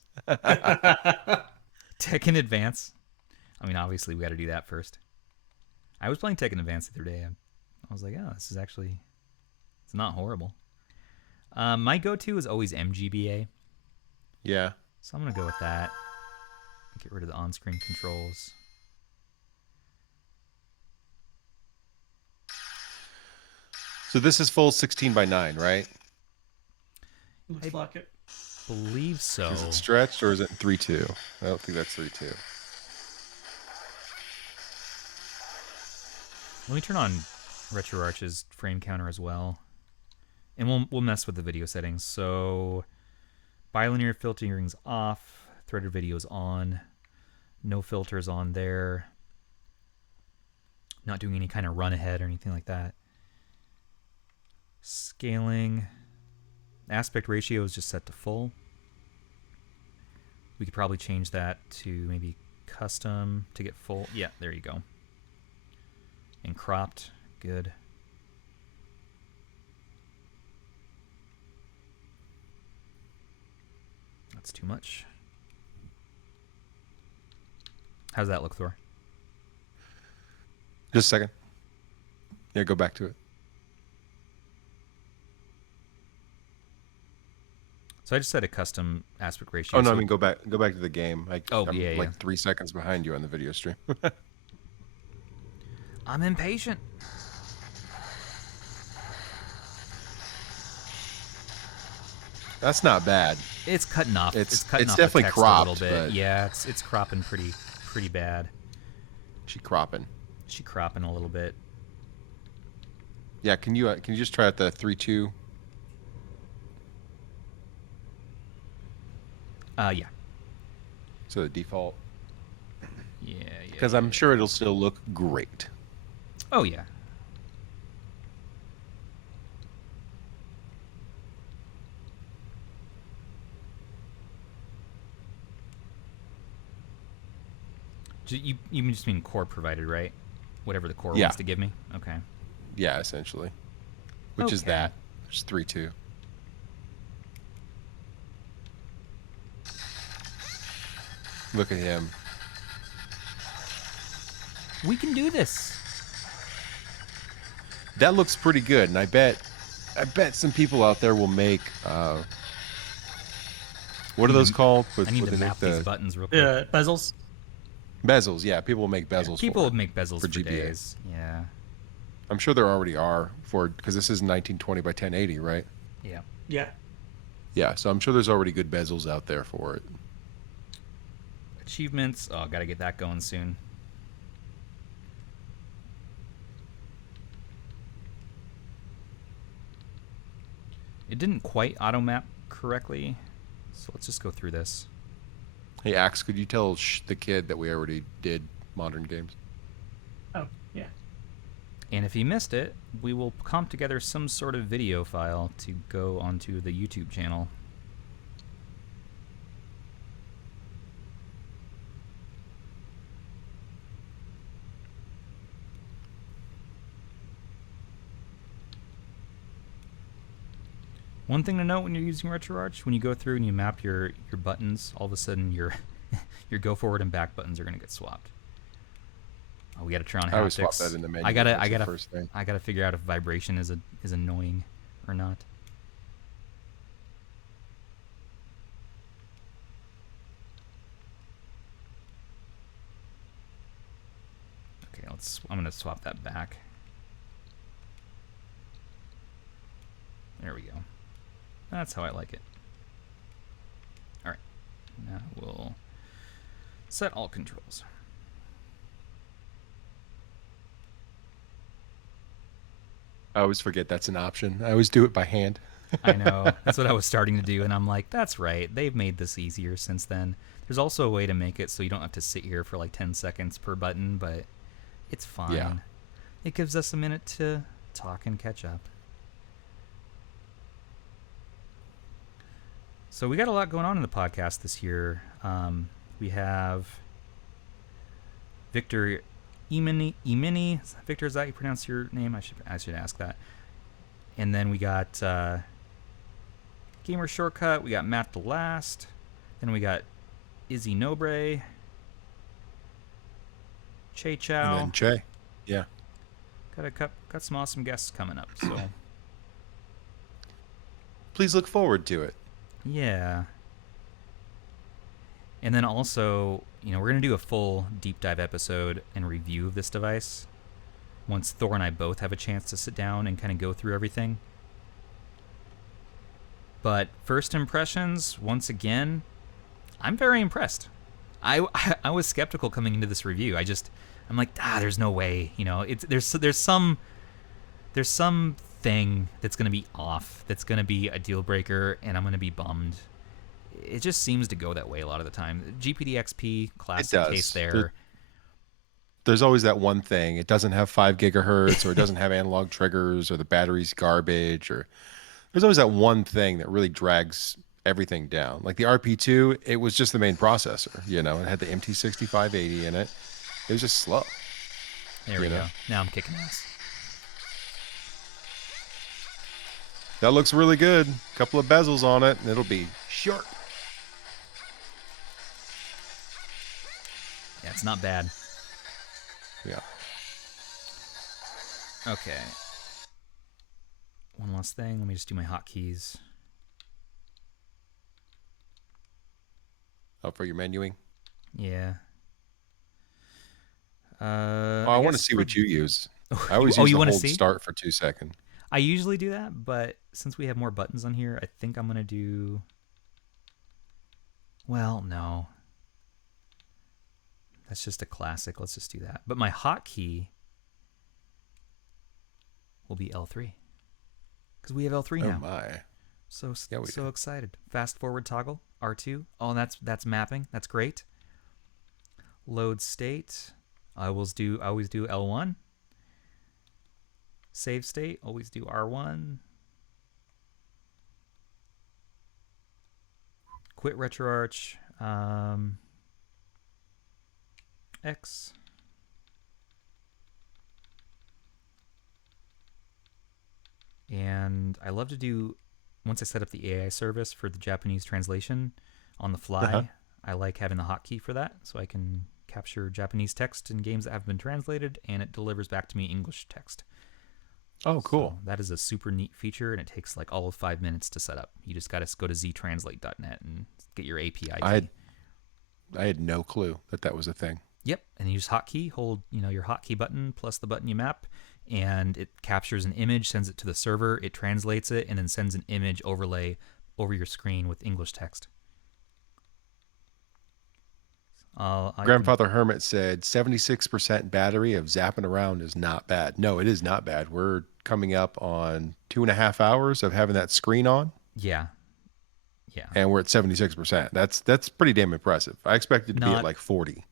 Tekken Advance. I mean, obviously, we got to do that first. I was playing Tekken Advance the other day. I was like, oh, this is actually... It's not horrible. My go-to is always MGBA. Yeah. So I'm going to go with that. Get rid of the on-screen controls. So this is full 16:9, right? Looks like it. Believe so. Is it stretched or is it 3.2? I don't think that's 3.2. Let me turn on RetroArch's frame counter as well. And we'll mess with the video settings. So bilinear filtering's off, threaded video's on, no filters on there. Not doing any kind of run ahead or anything like that. Scaling. Aspect ratio is just set to full. We could probably change that to maybe custom to get full. Yeah, there you go. And cropped. good. That's too much. How's that look, Thor? Just a second. Yeah, go back to it. So I just set a custom aspect ratio. Oh no, so I mean go back to the game. Oh, I'm yeah, like yeah. 3 seconds behind you on the video stream. I'm impatient. That's not bad. It's cutting off. It's cutting off definitely the text cropped, a little bit. but- Yeah, it's cropping pretty bad. She cropping. She cropping a little bit. Yeah, can you just try out the 3-2? Yeah. So the default. Yeah. Because I'm sure it'll still look great. Oh yeah. You just mean core provided, right? Whatever the core Yeah. wants to give me. Okay. Yeah, essentially. Which is Okay. that. Which is 3-2. Look at him. We can do this. That looks pretty good, and I bet some people out there will make what are those called? I need With to they map make these the buttons real quick. Bezels. bezels. Yeah, people will make bezels. People for would make bezels for GBA. days. Yeah. I'm sure there already are for because this is 1920 by 1080, right? Yeah. Yeah. Yeah, so I'm sure there's already good bezels out there for it. Achievements. Oh, gotta get that going soon. It didn't quite auto map correctly, so let's just go through this. Hey, Axe, could you tell the kid that we already did modern games? Oh, yeah. And if he missed it, we will comp together some sort of video file to go onto the YouTube channel. One thing to note when you're using RetroArch, when you go through and you map your buttons, all of a sudden your your go forward and back buttons are going to get swapped. Oh, we got to turn on haptics. I always swap that in the menu. I That's the gotta first thing. figure out if vibration is annoying or not. Okay, I'm gonna swap that back. There we go. That's how I like it. All right, now we'll set all controls. I always forget that's an option. I always do it by hand. I know. That's what I was starting to do, and I'm like, that's right. They've made this easier since then. There's also a way to make it so you don't have to sit here for like 10 seconds per button, but it's fine. Yeah. It gives us a minute to talk and catch up. So we got a lot going on in the podcast this year. We have Victor Emini. Victor, is that how you pronounce your name? I should ask that. And then we got Gamer Shortcut. We got Matt the Last. Then we got Izzy Nobre. Che Chow. And then Che. Yeah. Got some awesome guests coming up. So Please look forward to it. yeah. And then also, we're going to do a full deep dive episode and review of this device once Thor and I both have a chance to sit down and kind of go through everything. But first impressions, once again, I'm very impressed. I was skeptical coming into this review. I'm like, there's no way, there's some thing that's going to be off, that's going to be a deal breaker, and I'm going to be bummed. It just seems to go that way a lot of the time. GPD XP, classic case there. There's always that one thing. It doesn't have 5 gigahertz, or it doesn't have analog triggers, or the battery's garbage, or there's always that one thing that really drags everything down. Like the RP2, it was just the main processor. It had the MT6580 in it. It was just slow. There we go. Now I'm kicking ass. That looks really good. Couple of bezels on it, and it'll be sharp. Yeah, it's not bad. Yeah. Okay. One last thing. Let me just do my hotkeys. Oh, for your menuing? Yeah. I want to see what you use. I always Oh, use you the wanna hold see? start for 2 seconds. I usually do that, but since we have more buttons on here, I think I'm going to do... Well, no. That's just a classic. Let's just do that. But my hotkey will be L3. Because we have L3 now. Oh my. So Yeah, we so do. excited. Fast forward toggle, R2. Oh, that's mapping. That's great. Load state. I always do L1. Save state, always do R1. Quit RetroArch. X. And I love to do, once I set up the AI service for the Japanese translation on the fly, I like having the hotkey for that, so I can capture Japanese text in games that have been translated, and it delivers back to me English text. Oh, cool. So that is a super neat feature, and it takes like all of 5 minutes to set up. You just got to go to ztranslate.net and get your API key. I had no clue that was a thing. Yep, and you use hotkey, hold your hotkey button plus the button you map, and it captures an image, sends it to the server, it translates it, and then sends an image overlay over your screen with English text. Grandfather Hermit said 76% battery of zapping around is not bad. No, it is not bad. We're coming up on 2.5 hours of having that screen on. Yeah. And we're at 76%. That's pretty damn impressive. I expected to be at like 40.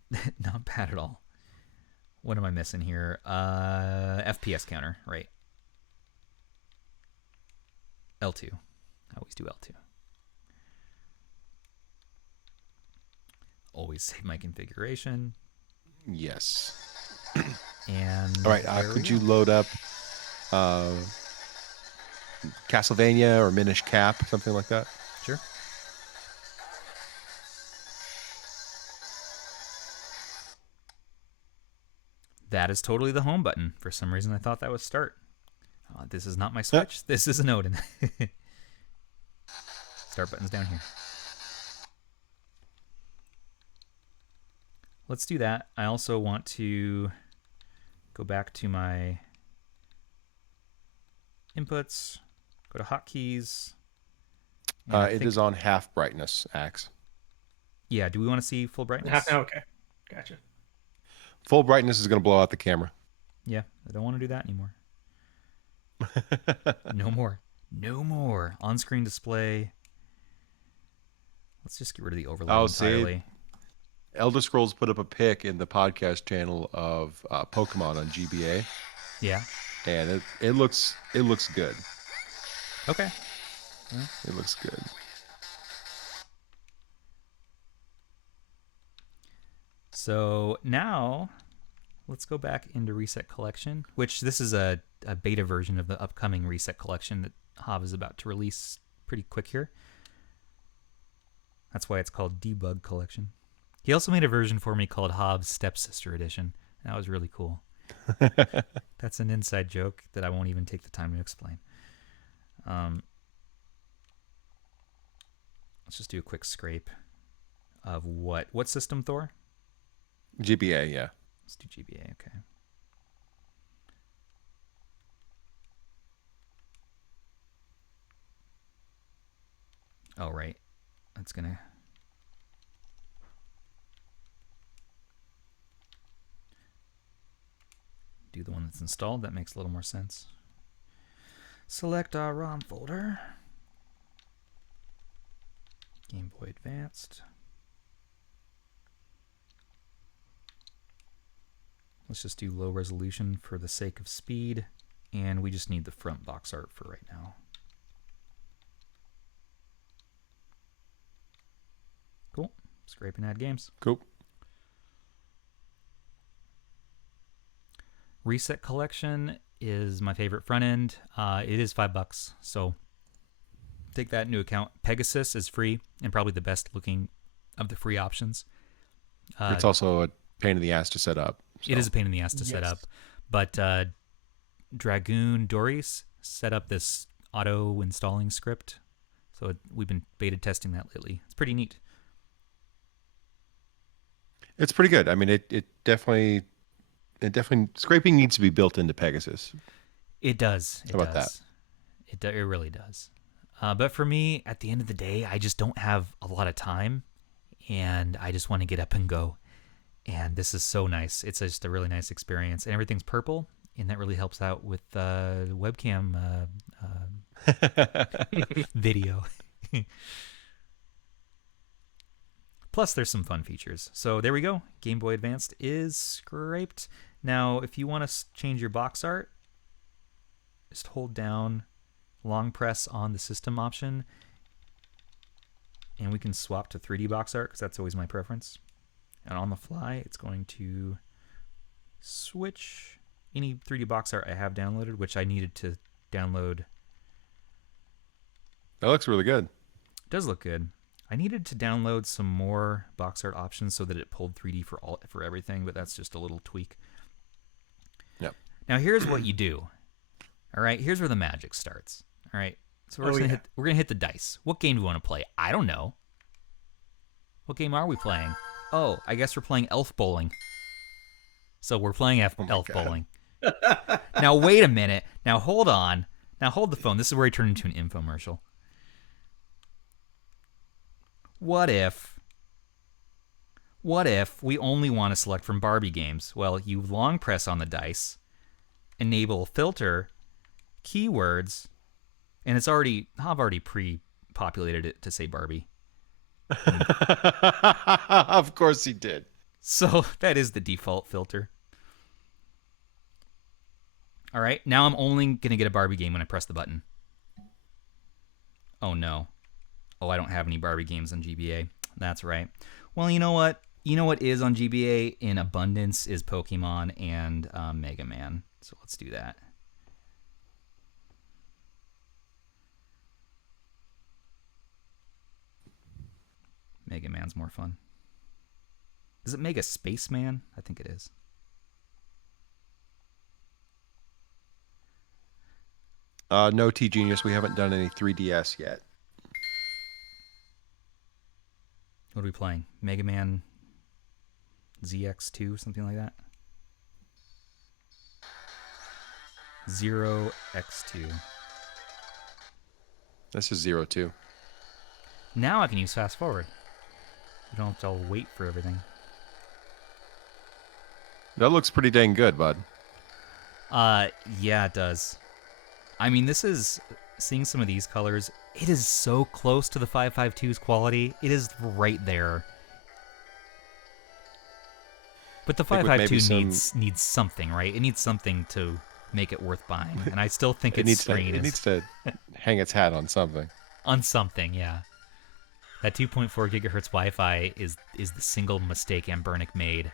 Not bad at all. What am I missing here? FPS counter, right? L2. I always do L2. Always save my configuration. Yes. And all right, could you load up Castlevania or Minish Cap, something like that? Sure. That is totally the home button. For some reason, I thought that was start. This is not my Switch. This is an Odin. Start button's down here. Let's do that. I also want to go back to my inputs, go to hotkeys. It is on half brightness, Axe. Yeah, do we want to see full brightness? Half now, okay. Gotcha. Full brightness is going to blow out the camera. Yeah, I don't want to do that anymore. No more. No more. On-screen display. Let's just get rid of the overlay entirely. See, Elder Scrolls put up a pic in the podcast channel of Pokemon on GBA. Yeah. And it looks good. Okay. It looks good. So now let's go back into Reset Collection, which this is a beta version of the upcoming Reset Collection that Hob is about to release pretty quick here. That's why it's called Debug Collection. He also made a version for me called Hob's Stepsister Edition. That was really cool. That's an inside joke that I won't even take the time to explain. Let's just do a quick scrape of what system, Thor? GBA, yeah. Let's do GBA, okay. Oh, right. That's going to... do the one that's installed. That makes a little more sense. Select our ROM folder. Game Boy Advanced. Let's just do low resolution for the sake of speed. And we just need the front box art for right now. Cool. Scrape and add games. Cool. Reset Collection is my favorite front end. It is $5, so take that into account. Pegasus is free and probably the best looking of the free options. It's also a pain in the ass to set up. It is a pain in the ass to set up, but Dragoon Doris set up this auto installing script, so we've been beta testing that lately. It's pretty neat. It's pretty good. I mean, it definitely scraping needs to be built into Pegasus. It does. How about that? It really does. But for me, at the end of the day, I just don't have a lot of time, and I just want to get up and go. And this is so nice. It's just a really nice experience, and everything's purple, and that really helps out with webcam video. Plus, there's some fun features. So there we go. Game Boy Advanced is scraped. Now, if you want to change your box art, just hold down long press on the system option, and we can swap to 3D box art because that's always my preference. And on the fly, it's going to switch any 3D box art I have downloaded, which I needed to download. That looks really good. It does look good. I needed to download some more box art options so that it pulled 3D for everything, but that's just a little tweak. Yep. Now here's what you do. All right, here's where the magic starts. All right, so we're gonna hit the dice. What game do we want to play? I don't know. What game are we playing? Oh, I guess we're playing Elf Bowling. So we're playing Elf Bowling. Now wait a minute. Now hold on. Now hold the phone. This is where I turn into an infomercial. What if we only want to select from Barbie games? Well, you long press on the dice, enable filter, keywords, and I've already pre-populated it to say Barbie. Of course he did. So that is the default filter. All right, now I'm only going to get a Barbie game when I press the button. Oh no. Oh, I don't have any Barbie games on GBA. That's right. Well, you know what? You know what is on GBA in abundance is Pokemon and Mega Man. So let's do that. Mega Man's more fun. Is it Mega Spaceman? I think it is. No, T-Genius, we haven't done any 3DS yet. What are we playing? Mega Man ZX2, something like that? 0x2. This is 02. Now I can use fast forward. You don't have to all wait for everything. That looks pretty dang good, bud. Yeah, it does. I mean, this is... Seeing some of these colors, it is so close to the 552's quality. It is right there. But the 552 needs something, right? It needs something to make it worth buying. And I still think it needs to hang its hat on something. On something, yeah. That 2.4 gigahertz Wi-Fi is the single mistake Ambernic made.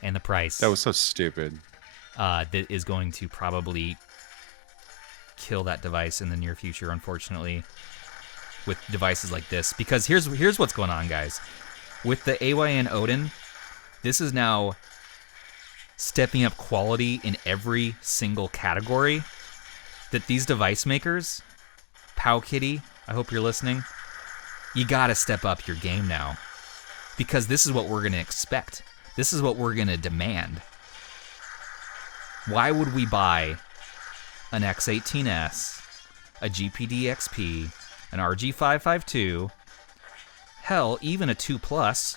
And the price. That was so stupid. That is going to probably kill that device in the near future, unfortunately, with devices like this. Because here's what's going on, guys. With the AYN Odin, this is now stepping up quality in every single category that these device makers, Powkitty, I hope you're listening, you gotta step up your game now. Because this is what we're gonna expect. This is what we're gonna demand. Why would we buy an X18S, a GPD XP, an RG552, hell, even a 2 Plus,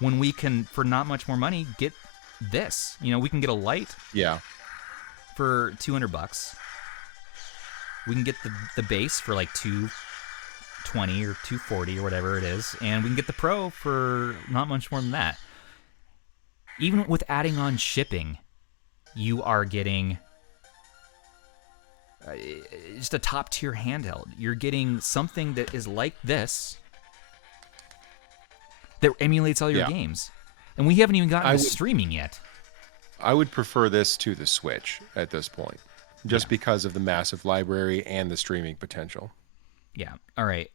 when we can, for not much more money, get this? You know, we can get a Lite for $200. We can get the base for like $220 or $240 or whatever it is, and we can get the Pro for not much more than that. Even with adding on shipping, you are getting just a top-tier handheld. You're getting something that is like this that emulates all your games. And we haven't even gotten to streaming yet. I would prefer this to the Switch at this point, just because of the massive library and the streaming potential. Yeah. All right.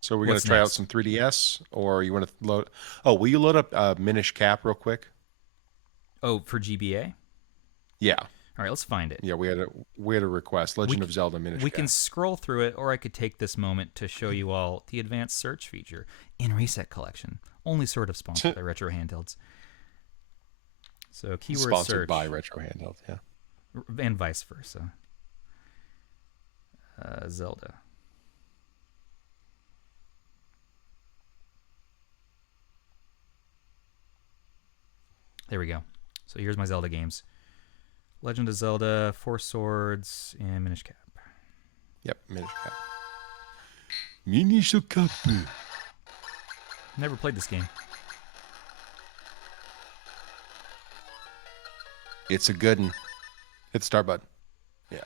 So we're going What's to try out next? some 3DS, or you want to load? Oh, will you load up Minish Cap real quick? Oh, for GBA. Yeah, All right, let's find it. yeah. We had a request. Legend of Zelda Minish We Cap. can scroll through it, or I could take this moment to show you all the advanced search feature in Reset Collection. Only sort of sponsored by Retro Handhelds. So keyword Sponsored search by Retro Handheld. Yeah. and vice versa. Zelda. There we go. So here's my Zelda games. Legend of Zelda, Four Swords, and Minish Cap. Yep. Minish Cap. Minish Cap. Never played this game. It's a good one. Hit the start button. Yeah.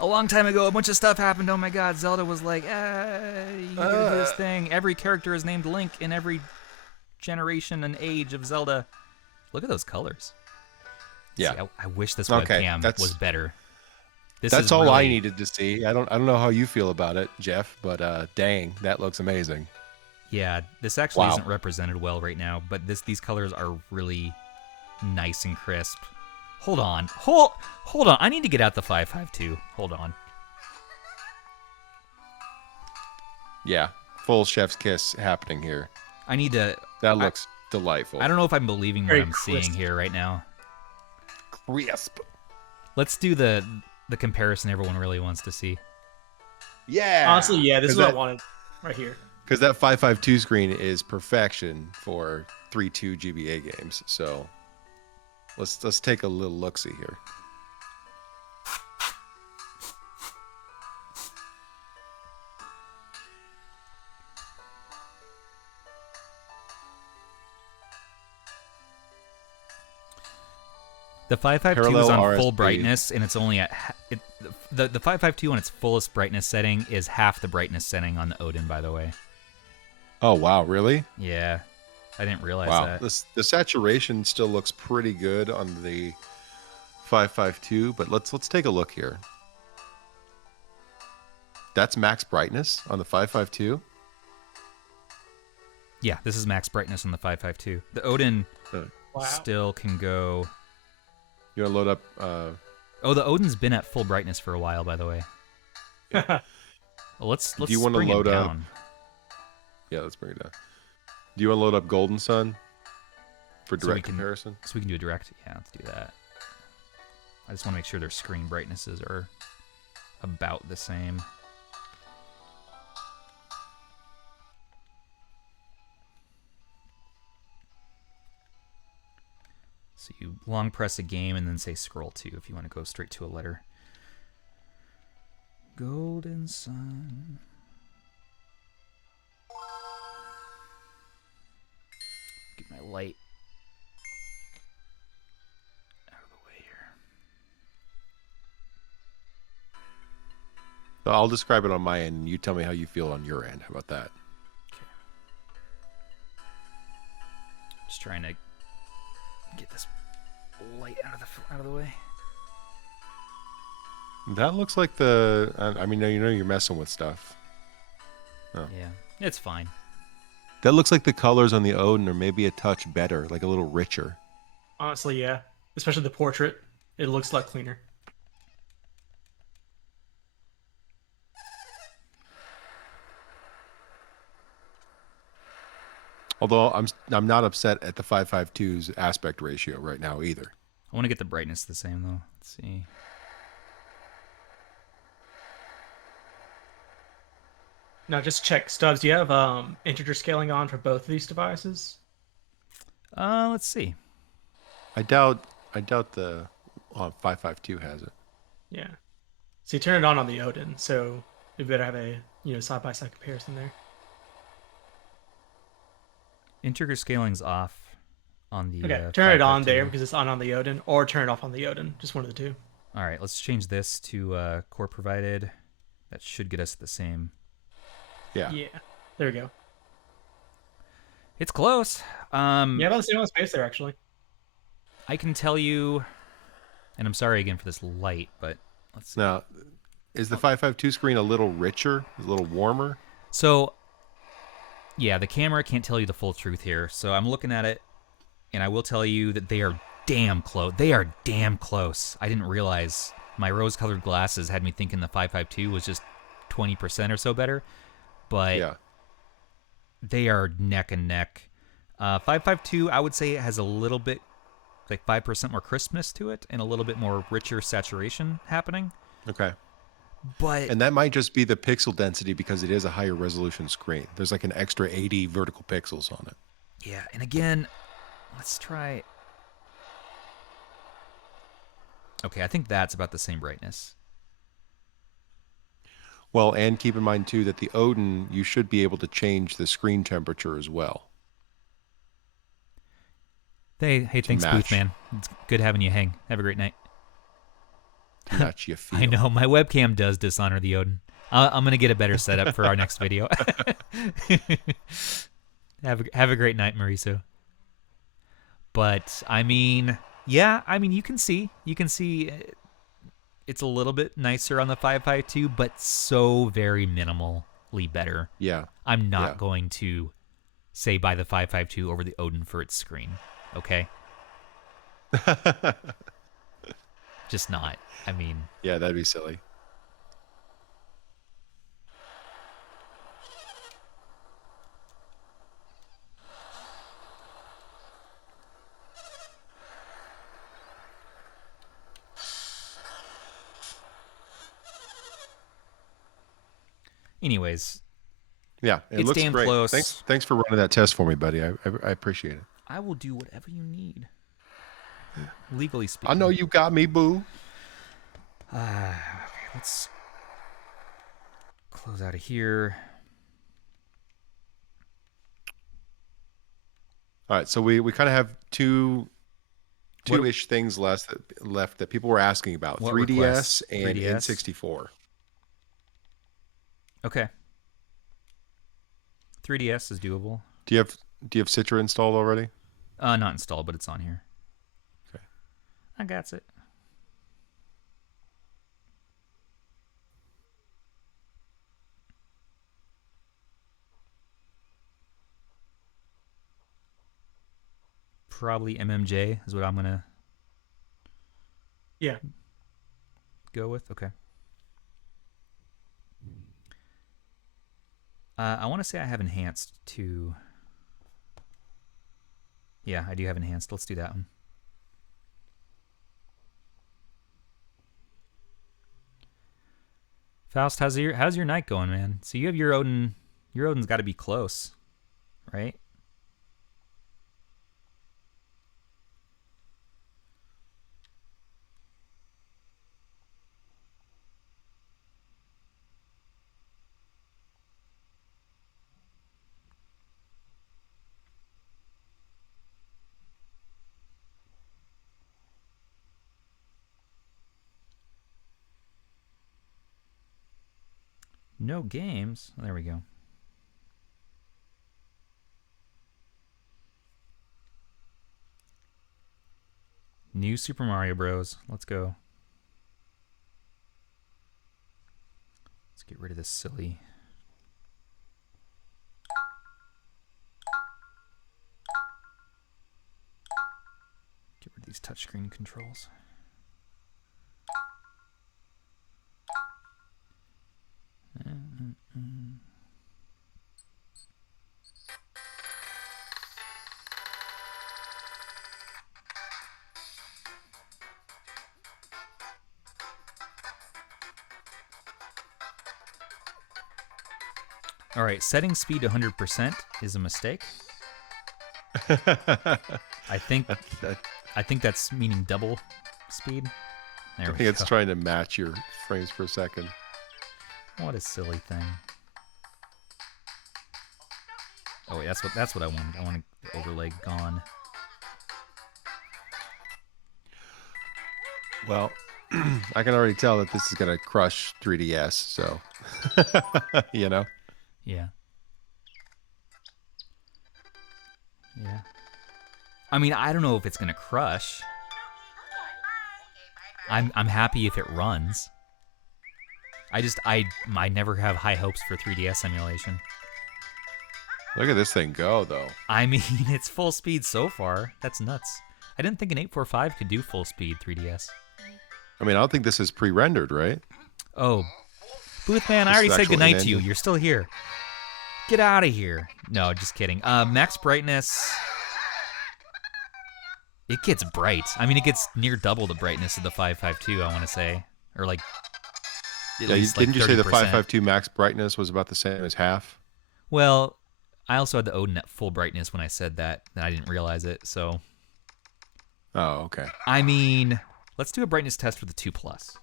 A long time ago, a bunch of stuff happened. Oh my god, Zelda was like, you gotta do this thing. Every character is named Link in every generation and age of Zelda. Look at those colors. Yeah. See, I wish this Okay, webcam that's- was better. This That's is all I really- needed to see. I don't know how you feel about it, Jeff, but dang, that looks amazing. Yeah, this actually Wow. isn't represented well right now, but these colors are really nice and crisp. Hold on. Hold on. I need to get out the 552. Hold on. Yeah, full chef's kiss happening here. I need to That looks delightful. I don't know if I'm believing what Very I'm seeing crisp. here right now. Crisp. Let's do the comparison everyone really wants to see. Yeah. Honestly, yeah, this is 'Cause what I that- wanted right here. Because that 552 screen is perfection for 3.2 GBA games. So let's take a little look-see here. The 552 is Parallel on full RSP. brightness, and it's only at the 552 on its fullest brightness setting is half the brightness setting on the Odin. By the way, Oh wow, really? yeah, I didn't realize Wow. that. The saturation still looks pretty good on the 552, but let's take a look here. That's max brightness on the 552. Yeah, this is max brightness on the 552. The Odin Wow. still can go. You want to load up? Oh, the Odin's been at full brightness for a while, by the way. Well, let's you wanna bring load it up- down. Yeah, let's bring it down. Do you want to load up Golden Sun for So we direct can- comparison? So we can do a direct. Yeah, let's do that. I just want to make sure their screen brightnesses are about the same. So you long press a game and then say scroll to if you want to go straight to a letter. Golden Sun. Get my light out of the way here. So I'll describe it on my end, and you tell me how you feel on your end. How about that? Just trying to get this light out of the way. That looks like the. I mean, you know, you're messing with stuff. Oh. Yeah, it's fine. That looks like the colors on the Odin are maybe a touch better, like a little richer. Honestly, yeah. Especially the portrait. It looks a lot cleaner. Although I'm not upset at the 552's aspect ratio right now either. I want to get the brightness the same though. Let's see. Now, just check, Stubbs. Do you have integer scaling on for both of these devices? Let's see. I doubt the 552 has it. Yeah. So you turn it on the Odin, so you better have a side by side comparison there. Integer scaling's off on the. Okay, turn it on 552. there because it's on the Odin, or turn it off on the Odin. Just one of the two. All right, let's change this to core provided. That should get us the same. Yeah. Yeah. There we go. It's close. Yeah, about the same amount of space there actually. I can tell you And I'm sorry again for this light, but let's see. Now, is the 552 screen a little richer, a little warmer? So, yeah, the camera can't tell you the full truth here. So I'm looking at it, and I will tell you that they are damn close. They are damn close. I didn't realize my rose-colored glasses had me thinking the 552 was just 20% or so better, but Yeah. they are neck and neck. 552, I would say it has a little bit, like 5% more crispness to it, and a little bit more richer saturation happening. Okay. But And that might just be the pixel density because it is a higher resolution screen. There's like an extra 80 vertical pixels on it. yeah, and again, let's try. Okay, I think that's about the same brightness. Well, and keep in mind too that the Odin, you should be able to change the screen temperature as well. Hey, thanks, match. Booth Man. It's good having you hang. Have a great night. To match you feel. I know my webcam does dishonor the Odin. I'm gonna get a better setup for our next video. Have a great night, Mauricio. But I mean, yeah, I mean you can see it's a little bit nicer on the 552, but so very minimally better. Yeah. I'm not going to say buy the 552 over the Odin for its screen. Okay. Just not. I mean, Yeah, that'd be silly. anyways, Yeah, it It's looks damn great. close. Thanks for running that test for me, buddy. I appreciate it. I will do whatever you need. Legally speaking. I know you got me, boo. Okay, let's close out of here. All right, so we kind of have What- two-ish things left that people were asking about. What 3DS requests? and 3DS? N64. Okay. 3DS is doable. Do you have Citra installed already? Not installed, but it's on here. Okay. I got it. Probably MMJ is what I'm gonna Yeah. go with. Okay. I want to say I have enhanced to. Yeah, I do have enhanced. Let's do that one. Faust, how's your night going, man? So you have your Odin. Your Odin's got to be close, right? No games. There we go. New Super Mario Bros. Let's go. Let's get rid of this silly. Get rid of these touchscreen controls. All right, setting speed to 100% is a mistake. I think that's meaning double speed. There I we think go. it's trying to match your frames per second. What a silly thing. Oh wait, that's what I wanted. I want the overlay gone. Well, I can already tell that this is going to crush 3DS, so you know. Yeah. Yeah. I mean, I don't know if it's gonna crush. I'm happy if it runs. I never have high hopes for 3DS emulation. Look at this thing go, though. I mean, it's full speed so far. That's nuts. I didn't think an 845 could do full speed 3DS. I mean, I don't think this is pre-rendered, right? Oh, Boothman, I This already is said actual goodnight to you. in-engine. You're still here. Get out of here. No, just kidding. Max brightness. It gets bright. I mean, it gets near double the brightness of the 552, I want to say. Or like, at Yeah, least didn't like you say the 30%. 552 max brightness was about the same as half? Well, I also had the Odin at full brightness when I said that, and I didn't realize it, so... Oh, okay. I mean, let's do a brightness test with the 2 Plus.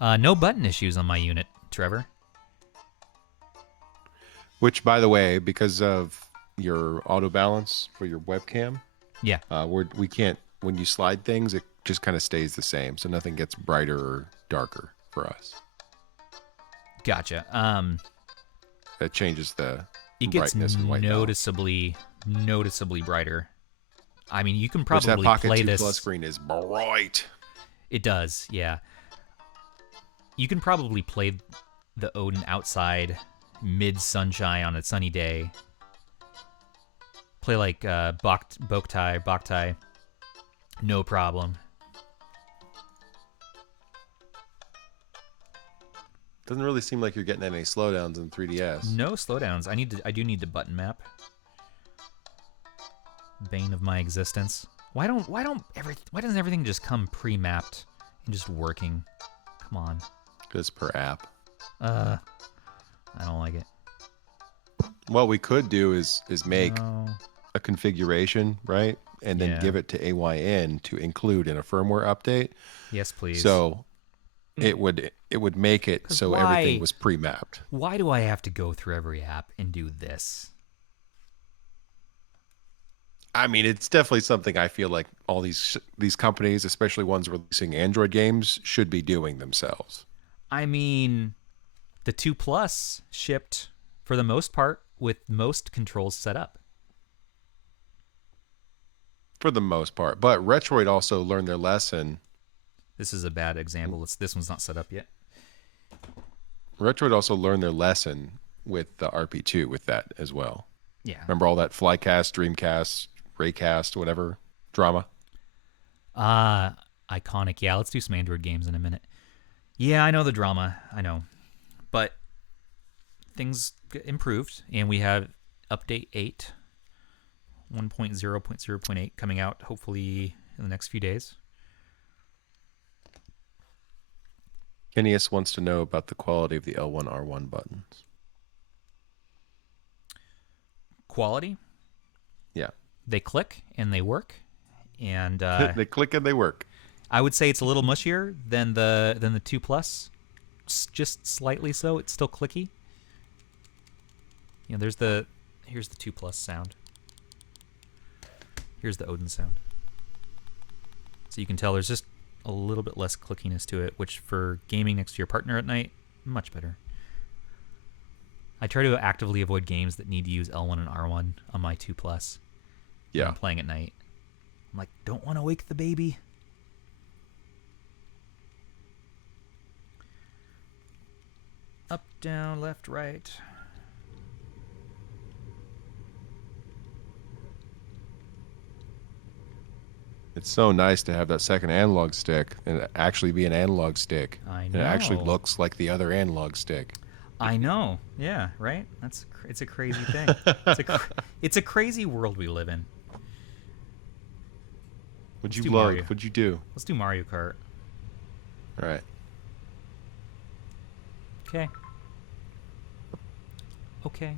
No button issues on my unit, Trevor. Which, by the way, because of your auto balance for your webcam, Yeah. we can't, when you slide things, it just kind of stays the same, so nothing gets brighter or darker for us. Gotcha. That changes the It gets brightness and white balance. noticeably brighter. I mean, you can Which that probably Pocket play 2 this. Plus screen is bright. It does, yeah. You can probably play the Odin outside, mid-sunshine on a sunny day. Play like Boktai, no problem. Doesn't really seem like you're getting any slowdowns in 3DS. No slowdowns. I do need the button map. Bane of my existence. Why doesn't everything just come pre-mapped and just working? Come on. Because per app. I don't like it. What we could do is make No. a configuration, right? And then Yeah. give it to AYN to include in a firmware update. Yes, please. So it would make it 'Cause so why- everything was pre-mapped. Why do I have to go through every app and do this? I mean, it's definitely something I feel like all these companies, especially ones releasing Android games, should be doing themselves. I mean, the 2 Plus shipped for the most part with most controls set up. For the most part. But Retroid also learned their lesson. This is a bad example. This one's not set up yet. Retroid also learned their lesson with the RP2 with that as well. Yeah. Remember all that Flycast, Dreamcast, Raycast, whatever drama? Iconic. Yeah, let's do some Android games in a minute. Yeah, I know the drama. I know. But things improved, and we have update 8, 1.0.0.8 coming out hopefully in the next few days. Kennius wants to know about the quality of the L1, R1 buttons. Quality? Yeah. They click and they work, and They click and they work. I would say it's a little mushier than the 2 Plus, just slightly so. It's still clicky. You know, here's the 2 Plus sound. Here's the Odin sound. So you can tell there's just a little bit less clickiness to it, which for gaming next to your partner at night, much better. I try to actively avoid games that need to use L1 and R1 on my 2 Plus. When Yeah. I'm playing at night. I'm like, don't want to wake the baby. Up, down, left, right. It's so nice to have that second analog stick and it actually be an analog stick. I And it actually know. looks like the other analog stick. I know. Yeah, right? It's a crazy thing. It's a crazy world we live in. What'd Let's you do lug? Mario. What'd you do? Let's do Mario Kart. All right. Okay. Okay.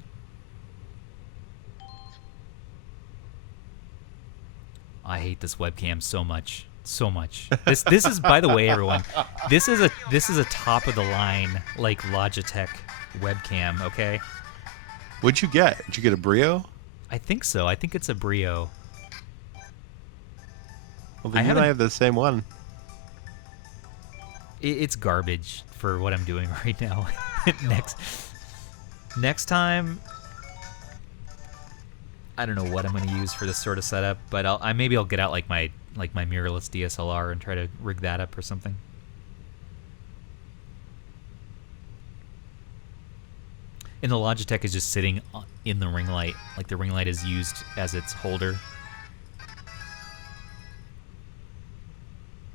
I hate this webcam so much. So much. This is, by the way, everyone, this is a top of the line like Logitech webcam, okay? What'd you get? Did you get a Brio? I think so. I think it's a Brio. Well, I then you and haven't- I have the same one. It's garbage for what I'm doing right now. next time I don't know what I'm going to use for this sort of setup, but maybe I'll get out like my mirrorless DSLR and try to rig that up or something. And the Logitech is just sitting in the ring light, like the ring light is used as its holder.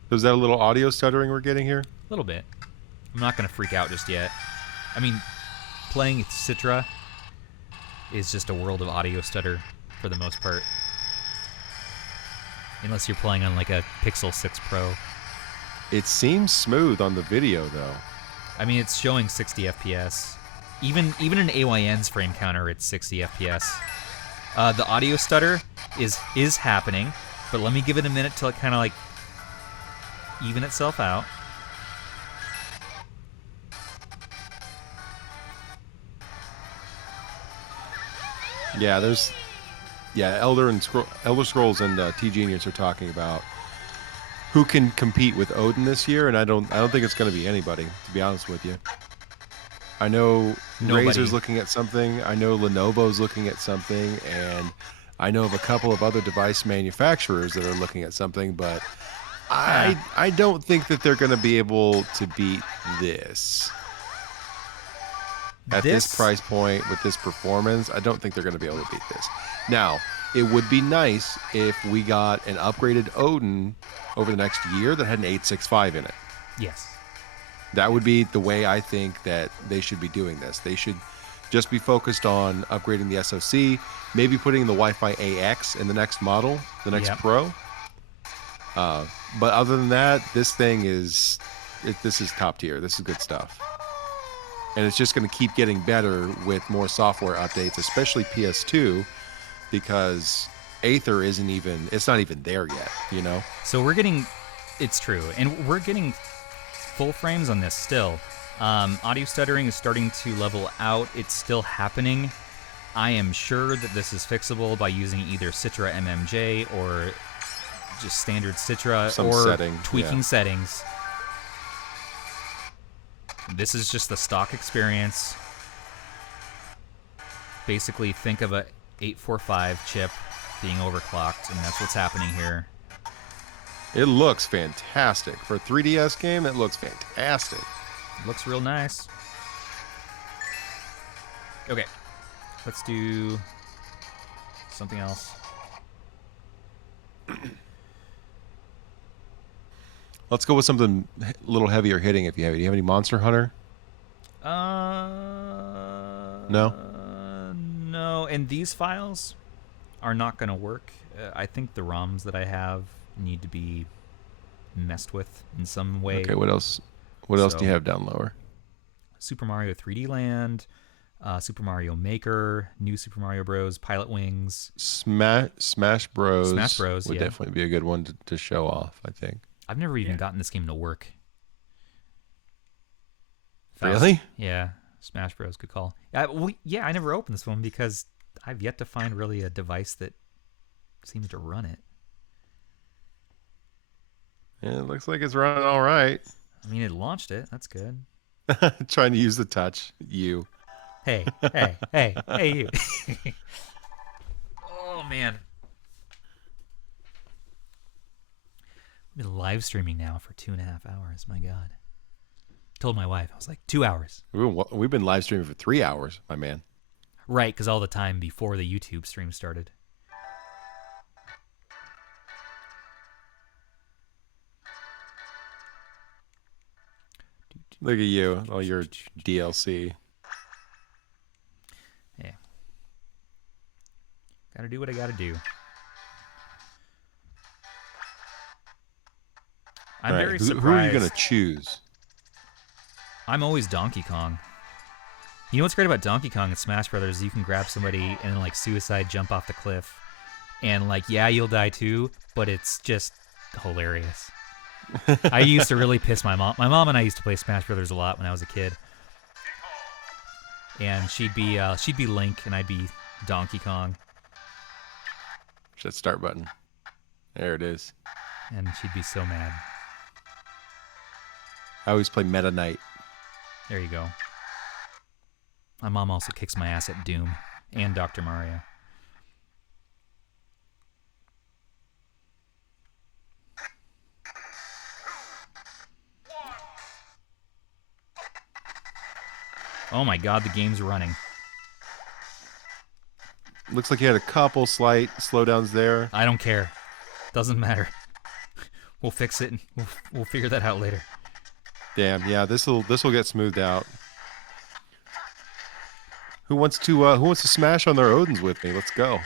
So is that a little audio stuttering we're getting here? A little bit. I'm not going to freak out just yet. I mean, playing Citra is just a world of audio stutter for the most part. Unless you're playing on like a Pixel 6 Pro. It seems smooth on the video, though. I mean, it's showing 60 FPS. Even in AYN's frame counter, it's 60 FPS. The audio stutter is happening, but let me give it a minute till it kind of like even itself out. Yeah, Elder Scrolls and T-Genius are talking about who can compete with Odin this year, and I don't think it's going to be anybody, to be honest with you. I know Nobody. Razer's looking at something. I know Lenovo's looking at something, and I know of a couple of other device manufacturers that are looking at something, but I don't think that they're going to be able to beat this. At this price point, with this performance, I don't think they're going to be able to beat this. Now, it would be nice if we got an upgraded Odin over the next year that had an 865 in it. Yes. That would be the way I think that they should be doing this. They should just be focused on upgrading the SoC, maybe putting the Wi-Fi AX in the next model, the next Pro. But other than that, this thing is top tier. This is good stuff. And it's just going to keep getting better with more software updates, especially PS2, because Aether it's not even there yet, you know? So it's true, and we're getting full frames on this still. Audio stuttering is starting to level out. It's still happening. I am sure that this is fixable by using either Citra MMJ or just standard Citra tweaking settings. This is just the stock experience. Basically, think of a 845 chip being overclocked, and that's what's happening here. It looks fantastic. For a 3DS game, it looks fantastic. It looks real nice. Okay, let's do something else. Let's go with something a little heavier hitting if you have it. Do you have any Monster Hunter? No? No, and these files are not going to work. I think the ROMs that I have need to be messed with in some way. Okay, what else? What else do you have down lower? Super Mario 3D Land, Super Mario Maker, New Super Mario Bros, Pilot Wings. Smash Bros. Smash Bros would definitely be a good one to show off, I think. I've never even gotten this game to work. Really? Yeah, Smash Bros. Good call. I never opened this one because I've yet to find really a device that seems to run it. Yeah, it looks like it's running all right. I mean, it launched it. That's good. Trying to use the touch. You. Hey, you. Oh, man. I've been live streaming now for 2.5 hours. My God. Told my wife, I was like, 2 hours. We've been live streaming for 3 hours, my man. Right, because all the time before the YouTube stream started. Look at you, all your DLC. Yeah. Gotta do what I gotta do. I'm very surprised. Who are you going to choose? I'm always Donkey Kong. You know what's great about Donkey Kong and Smash Brothers? You can grab somebody and like suicide jump off the cliff. And like, yeah, you'll die too, but it's just hilarious. I used to really piss my mom. My mom and I used to play Smash Brothers a lot when I was a kid. And she'd be Link and I'd be Donkey Kong. Push that start button. There it is. And she'd be so mad. I always play Meta Knight. There you go. My mom also kicks my ass at Doom and Dr. Mario. Oh my god, the game's running. Looks like you had a couple slight slowdowns there. I don't care. Doesn't matter. We'll fix it and we'll figure that out later. Damn, yeah, this'll get smoothed out. Who wants to smash on their Odins with me? Let's go.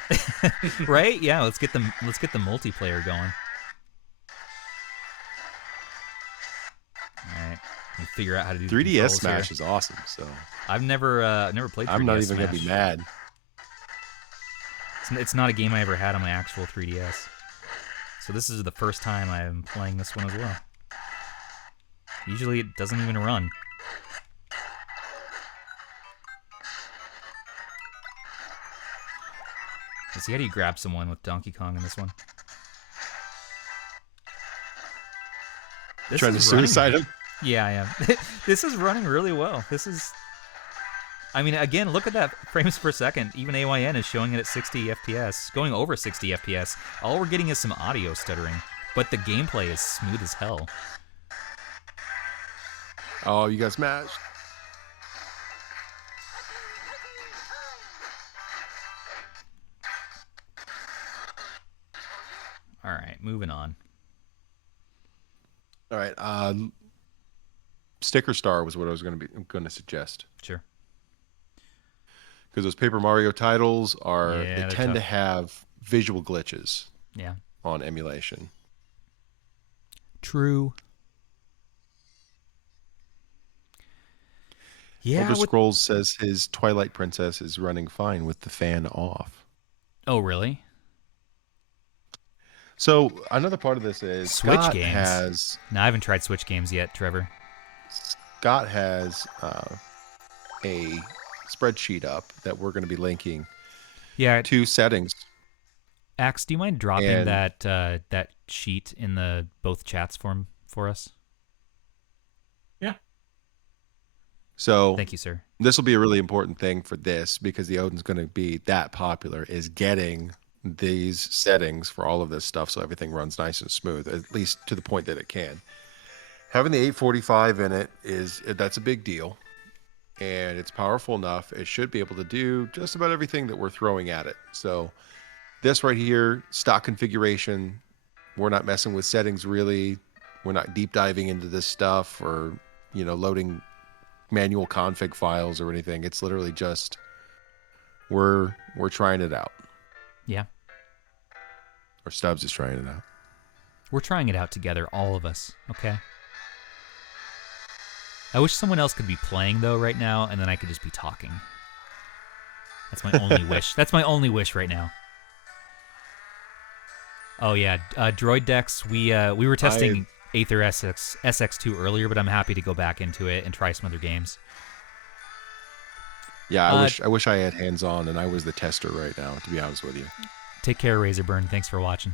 Right? Yeah, let's get the multiplayer going. All right. We'll figure out how to do 3DS Smash here. is awesome, so I've never played 3DS I'm not even Smash. gonna be mad. It's not a game I ever had on my actual 3DS. So this is the first time I'm playing this one as well. Usually it doesn't even run. Let's see, how do you grab someone with Donkey Kong in this one? This Trying to is running- suicide him? Yeah, I am. This is running really well. This is... I mean, again, look at that frames per second. Even AYN is showing it at 60 FPS, going over 60 FPS. All we're getting is some audio stuttering, but the gameplay is smooth as hell. Oh, you got smashed. All right, moving on. All right, Sticker Star was what I was going to suggest. Sure. Because those Paper Mario titles Yeah, they they're tend to tough. have visual glitches. Yeah. On emulation. True. Yeah. Elder Scrolls says his Twilight Princess is running fine with the fan off. Oh, really? So another part of this is Switch Scott games. has No, I haven't tried Switch games yet, Trevor. Scott has a spreadsheet up that we're going to be linking. Yeah. To settings. Axe, do you mind dropping And- that sheet in the both chats for us? Yeah. So Thank you, sir. This will be a really important thing for this because the Odin's going to be that popular is getting these settings for all of this stuff so everything runs nice and smooth, at least to the point that it can. Having the 845 in it that's a big deal, and it's powerful enough. It should be able to do just about everything that we're throwing at it. So this right here, stock configuration, we're not messing with settings really. We're not deep diving into this stuff or, loading manual config files or anything. It's literally just we're trying it out. Yeah. Or Stubbs is trying it out. We're trying it out together, all of us, okay? I wish someone else could be playing, though, right now, and then I could just be talking. That's my only wish. That's my only wish right now. Oh, yeah. Droid Decks, we were testing Aether SX2 earlier, but I'm happy to go back into it and try some other games. Yeah, I wish I had hands-on and I was the tester right now, to be honest with you. Take care, Razorburn. Thanks for watching.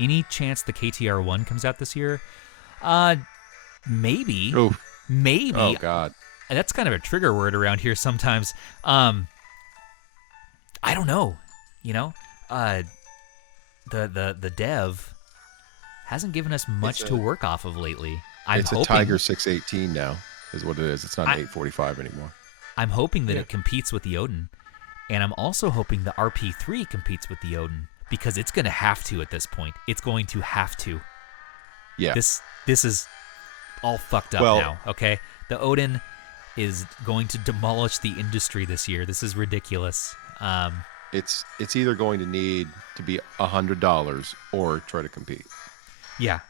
Any chance the KTR1 comes out this year? Maybe. Oh. Maybe. Oh, God. That's kind of a trigger word around here sometimes. I don't know. The dev hasn't given us much to work off of lately. It's a Tiger 618 now, is what it is. It's not an 845 anymore. I'm hoping that it competes with the Odin, and I'm also hoping the RP3 competes with the Odin because it's going to have to at this point. It's going to have to. Yeah. This is all fucked up now. Okay, the Odin is going to demolish the industry this year. This is ridiculous. It's either going to need to be $100 or try to compete. Yeah.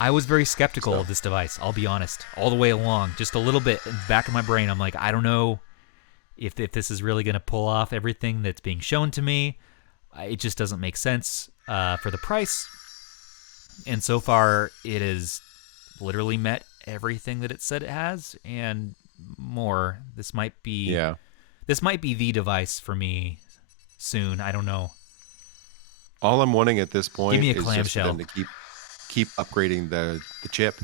I was very skeptical of this device, I'll be honest, all the way along. Just a little bit in the back of my brain, I'm like, I don't know if this is really going to pull off everything that's being shown to me. It just doesn't make sense for the price. And so far, it has literally met everything that it said it has and more. This might be the device for me soon. I don't know. All I'm wanting at this point Give me a is just for clamshell. them to keep upgrading the chip,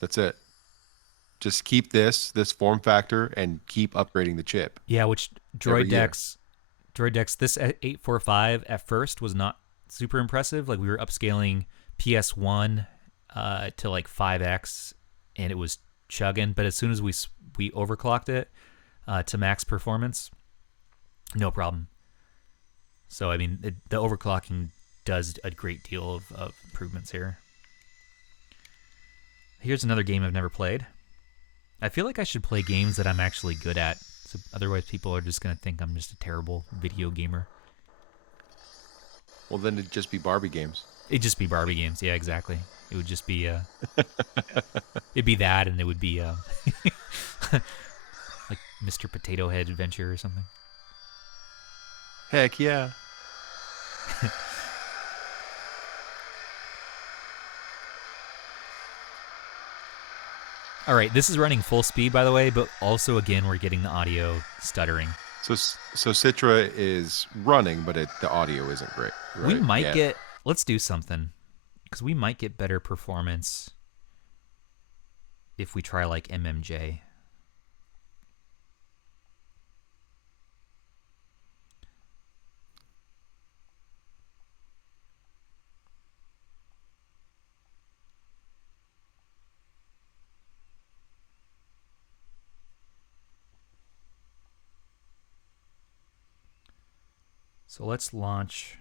That's it. Just keep this form factor and keep upgrading the chip. Yeah, which Droid Decks, this 845 at first was not super impressive. Like we were upscaling PS1 to like 5x and it was chugging. But as soon as we overclocked it to max performance, no problem. So I mean, the overclocking does a great deal of improvements here. Here's another game I've never played. I feel like I should play games that I'm actually good at. So otherwise, people are just gonna think I'm just a terrible video gamer. Well, then it'd just be Barbie games. It'd just be Barbie games. Yeah, exactly. It would just be it'd be that, and it would be like Mr. Potato Head Adventure or something. Heck yeah. All right, this is running full speed, by the way, but also, again, we're getting the audio stuttering. So Citra is running, but the audio isn't great. Right? We might get... Let's do something, because we might get better performance if we try, like, MMJ. So let's launch.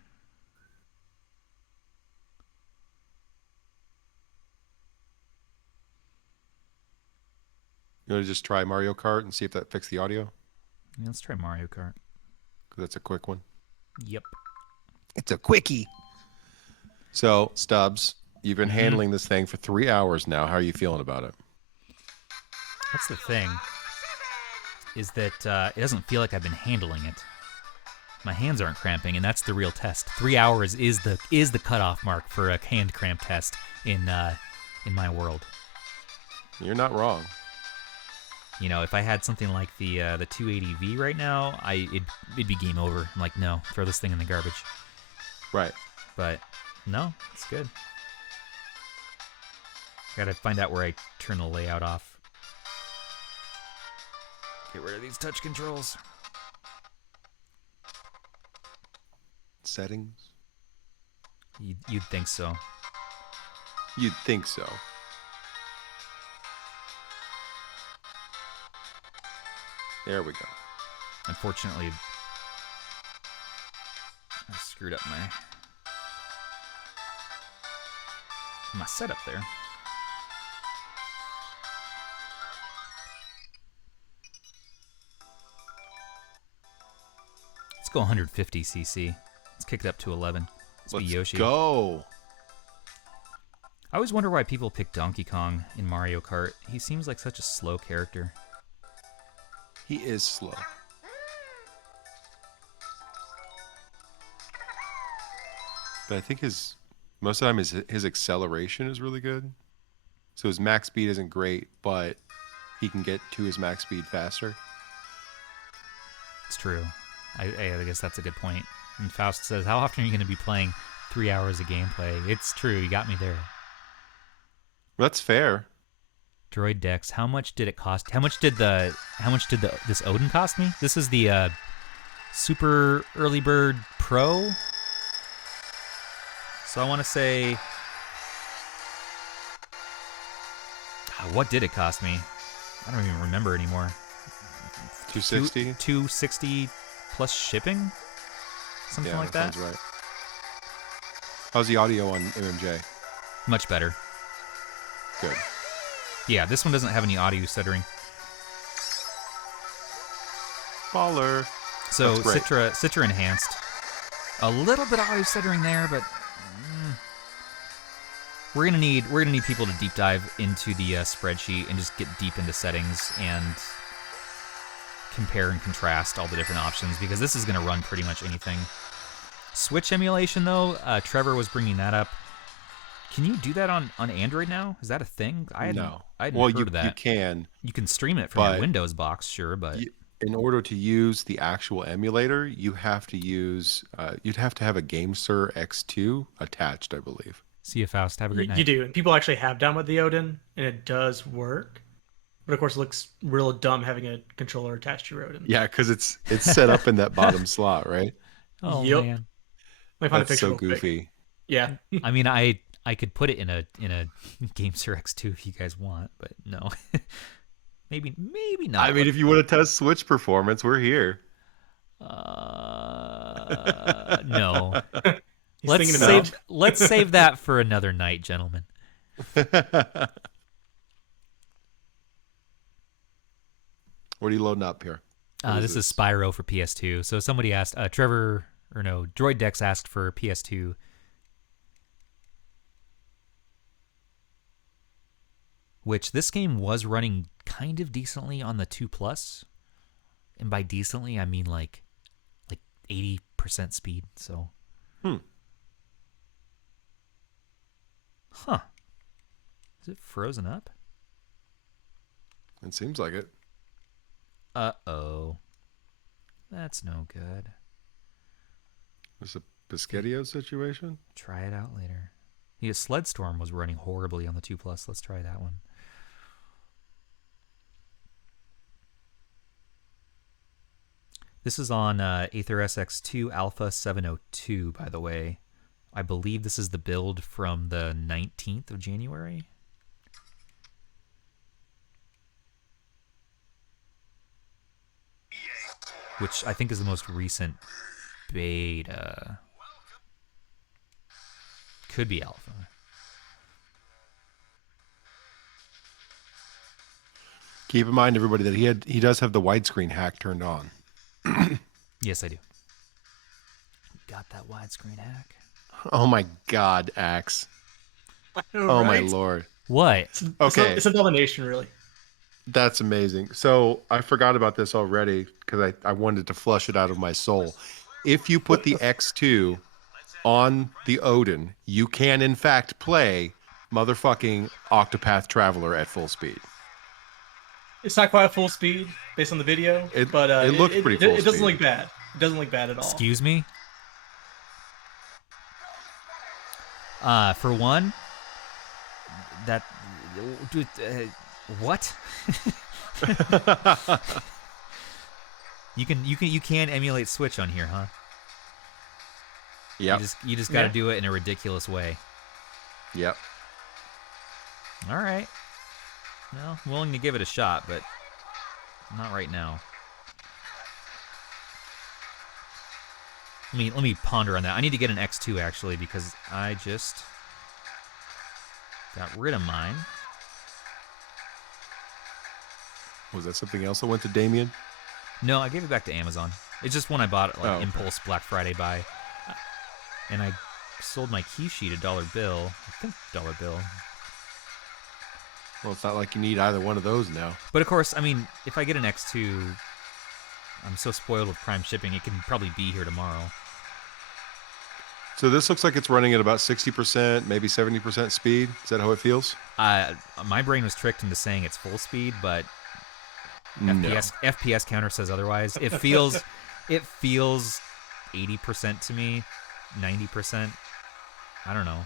You want to just try Mario Kart and see if that fixes the audio? Yeah, let's try Mario Kart. Because that's a quick one. Yep. It's a quickie. So, Stubbs, you've been handling this thing for 3 hours now. How are you feeling about it? That's the thing, is that it doesn't feel like I've been handling it. My hands aren't cramping, and that's the real test. 3 hours is the cutoff mark for a hand cramp test in my world. You're not wrong. You know, if I had something like the 280V right now, it'd be game over. I'm like, no, throw this thing in the garbage. Right. But no, it's good. Gotta find out where I turn the layout off. Get rid of these touch controls. Settings? You'd think so. You'd think so. There we go. Unfortunately, I screwed up my setup there. Let's go 150 cc. Let's kick it up to 11. Let's be Yoshi. Go. I always wonder why people pick Donkey Kong in Mario Kart. He seems like such a slow character. He is slow. But I think most of the time his acceleration is really good. So his max speed isn't great, but he can get to his max speed faster. It's true. I guess that's a good point. And Faust says, how often are you going to be playing 3 hours of gameplay? It's true. You got me there. That's fair. Droid Dex. How much did it cost? How much did this Odin cost me? This is the Super Early Bird Pro. So I want to say, what did it cost me? I don't even remember anymore. 260. 260 plus shipping. Something like that. Sounds right. How's the audio on MMJ? Much better. Good. Yeah, this one doesn't have any audio stuttering. Baller. So Citra enhanced. A little bit of audio stuttering there, but we're gonna need people to deep dive into the spreadsheet and just get deep into settings and compare and contrast all the different options, because this is gonna run pretty much anything. Switch emulation though, Trevor was bringing that up. Can you do that on Android now? Is that a thing? I hadn't heard of that. You can. You can stream it from your Windows box, sure, but in order to use the actual emulator, you have to use you'd have to have a GameSir X2 attached, I believe. See you, Faust. Have a great night. You do. And people actually have downloaded the Odin, and it does work. But of course, it looks real dumb having a controller attached to your Odin. Yeah, because it's set up in that bottom slot, right? Oh yep. man, Let me find a that's picture so real quick. goofy. Yeah. I mean, I I could put it in a GameSir X2 if you guys want, but no. maybe not. I mean, if you want to test Switch performance, we're here. No. He's thinking about. Let's save that for another night, gentlemen. What are you loading up here? This is Spyro for PS2. So somebody asked, Droid Dex asked for PS2. Which this game was running kind of decently on the 2 Plus. And by decently, I mean like 80% speed. So. Huh. Is it frozen up? It seems like it. Uh-oh. That's no good. It's a Biscottio situation? Try it out later. Yeah, Sledstorm was running horribly on the 2 Plus. Let's try that one. This is on Aether SX2 Alpha 702, by the way. I believe this is the build from the 19th of January. Which I think is the most recent beta. Could be alpha. Keep in mind, everybody, that he does have the widescreen hack turned on. Yes, I do. Got that widescreen hack. Oh my God, Axe. Oh my Lord. What? Okay. It's a domination, really. That's amazing. So I forgot about this already because I wanted to flush it out of my soul. If you put the X2 on the Odin, you can in fact play motherfucking Octopath Traveler at full speed. It's not quite full speed based on the video, but it looks pretty full It doesn't speed. look bad. It doesn't look bad at all. Excuse me? For one, that... what? You can emulate Switch on here, huh? Yep. You just got to do it in a ridiculous way. Yep. All right. Well, I'm willing to give it a shot, but not right now. Let me ponder on that. I need to get an X2 actually because I just got rid of mine. Was that something else that went to Damien? No, I gave it back to Amazon. It's just one I bought at Impulse Black Friday buy. And I sold my key sheet $1 bill. I think $1 bill. Well, it's not like you need either one of those now. But of course, I mean, if I get an X2, I'm so spoiled with Prime shipping, it can probably be here tomorrow. So this looks like it's running at about 60%, maybe 70% speed. Is that how it feels? My brain was tricked into saying it's full speed, but FPS counter says otherwise. It feels 80% to me, 90%. I don't know.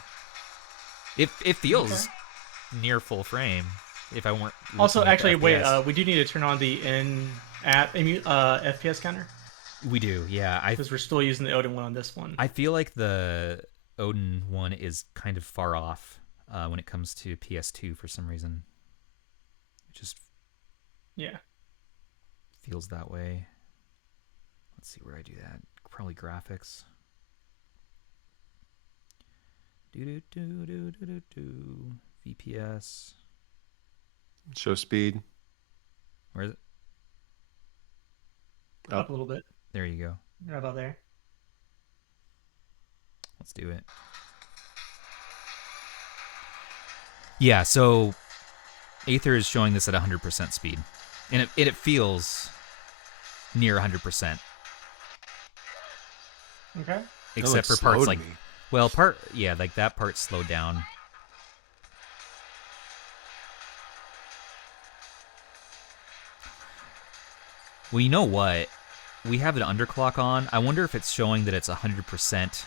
It feels near full frame. If I weren't also actually wait, FPS. we do need to turn on the in-app FPS counter. We do, yeah. Because we're still using the Odin one on this one. I feel like the Odin one is kind of far off when it comes to PS2 for some reason. It just feels that way. Let's see where I do that. Probably graphics. VPS. Show speed. Where is it? Up a little bit. There you go. Right about there. Let's do it. Yeah, so Aether is showing this at 100% speed. And it feels near 100%. Okay. Except for parts like... Well, like that part slowed down. Well, you know what? We have an underclock on. I wonder if it's showing that it's 100%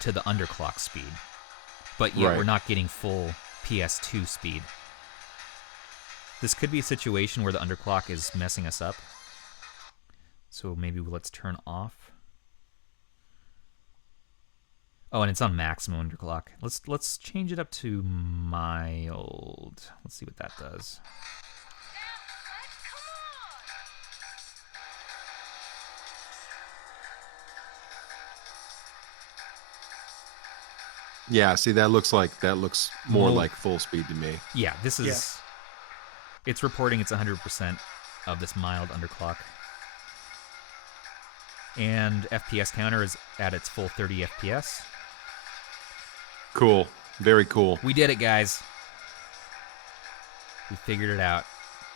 to the underclock speed. But yet we're not getting full PS2 speed. This could be a situation where the underclock is messing us up. So maybe let's turn off. Oh, and it's on maximum underclock. Let's change it up to mild. Let's see what that does. Yeah, see, that looks more Well, like full speed to me. Yeah, this is. It's reporting it's 100% of this mild underclock. And FPS counter is at its full 30 FPS. Cool. Very cool. We did it, guys. We figured it out.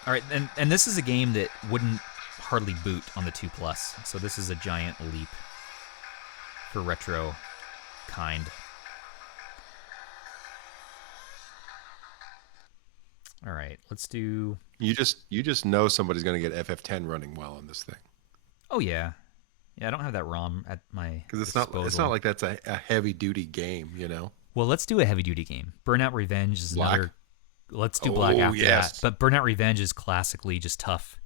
All right, and this is a game that wouldn't hardly boot on the 2 Plus, so this is a giant leap for retro kind. All right, let's do. You just know somebody's going to get FF10 running well on this thing. Oh yeah, I don't have that ROM at my Because it's disposal. not like that's a heavy duty game, you know. Well, let's do a heavy duty game. Burnout Revenge is Black? another. Let's do Black after yes. that. But Burnout Revenge is classically just tough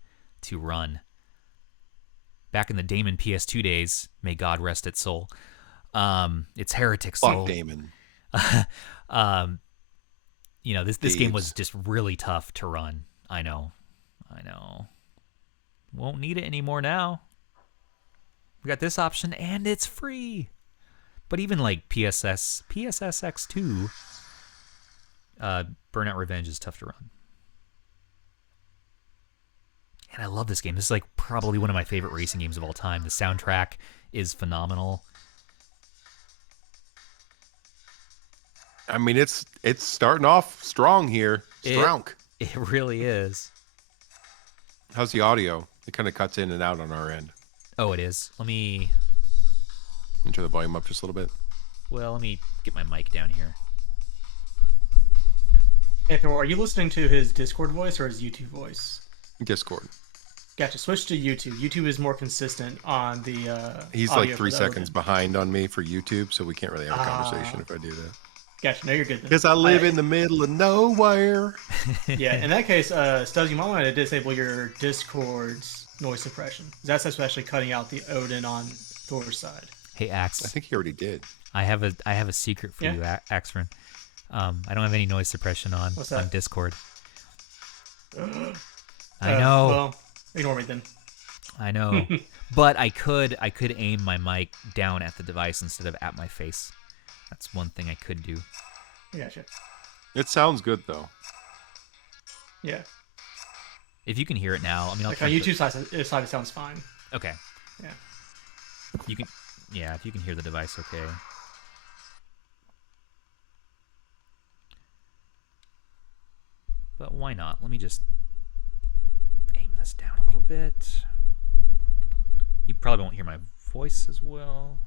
to run. Back in the Damon PS2 days, may God rest its soul. It's Heretic Soul. Fuck Damon. This game was just really tough to run. I know. Won't need it anymore now. We got this option, and it's free. But even like PSSX2, Burnout Revenge is tough to run. And I love this game. This is like probably one of my favorite racing games of all time. The soundtrack is phenomenal. I mean, it's starting off strong here. Strong. It really is. How's the audio? It kind of cuts in and out on our end. Oh, it is. Let me turn the volume up just a little bit. Well, let me get my mic down here. Hey, Thor, are you listening to his Discord voice or his YouTube voice? Discord. Gotcha. Switch to YouTube. YouTube is more consistent on the He's audio like for 3 the seconds Odin. behind on me for YouTube, so we can't really have a conversation if I do that. Gotcha. No, you're good then. Because I live in the middle of nowhere. Yeah, in that case, Stubbs, you might want to disable your Discord's noise suppression. That's especially cutting out the Odin on Thor's side. Hey, Axe. I think he already did. I have a secret for you, Axryn. I don't have any noise suppression on Discord. I know. Well, ignore me then. I know. But I could aim my mic down at the device instead of at my face. That's one thing I could do. I gotcha. It sounds good though. Yeah. If you can hear it now, I mean, I'll like on YouTube side, it sounds fine. Okay. Yeah. You can. Yeah, if you can hear the device, okay. But why not? Let me just aim this down a little bit. You probably won't hear my voice as well.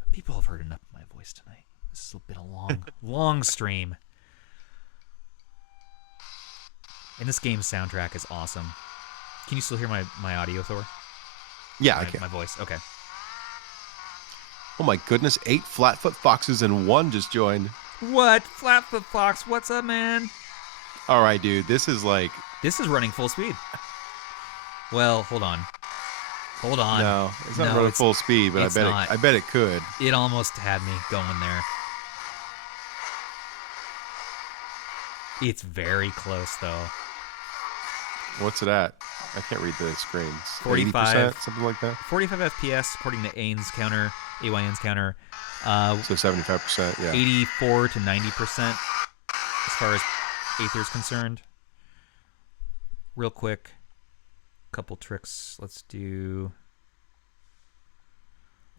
But people have heard enough of my voice tonight. This has been a long stream. And this game's soundtrack is awesome. Can you still hear my audio, Thor? Yeah, I can. My voice, okay. Oh my goodness, 8 Flatfoot Foxes and 1 just joined. What? Flatfoot Fox, what's up, man? All right, dude, this is running full speed. Well, hold on. No, it's not running full speed, but I bet it could. It almost had me going there. It's very close, though. What's it at? I can't read the screens. 45, 80%, something like that. 45 FPS, according to AYN's counter. So 75%, yeah. 84 to 90% as far as Aether's concerned. Real quick, couple tricks. Let's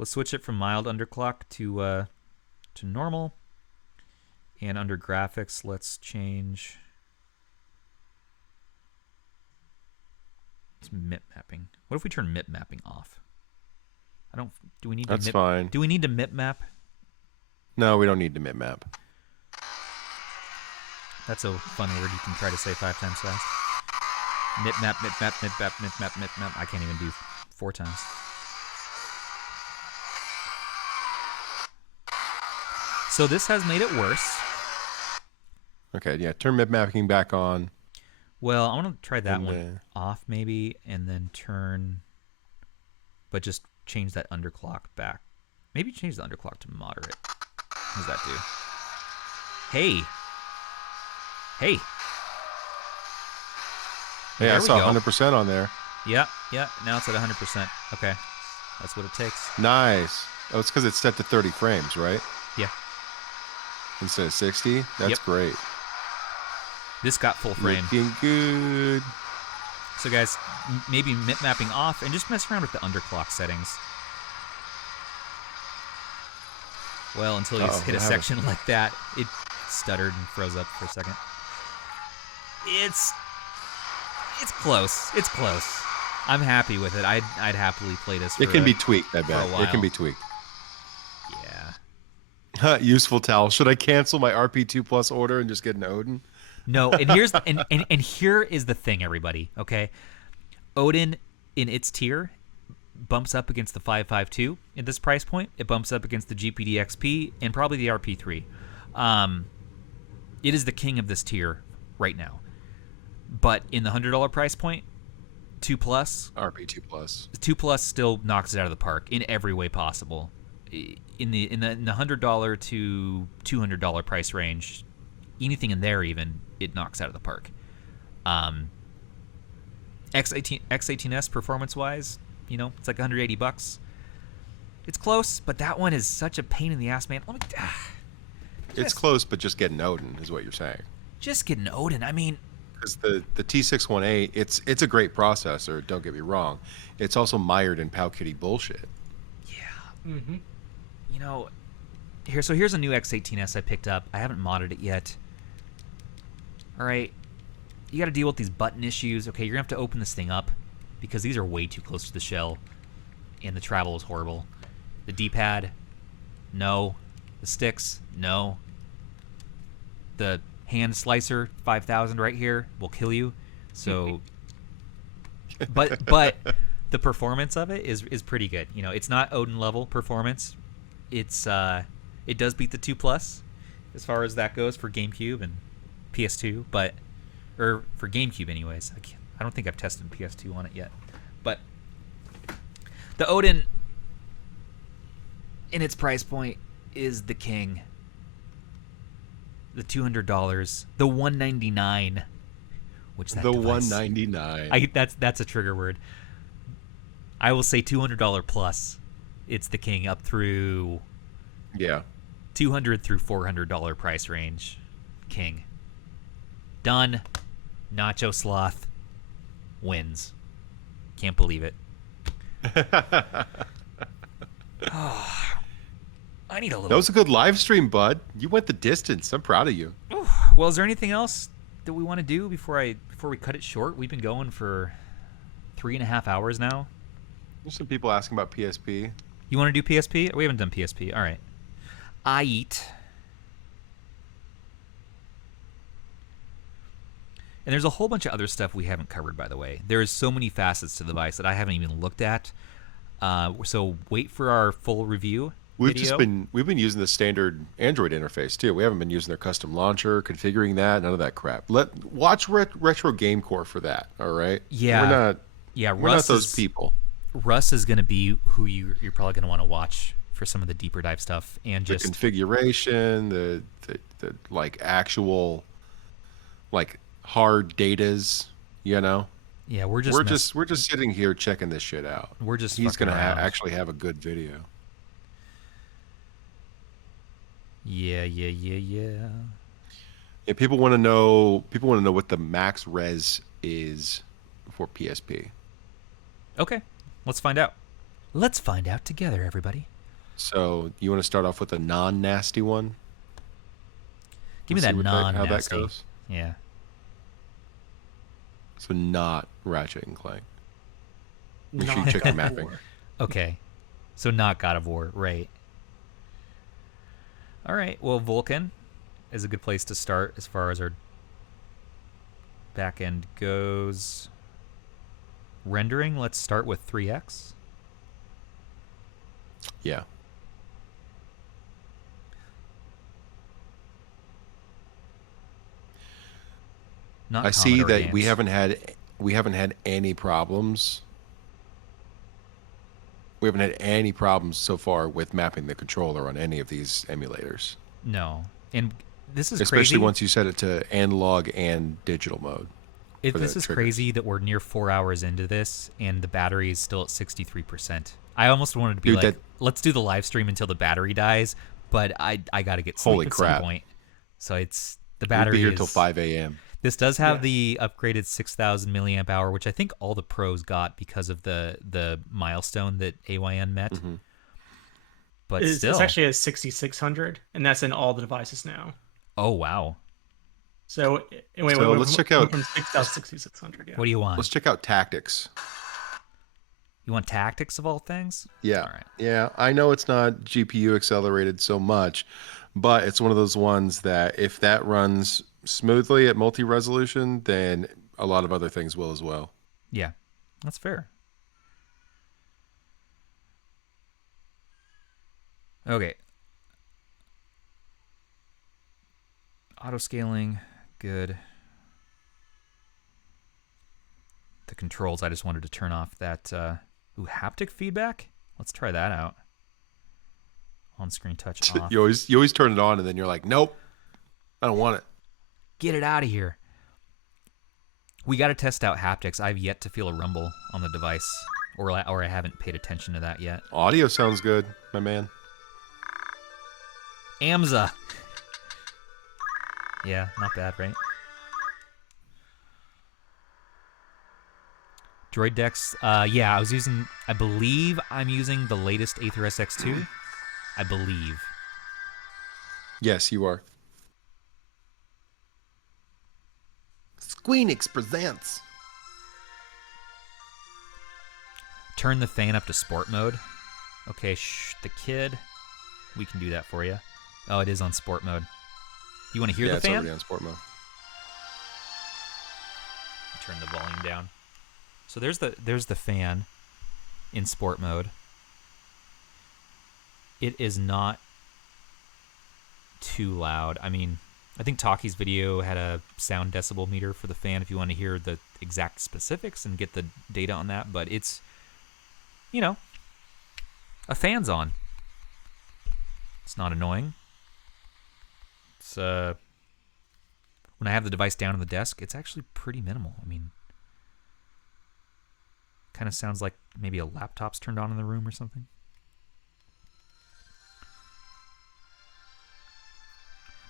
switch it from mild underclock to normal. And under graphics, let's change. It's MIP mapping. What if we turn MIP mapping off? Do we need to That's fine. Do we need to MIP map? No, we don't need to MIP map. That's a fun word you can try to say 5 times fast. MIP map, MIP map, MIP map, MIP map, MIP map. I can't even do 4 times. So this has made it worse. Okay, yeah, turn MIP mapping back on. Well, I want to try that one off maybe, and then but just change that underclock back. Maybe change the underclock to moderate. What does that do? Hey. Hey. Hey, There I we saw go. 100% on there. Yeah. Now it's at 100%. Okay. That's what it takes. Nice. Oh, it's because it's set to 30 frames, right? Yeah. Instead of 60? That's Yep. great. This got full frame. Looking good. So guys, maybe mapping off and just mess around with the underclock settings. Well, until you hit a section like that, it stuttered and froze up for a second. It's close. It's close. I'm happy with it. I'd happily play this. It can be tweaked, I bet. It can be tweaked. Yeah. Useful towel. Should I cancel my RP2 Plus order and just get an Odin? No, and here's and here is the thing, everybody. Okay, Odin in its tier bumps up against the 552 at this price point. It bumps up against the GPD XP and probably the RP3. It is the king of this tier right now. But in the $100 price point, 2 Plus, RP2 Plus, 2 Plus still knocks it out of the park in every way possible. In the $100 to $200 price range, anything in there even, it knocks out of the park. X18S performance wise, you know, it's like $180. It's close, but that one is such a pain in the ass, man. It's close, but just get an Odin is what you're saying. Just get an Odin. I mean, because the T618, it's a great processor. Don't get me wrong. It's also mired in Powkitty bullshit. Yeah. Mm-hmm. You know, here's a new X18S I picked up. I haven't modded it yet. All right, you got to deal with these button issues. Okay, you're gonna have to open this thing up because these are way too close to the shell, and the travel is horrible. The D-pad, no. The sticks, no. The hand slicer 5000 right here will kill you. So, but the performance of it is pretty good. You know, it's not Odin level performance. It's it does beat the 2 Plus as far as that goes for GameCube and PS2, or for GameCube anyways. I don't think I've tested PS2 on it yet. But the Odin in its price point is the king. The $200, the $199, which that the device, $199. That's a trigger word. I will say $200 plus. It's the king up through $200 through $400 price range. King. Done. Nacho Sloth wins. Can't believe it. I need a little. That was a good live stream, bud. You went the distance. I'm proud of you. Well, is there anything else that we want to do before we cut it short? We've been going for 3.5 hours now. There's some people asking about PSP. You want to do PSP? We haven't done PSP. All right. I eat. And there's a whole bunch of other stuff we haven't covered, by the way. There's so many facets to the device that I haven't even looked at. So wait for our full review. We've been using the standard Android interface too. We haven't been using their custom launcher, configuring that, none of that crap. Watch Retro Game Core for that. All right. Yeah. We're not those people. Russ is going to be who you're probably going to want to watch for some of the deeper dive stuff and just the configuration, the like actual like hard datas, you know. Yeah, we're just sitting here checking this shit out. He's gonna actually have a good video. Yeah. Yeah, people want to know what the max res is for PSP. Okay, let's find out. Let's find out together, everybody. So you want to start off with a non-nasty one? Give me that non-nasty. How that goes? Yeah. So not Ratchet and Clank. Make sure you check your mapping. Okay. So not God of War, right. All right. Well, Vulkan is a good place to start as far as our back end goes. Rendering, let's start with 3x. Yeah. Not I see Commodore that games. we haven't had any problems. We haven't had any problems so far with mapping the controller on any of these emulators. No. And this is Especially crazy. once you set it to analog and digital mode. If for this the is triggers. crazy that we're near 4 hours into this and the battery is still at 63%. I almost wanted to be Dude, like, that- let's do the live stream until the battery dies, but I got to get sleep Holy at crap. some point. So it's the We'll battery be here is, till 5 a.m. This does have Yeah. the upgraded 6,000 milliamp hour, which I think all the pros got because of the milestone that AYN met. Mm-hmm. But It's still, actually a 6600, and that's in all the devices now. oh wow, So wait, So let's check out- from 6600. Yeah. what do you want? Let's check out tactics. You want tactics of all things? Yeah. All right. Yeah, I know it's not GPU accelerated so much, but it's one of those ones that if that runs smoothly at multi-resolution, then a lot of other things will as well. Yeah, that's fair. Okay. Auto scaling, good. The controls, I just wanted to turn off that haptic feedback. Let's try that out. On-screen touch off. You always turn it on and then you're like, nope, I don't want it. Get it out of here. We got to test out haptics. I've yet to feel a rumble on the device, or I haven't paid attention to that yet. Audio sounds good, my man. Amza. Yeah, not bad, right? Droid decks. Yeah, I believe I'm using the latest Aether SX2. I believe. Yes, you are. Squeenix presents. Turn the fan up to sport mode. Okay, the kid. We can do that for you. Oh, it is on sport mode. You want to hear Yeah, the it's fan? already on sport mode. Turn the volume down. So there's the fan in sport mode. It is not too loud. I mean, I think Taki's video had a sound decibel meter for the fan if you want to hear the exact specifics and get the data on that, but it's, a fan's on. It's not annoying. It's when I have the device down on the desk, it's actually pretty minimal. I mean, kind of sounds like maybe a laptop's turned on in the room or something.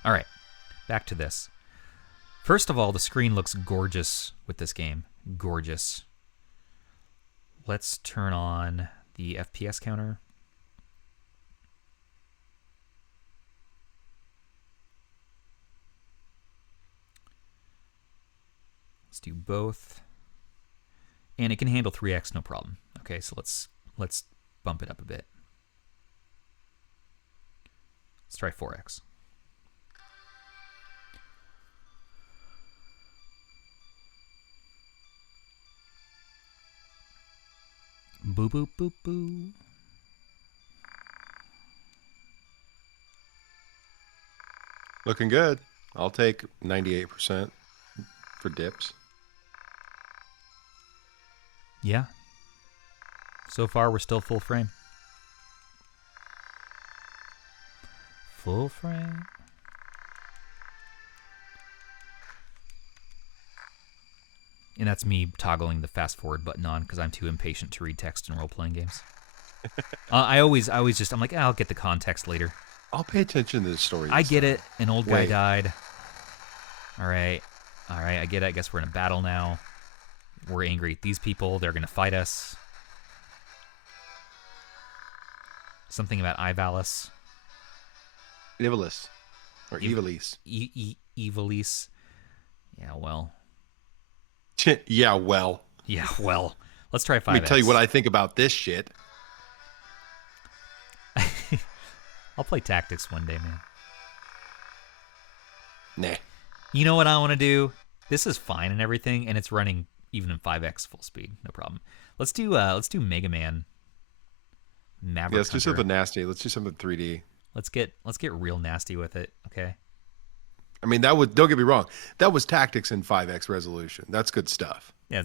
All right, back to this. First of all, the screen looks gorgeous with this game. Gorgeous. Let's turn on the FPS counter. Let's do both. And it can handle 3x, no problem. Okay, so let's bump it up a bit. Let's try 4x. Boo boo boo boo. Looking good. I'll take 98% for dips. Yeah. So far, we're still full frame. Full frame. And that's me toggling the fast forward button on because I'm too impatient to read text in role-playing games. I always I'm like, I'll get the context later. I'll pay attention to the story. I get it. An old guy Wait. died. All right, I get it. I guess we're in a battle now. We're angry at these people. They're going to fight us. Something about Ivalis. Evilis. Or Evilis. Evilis. Yeah, well. Yeah, well. Yeah, well. Let's try 5x. Let me tell you what I think about this shit. I'll play tactics one day, man. Nah. You know what I want to do? This is fine and everything, and it's running even in 5x full speed. No problem. Let's do Mega Man. Maverick Yeah, let's do Hunter. something nasty. Let's do something 3D. Let's get real nasty with it, okay? I mean, don't get me wrong. That was tactics in 5x resolution. That's good stuff. Yeah,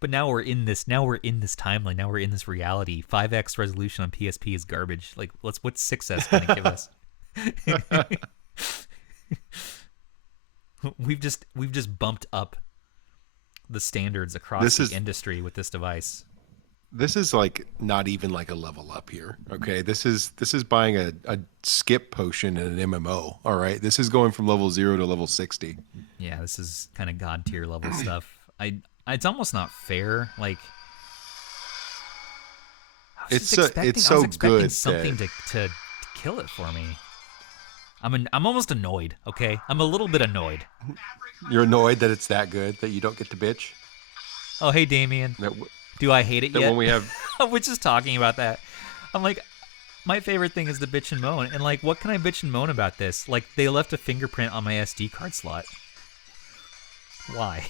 but now we're in this timeline. Now we're in this reality. 5x resolution on PSP is garbage. Like, what's 6S going to give us? We've just bumped up the standards across the industry with this device. This is like not even like a level up here. Okay. This is buying a skip potion in an MMO. All right. This is going from level 0 to level 60. Yeah, this is kind of god tier level stuff. It's almost not fair. Like It's so good. Something to kill it for me. I'm almost annoyed. Okay, I'm a little bit annoyed. You're annoyed that it's that good that you don't get to bitch. Oh, hey, Damien. Do I hate it yet? When we have, we're just talking about that. I'm like, my favorite thing is the bitch and moan, and like, what can I bitch and moan about this? Like, they left a fingerprint on my SD card slot. Why?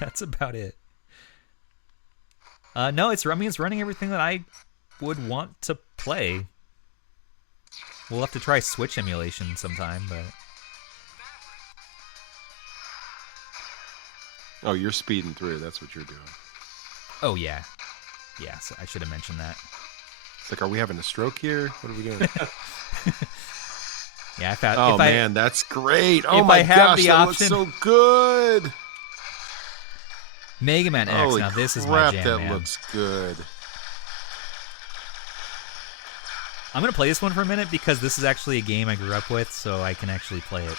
That's about it. No, it's running everything that I would want to play. We'll have to try Switch emulation sometime, but. Oh, you're speeding through. That's what you're doing. Oh, yeah. Yeah, so I should have mentioned that. It's like, are we having a stroke here? What are we doing? Yeah, I found. Oh, man, that's great. Oh, if my I have gosh, the that option, looks so good. Mega Man X. Holy now, this crap, is my jam, that man. looks good. I'm going to play this one for a minute because this is actually a game I grew up with, so I can actually play it.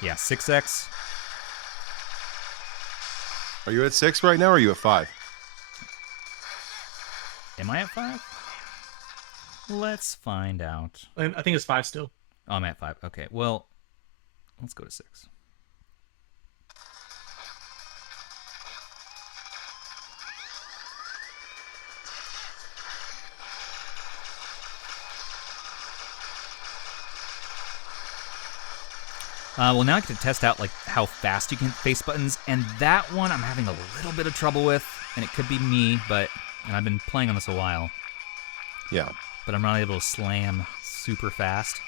Yeah, 6X. Are you at 6 right now, or are you at 5? Am I at 5? Let's find out. I think it's 5 still. Oh, I'm at 5. Okay, well, let's go to 6. Well, now I get to test out like how fast you can hit face buttons, and that one I'm having a little bit of trouble with, and it could be me, and I've been playing on this a while. Yeah. But I'm not able to slam super fast.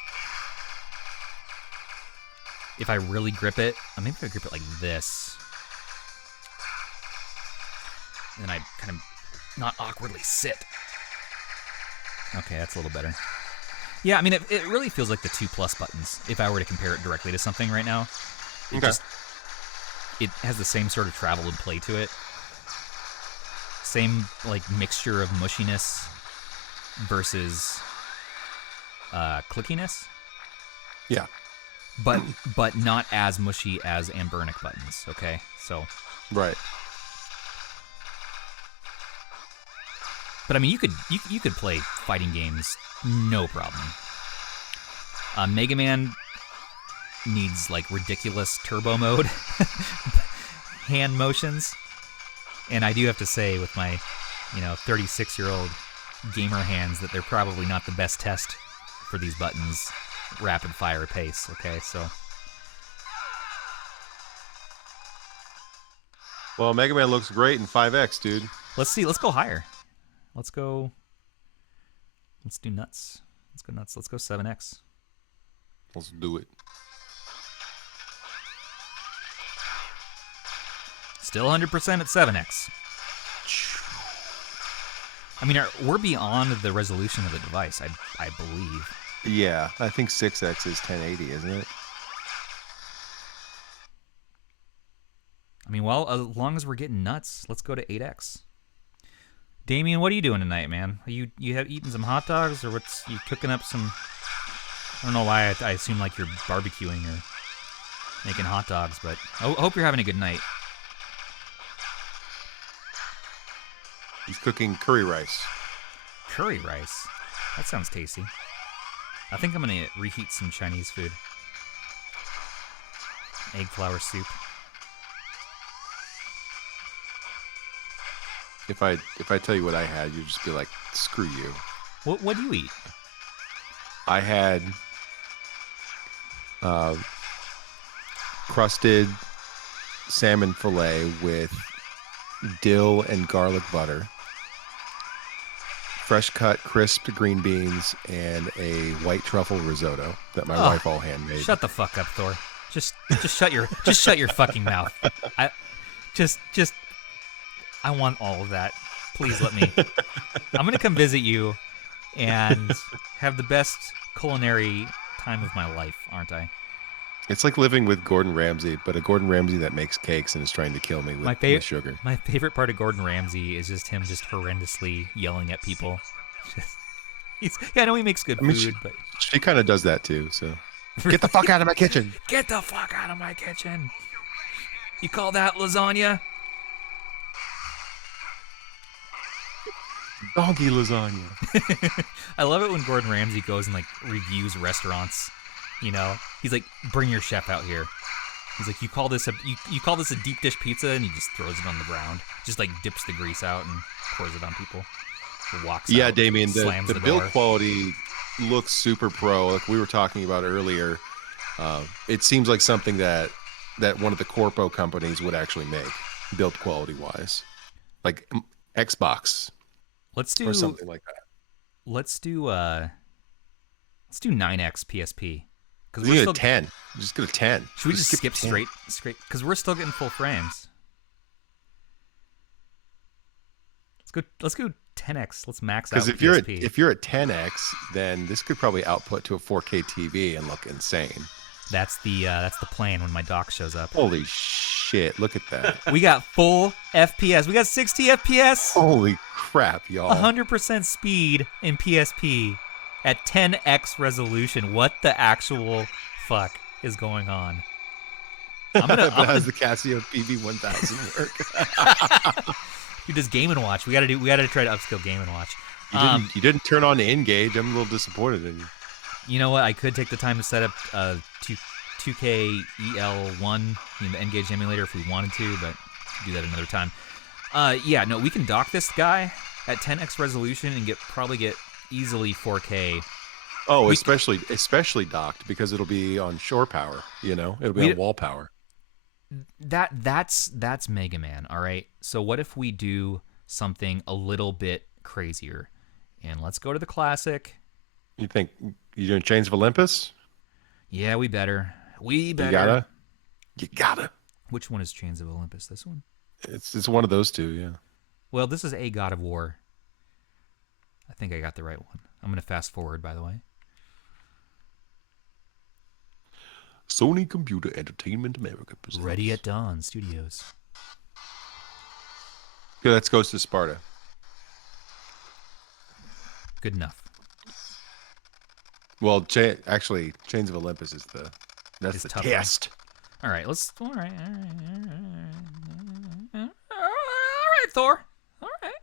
If I really grip it, maybe if I grip it like this, then I kind of not awkwardly sit. Okay, that's a little better. Yeah, I mean, it really feels like the 2+ buttons, if I were to compare it directly to something right now. It has the same sort of travel and play to it. Same, like, mixture of mushiness versus clickiness. Yeah. But not as mushy as Ambernic buttons, okay? So. Right. But I mean, you could play fighting games, no problem. Mega Man needs like ridiculous turbo mode hand motions, and I do have to say, with my 36-year-old gamer hands, that they're probably not the best test for these buttons, rapid fire pace. Okay, so. Well, Mega Man looks great in 5X, dude. Let's see. Let's go higher. Let's do nuts. Let's go nuts. Let's go 7X. Let's do it. Still 100% at 7X. I mean, we're beyond the resolution of the device, I believe. Yeah, I think 6X is 1080, isn't it? I mean, well, as long as we're getting nuts, let's go to 8X. Damien, what are you doing tonight, man? Are you have eaten some hot dogs, or you cooking up some? I don't know why I assume like you're barbecuing or making hot dogs, but I hope you're having a good night. He's cooking curry rice. Curry rice? That sounds tasty. I think I'm gonna reheat some Chinese food. Egg flour soup. If I tell you what I had, you'd just be like, screw you. What do you eat? I had crusted salmon fillet with dill and garlic butter, fresh cut crisped green beans, and a white truffle risotto that my wife all handmade. Shut the fuck up, Thor. Just shut your fucking mouth. I want all of that. Please let me. I'm gonna come visit you and have the best culinary time of my life, aren't I? It's like living with Gordon Ramsay, but a Gordon Ramsay that makes cakes and is trying to kill me with sugar. My favorite part of Gordon Ramsay is just him just horrendously yelling at people. I know he makes good food, but she kind of does that too. So get the fuck out of my kitchen. Get the fuck out of my kitchen. You call that lasagna? Donkey lasagna. I love it when Gordon Ramsay goes and like reviews restaurants. You know, he's like, "Bring your chef out here." He's like, "You call this a deep dish pizza?" And he just throws it on the ground, just like dips the grease out and pours it on people. Walks out, Damien, slams the the build door. quality looks super pro. Like we were talking about earlier, it seems like something that one of the corpo companies would actually make, build quality wise, like Xbox. Let's do or something like that. Let's do 9X PSP. Because we're still 10. Just get a 10. Should we just skip straight? Because we're still getting full frames. Let's go 10X. Let's max out. Because PSP. if you're at 10X, then this could probably output to a 4K TV and look insane. That's the plan when my dock shows up. Holy shit! Look at that. We got full FPS. We got 60 FPS. Holy crap, y'all! 100% speed in PSP at 10X resolution. What the actual fuck is going on? But how's the Casio PV1000 work? Dude, does Game & Watch? We gotta try to upskill Game & Watch. You didn't turn on N-Gage. I'm a little disappointed in you. You know what? I could take the time to set up 2K EL1, the N-Gage emulator if we wanted to, but do that another time. We can dock this guy at 10X resolution and probably get easily 4K. Oh, especially docked because it'll be on shore power. It'll be on wall power. That's Mega Man. All right. So what if we do something a little bit crazier? And let's go to the classic. You think you're doing Chains of Olympus? Yeah, we better. You gotta. Which one is Chains of Olympus? This one? It's one of those two, yeah. Well, this is a God of War. I think I got the right one. I'm going to fast forward, by the way. Sony Computer Entertainment America presents. Ready at Dawn Studios. Okay, let's go to Sparta. Good enough. Well, actually, Chains of Olympus is the test. All right, all right, Thor. All right.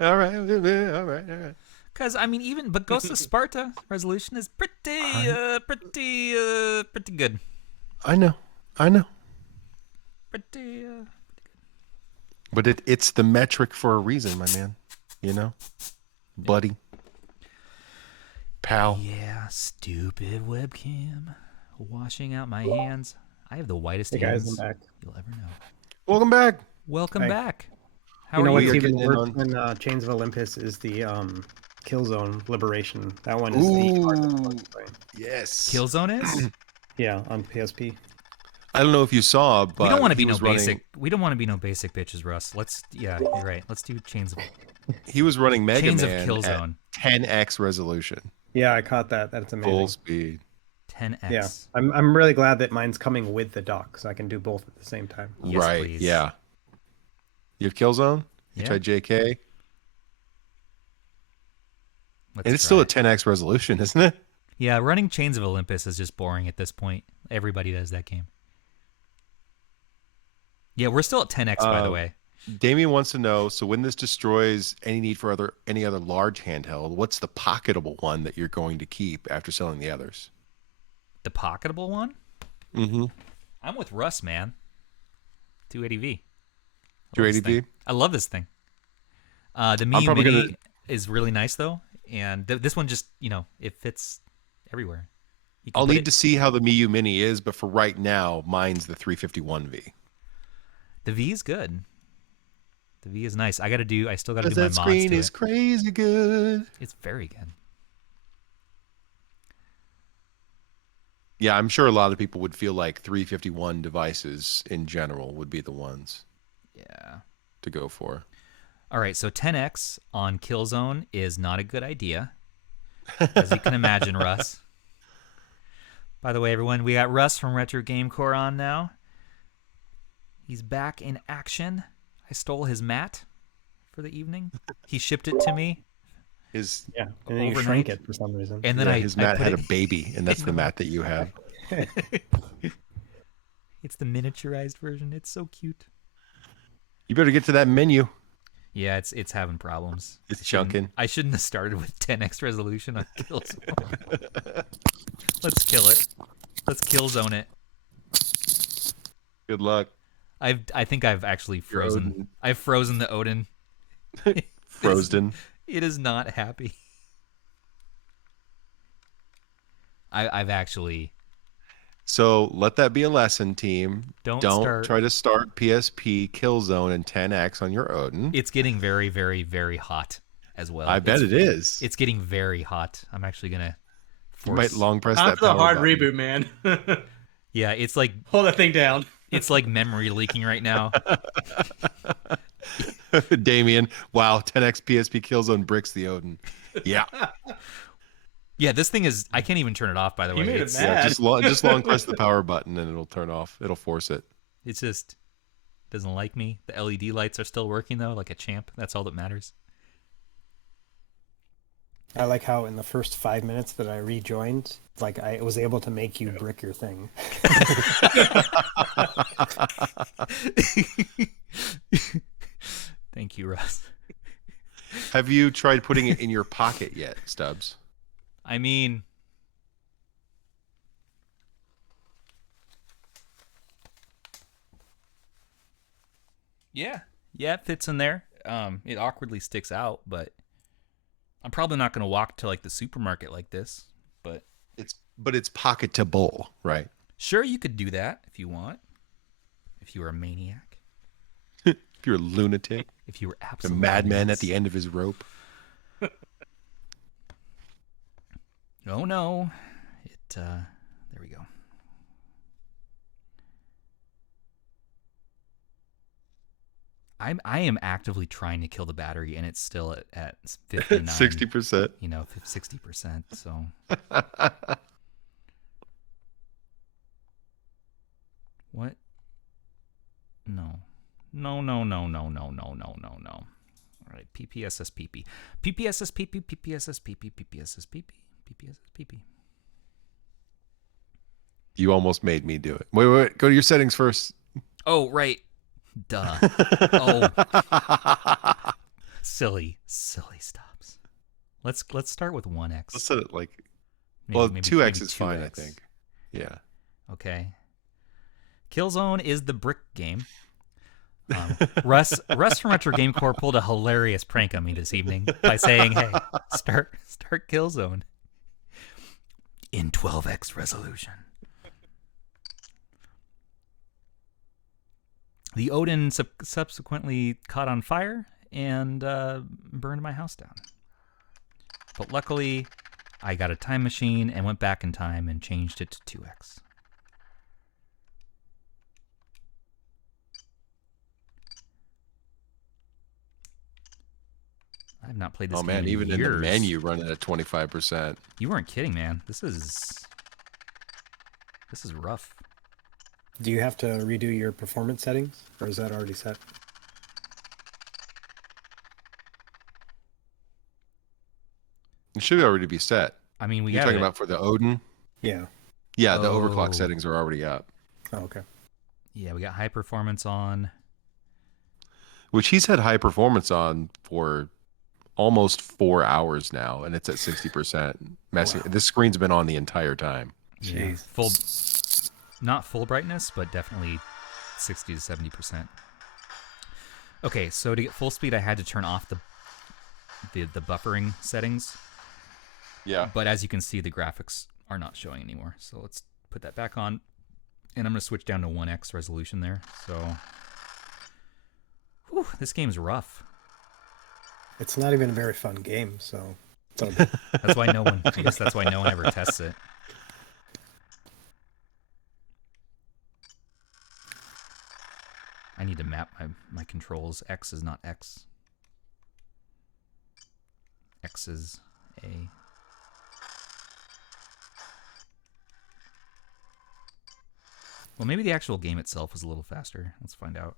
all right. Because but Ghost of Sparta resolution is pretty good. I know. Pretty good. But it's the metric for a reason, my man. Buddy. Pal. Yeah, stupid webcam. Washing out my hands. I have the whitest hands I'm back. you'll ever know. Welcome back. Welcome back. How are you? What's even worse than Chains of Olympus is the Killzone Liberation. that one is the hardest one to play. Yes. Killzone is? Yeah, on PSP. I don't know if you saw, but we don't want to be no basic. We don't want to be no basic bitches, Russ. You're right. Let's do Chains of. He was running Mega Chains Man of Killzone. at 10x resolution. Yeah, I caught that. That's amazing. Full speed. 10x. Yeah, I'm really glad that mine's coming with the dock, so I can do both at the same time. Yes, right? Please. Yeah. You have Killzone. You Yeah. tried JK. Let's and it's try still a it. 10x resolution, isn't it? Yeah, running Chains of Olympus is just boring at this point. Everybody does that game. Yeah, we're still at 10x, by the way. Damien wants to know, so when this destroys any need for any other large handheld, what's the pocketable one that you're going to keep after selling the others? The pocketable one? Mm-hmm. I'm with Russ, man. 280V. 280V? I love this thing. The Miu Mini is really nice, though. And this one just, it fits everywhere. I'll need to see how the Miu Mini is, but for right now, mine's the 351V. The V is good. The V is nice. I still got to do my mods to it. That screen is crazy good. It's very good. Yeah, I'm sure a lot of people would feel like 351 devices in general would be the ones Yeah. to go for. All right, so 10x on Killzone is not a good idea, as you can imagine, Russ. By the way, everyone, we got Russ from Retro Game Core on now. He's back in action. I stole his mat for the evening. He shipped it to me. His Yeah, and then you Overnight. shrink it for some reason. And then his mat put had it, a baby, and that's the mat that you have. It's the miniaturized version. It's so cute. You better get to that menu. Yeah, it's having problems. It's chunking. I shouldn't have started with 10x resolution on Killzone. Let's kill it. Let's Killzone it. Good luck. I think I've actually frozen. I've frozen the Odin. Frozen. It is not happy. I've actually. So let that be a lesson, team. Don't try to start PSP, Killzone, and 10X on your Odin. It's getting very, very, very hot as well. I bet it is. It's getting very hot. I'm actually gonna. You might long press Time that for the power hard button. reboot, man. Yeah, it's like Hold that thing down. it's like memory leaking right now. Damien, wow, 10X PSP Killzone bricks the Odin. Yeah. Yeah, this thing is. I can't even turn it off. By the way, You made it it's mad. Just long press the power button and it'll turn off. It'll force it. it's just doesn't like me. The LED lights are still working though, like a champ. That's all that matters. I like how in the first 5 minutes that I rejoined, like I was able to make you brick your thing. Thank you, Russ. Have you tried putting it in your pocket yet, Stubbs? I mean, yeah, it fits in there. It awkwardly sticks out, but I'm probably not going to walk to like the supermarket like this. But It's pocketable, right? sure, you could do that if you want. If you were a maniac, If you're a lunatic, if you were a absolutely madman nuts. at the end of his rope. Oh no, there we go. I am actively trying to kill the battery, and it's still at 59. 60%. You know, 60%. So what? No. All right, PPSSPP. PPSSPP, PPSSPP, PPSSPP, PPSSPP. You almost made me do it. Wait. Go to your settings first. Oh, right. Duh. Oh. Silly Stops. Let's start with 1x. Let's set it like, Maybe 2x is fine, I 2x. think. Yeah. Okay. Killzone is the brick game. Russ from Retro Game Core pulled a hilarious prank on me this evening by saying, "Hey, start Killzone in 12x resolution." The Odin subsequently caught on fire and burned my house down. But luckily, I got a time machine and went back in time and changed it to 2x. I've not played this Oh game man, in even years. in the menu running at 25%. You weren't kidding, man. This is rough. Do you have to redo your performance settings, or is that already set? It should already be set. I mean, we You're got talking it. about for the Odin? Yeah. Yeah, the Oh. overclock settings are already up. Oh, okay. Yeah, we got high performance on. Which he's had high performance on for almost 4 hours now, and it's at 60%. Messing. Wow. This screen's been on the entire time. Yeah, Jeez. full, not full brightness, but definitely 60 to 70%. Okay, so to get full speed, I had to turn off the buffering settings. Yeah. But as you can see, the graphics are not showing anymore. So let's put that back on, and I'm gonna switch down to 1x resolution there. So, whew, this game's rough. It's not even a very fun game, so it's all good. That's why no one. I guess that's why no one ever tests it. I need to map my controls. X is not X. X is A. Well, maybe the actual game itself was a little faster. Let's find out.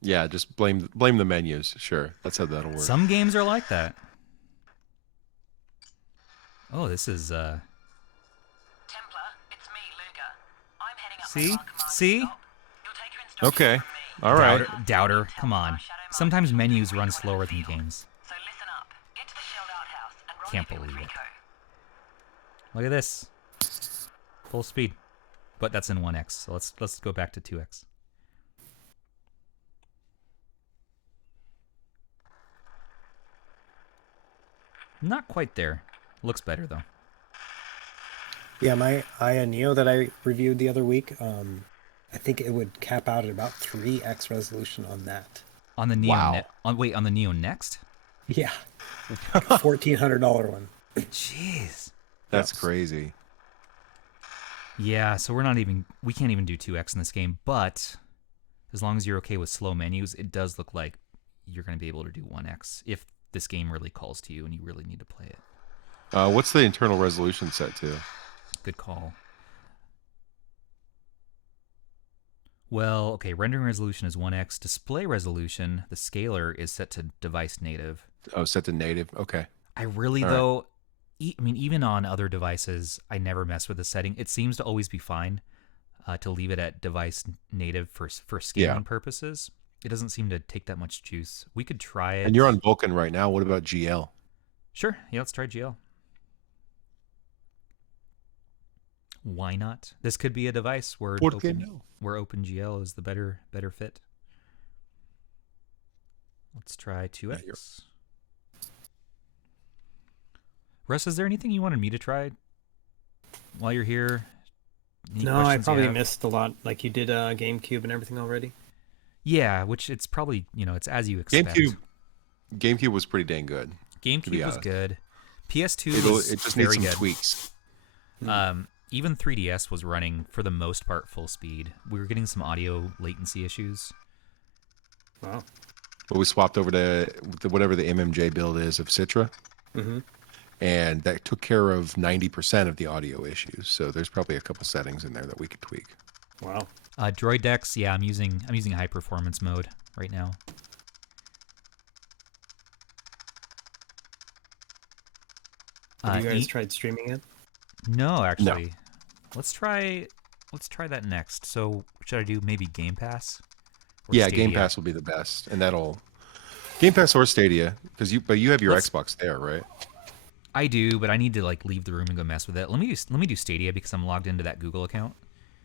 Yeah, just blame the menus. Sure, that's how that'll work. Some games are like that. Oh, this is Templar, it's me, Luger. I'm heading up See? my command See? stop. You'll take your instructions Okay. from me. All right. Doubter, come on. Sometimes menus run slower than games. So listen up. Get to the shelled out house and Can't rendezvous with believe it. Rico. Look at this. Full speed. But that's in 1x, so let's go back to 2x. Not quite there. Looks better though. Yeah, my AYN Neo that I reviewed the other week, I think it would cap out at about 3x resolution on that. On the Neo Wow. on the Neo Next? Yeah. $1,400 one. Jeez. That's crazy. Yeah, so we can't even do 2x in this game, but as long as you're okay with slow menus, it does look like you're going to be able to do 1x if this game really calls to you and you really need to play it. What's the internal resolution set to? Good call. Well, okay, rendering resolution is 1x. Display resolution, the scaler, is set to device native. Oh, set to native. Okay. I really, All though, I mean, even on other devices, I never mess with the setting. It seems to always be fine to leave it at device native for scaling purposes. It doesn't seem to take that much juice. We could try it. And you're on Vulkan right now. What about GL? Sure. Yeah, let's try GL. Why not? This could be a device where OpenGL is the better fit. Let's try 2x. Russ, is there anything you wanted me to try while you're here? Any No, I questions you probably have? missed a lot. Like you did GameCube and everything already. Yeah, which it's probably, it's as you expect. GameCube was pretty dang good. GameCube was good. PS2 It just needs very some good. tweaks. Even 3DS was running for the most part full speed. We were getting some audio latency issues. Wow. But we swapped over to whatever the MMJ build is of Citra. Mm-hmm. And that took care of 90% of the audio issues. So there's probably a couple settings in there that we could tweak. Wow. Droid decks, yeah, I'm using high performance mode right now. Have you guys tried streaming it? No, actually. Let's try that next. So should I do maybe GamePass? Yeah, GamePass will be the best, and that'll GamePass or Stadia because you have your Xbox there, right? I do, but I need to leave the room and go mess with it. Let me do Stadia because I'm logged into that Google account.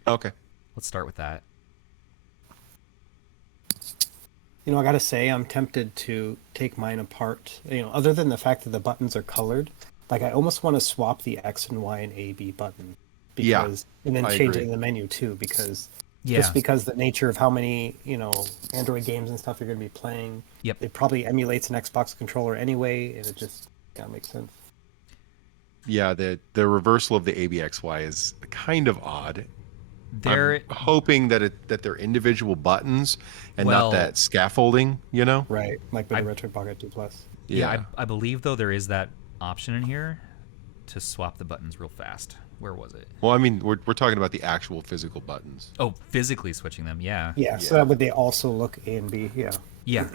Okay. Let's start with that. I gotta say, I'm tempted to take mine apart. Other than the fact that the buttons are colored, I almost want to swap the X and Y and A, B button. And then I change agree. it in the menu too, because Yeah. just because the nature of how many, Android games and stuff you're gonna be playing. Yep. It probably emulates an Xbox controller anyway, and it just makes sense. Yeah, the reversal of the ABXY is kind of odd. They're I'm hoping that they're individual buttons and Well- not that scaffolding, Right, like with the Retroid Pocket 2 Plus. Yeah, I believe though there is that option in here to swap the buttons real fast. Where was it? Well, I mean, we're talking about the actual physical buttons. Oh, physically switching them. Yeah. Yeah, so that would they also look A and B, yeah. Yeah.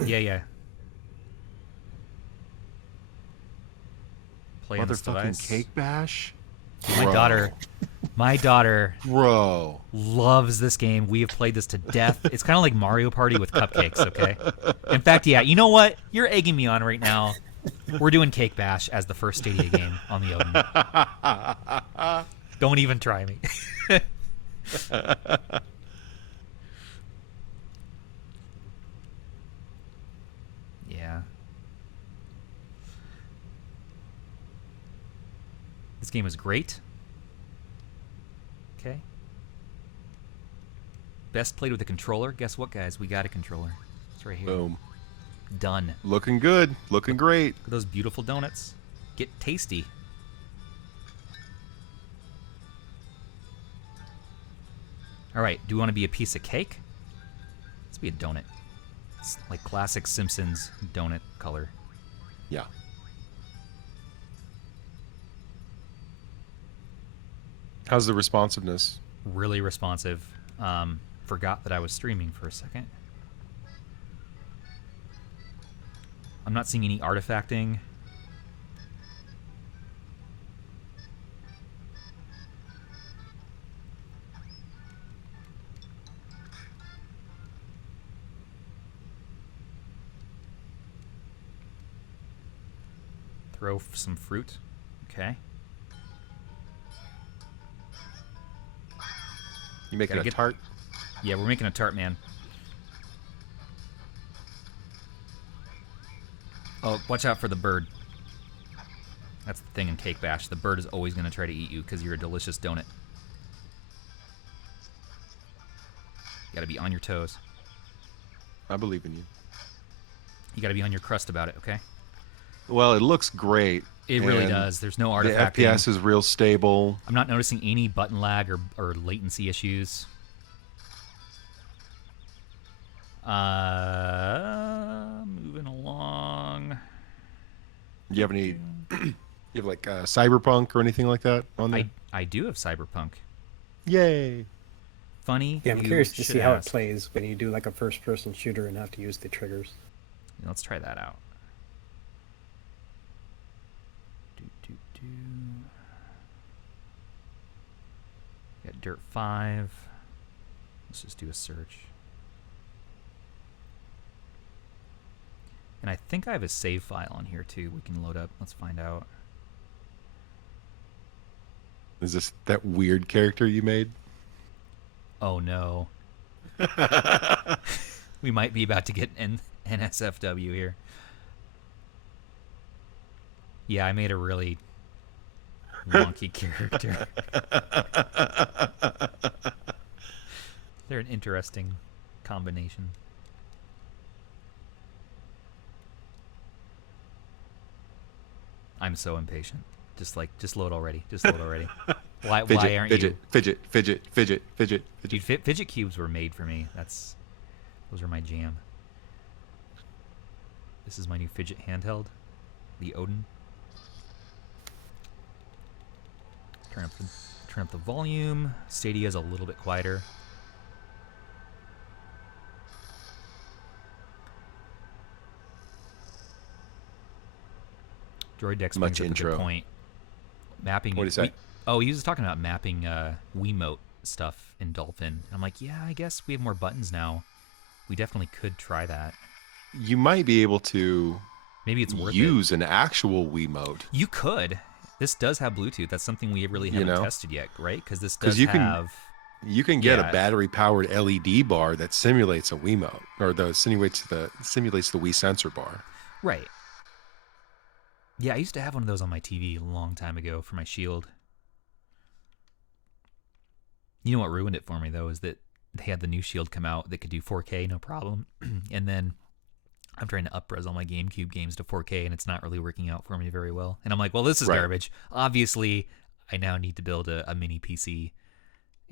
Play on this Motherfucking device. Cake Bash. My daughter Bro. loves this game. We have played this to death. It's kind of like Mario Party with cupcakes, okay? In fact, yeah, you know what? You're egging me on right now. We're doing Cake Bash as the first Stadia game on the Odin. Don't even try me. Yeah. This game is great. Okay. Best played with a controller. Guess what, guys? We got a controller. It's right here. Boom. Done. Looking good. Looking great. Look at those beautiful donuts. Get tasty. All right. Do we want to be a piece of cake Let's be a donut. It's like classic Simpsons donut color. Yeah. How's the responsiveness? Really responsive. Forgot that I was streaming for a second. I'm not seeing any artifacting. Throw some fruit. Okay. You making a tart? Yeah, we're making a tart, man. Oh, watch out for the bird. That's the thing in Cake Bash. The bird is always going to try to eat you because you're a delicious donut. You got to be on your toes. I believe in you. You got to be on your crust about it, okay? Well, it looks great. It really does. There's no artifacting. The FPS is real stable. I'm not noticing any button lag or latency issues. Moving along. You have any? You have like Cyberpunk or anything like that on there? I do have Cyberpunk. Yay! Funny. Yeah, I'm curious to see how it plays when you do like a first-person shooter and have to use the triggers. Let's try that out. Got Dirt 5. Let's just do a search. And I think I have a save file on here too we can load up. Let's find out. Is this that weird character you made? Oh no. We might be about to get an NSFW here. Yeah, I made a really wonky character. They're an interesting combination. I'm so impatient. Just load already. Just load already. Why aren't you? Fidget. Dude, fidget cubes were made for me. Those are my jam. This is my new fidget handheld, the Odin. Turn up the volume. Stadia is a little bit quieter. Droid Dex brings up a good point. Mapping. What is that? Oh, he was talking about mapping Wiimote stuff in Dolphin. I'm like, yeah, I guess we have more buttons now. We definitely could try that. You might be able to. Maybe it's worth use an actual Wiimote. You could. This does have Bluetooth. That's something we really haven't tested yet, right? Because this does have. You can get a battery-powered LED bar that simulates a Wiimote, or simulates the Wii sensor bar. Right. Yeah, I used to have one of those on my TV a long time ago for my Shield. You know what ruined it for me, though, is that they had the new Shield come out that could do 4K, no problem. And then I'm trying to up-res all my GameCube games to 4K, and it's not really working out for me very well. And I'm like, well, this is garbage. Obviously, I now need to build a mini PC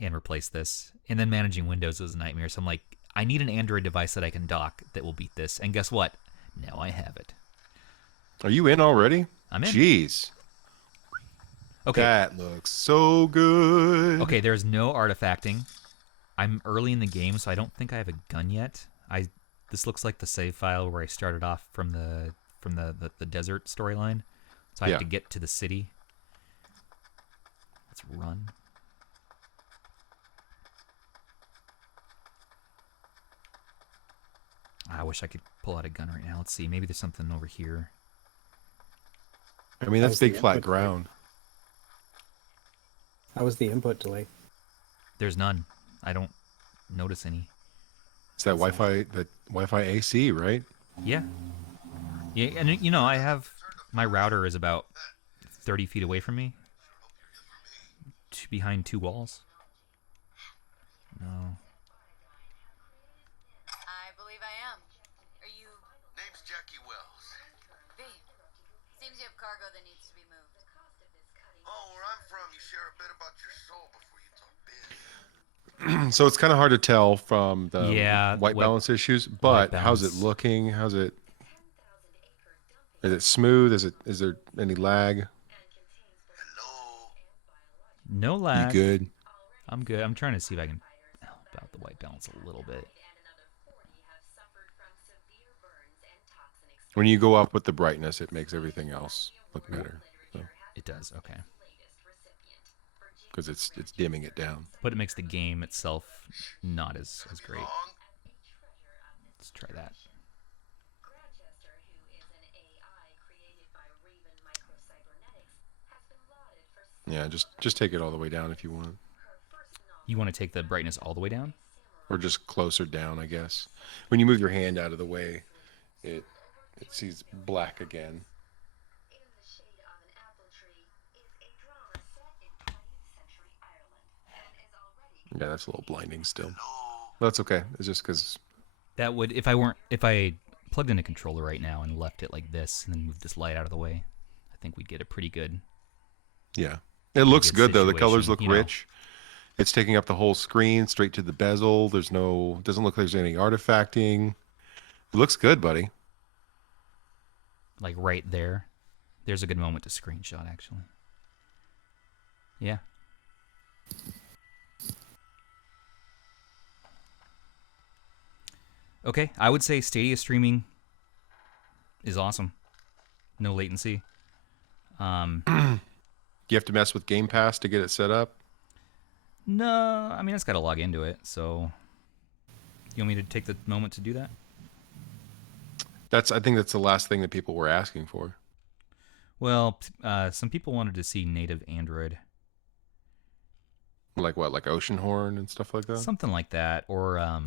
and replace this. And then managing Windows was a nightmare. So I'm like, I need an Android device that I can dock that will beat this. And guess what? Now I have it. Are you in already? I'm in. Jeez. Okay. That looks so good. Okay, there's no artifacting. I'm early in the game, so I don't think I have a gun yet. This looks like the save file where I started off from the desert storyline. So I have to get to the city. Let's run. I wish I could pull out a gun right now. Let's see. Maybe there's something over here. I mean, that's big flat ground. How was the input delay? There's none. I don't notice any. It's that Wi-Fi AC, right? Yeah. Yeah, and you know, I have my router is about 30 feet away from me, behind two walls. No. I believe I am. Are you? Name's Jackie Wells. V. Seems you have cargo that needs to be moved. Oh, where I'm from, you share a bit about your soul before you talk biz. So it's kind of hard to tell from the Yeah, white what- balance issues, but how's it balance. looking? Is it smooth? Is there any lag? No You lag. good? I'm good. I'm trying to see if I can help out the white balance a little bit. When you go up with the brightness, it makes everything else look better. It does. Okay. Because it's dimming it down. But it makes the game itself not as great. Let's try that. Yeah, just take it all the way down if you want. You want to take the brightness all the way down? Or just closer down, I guess. When you move your hand out of the way, it sees black again. Yeah, that's a little blinding still. That's okay. It's just because That would if I plugged in a controller right now and left it like this and then moved this light out of the way, I think we'd get a pretty good. Yeah, it looks good though. The colors situation, look you know. rich. It's taking up the whole screen, straight to the bezel. Doesn't look like there's any artifacting. It looks good, buddy. Like right there. There's a good moment to screenshot actually. Yeah. Okay, I would say Stadia streaming is awesome. No latency. Do you have to mess with GamePass to get it set up? No, I mean, it's got to log into it, so... You want me to take the moment to do that? I think that's the last thing that people were asking for. Well, some people wanted to see native Android. Like what? Like Oceanhorn and stuff like that? Something like that, or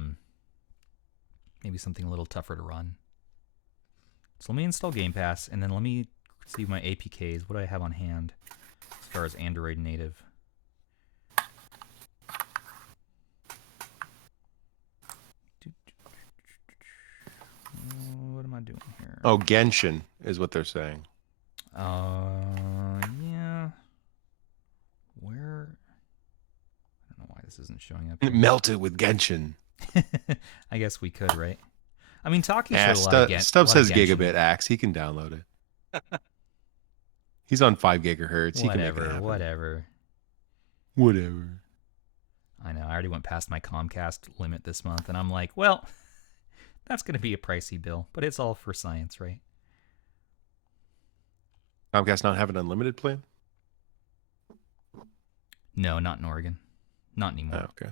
maybe something a little tougher to run. So let me install GamePass, and then let me see my APKs. What do I have on hand as far as Android native? What am I doing here? Oh, Genshin is what they're saying. Yeah. Where? I don't know why this isn't showing up here. Melt it with Genshin. I guess we could, right? I mean, Taki Yeah, showed a lot of Stubbs a lot of has Genshin. gigabit Axe. He can download it. He's on 5 gigahertz. He can make it happen. Whatever. I know. I already went past my Comcast limit this month, and I'm like, well, that's going to be a pricey bill, but it's all for science, right? Comcast not have an unlimited plan? No, not in Oregon. Not anymore. Oh, okay.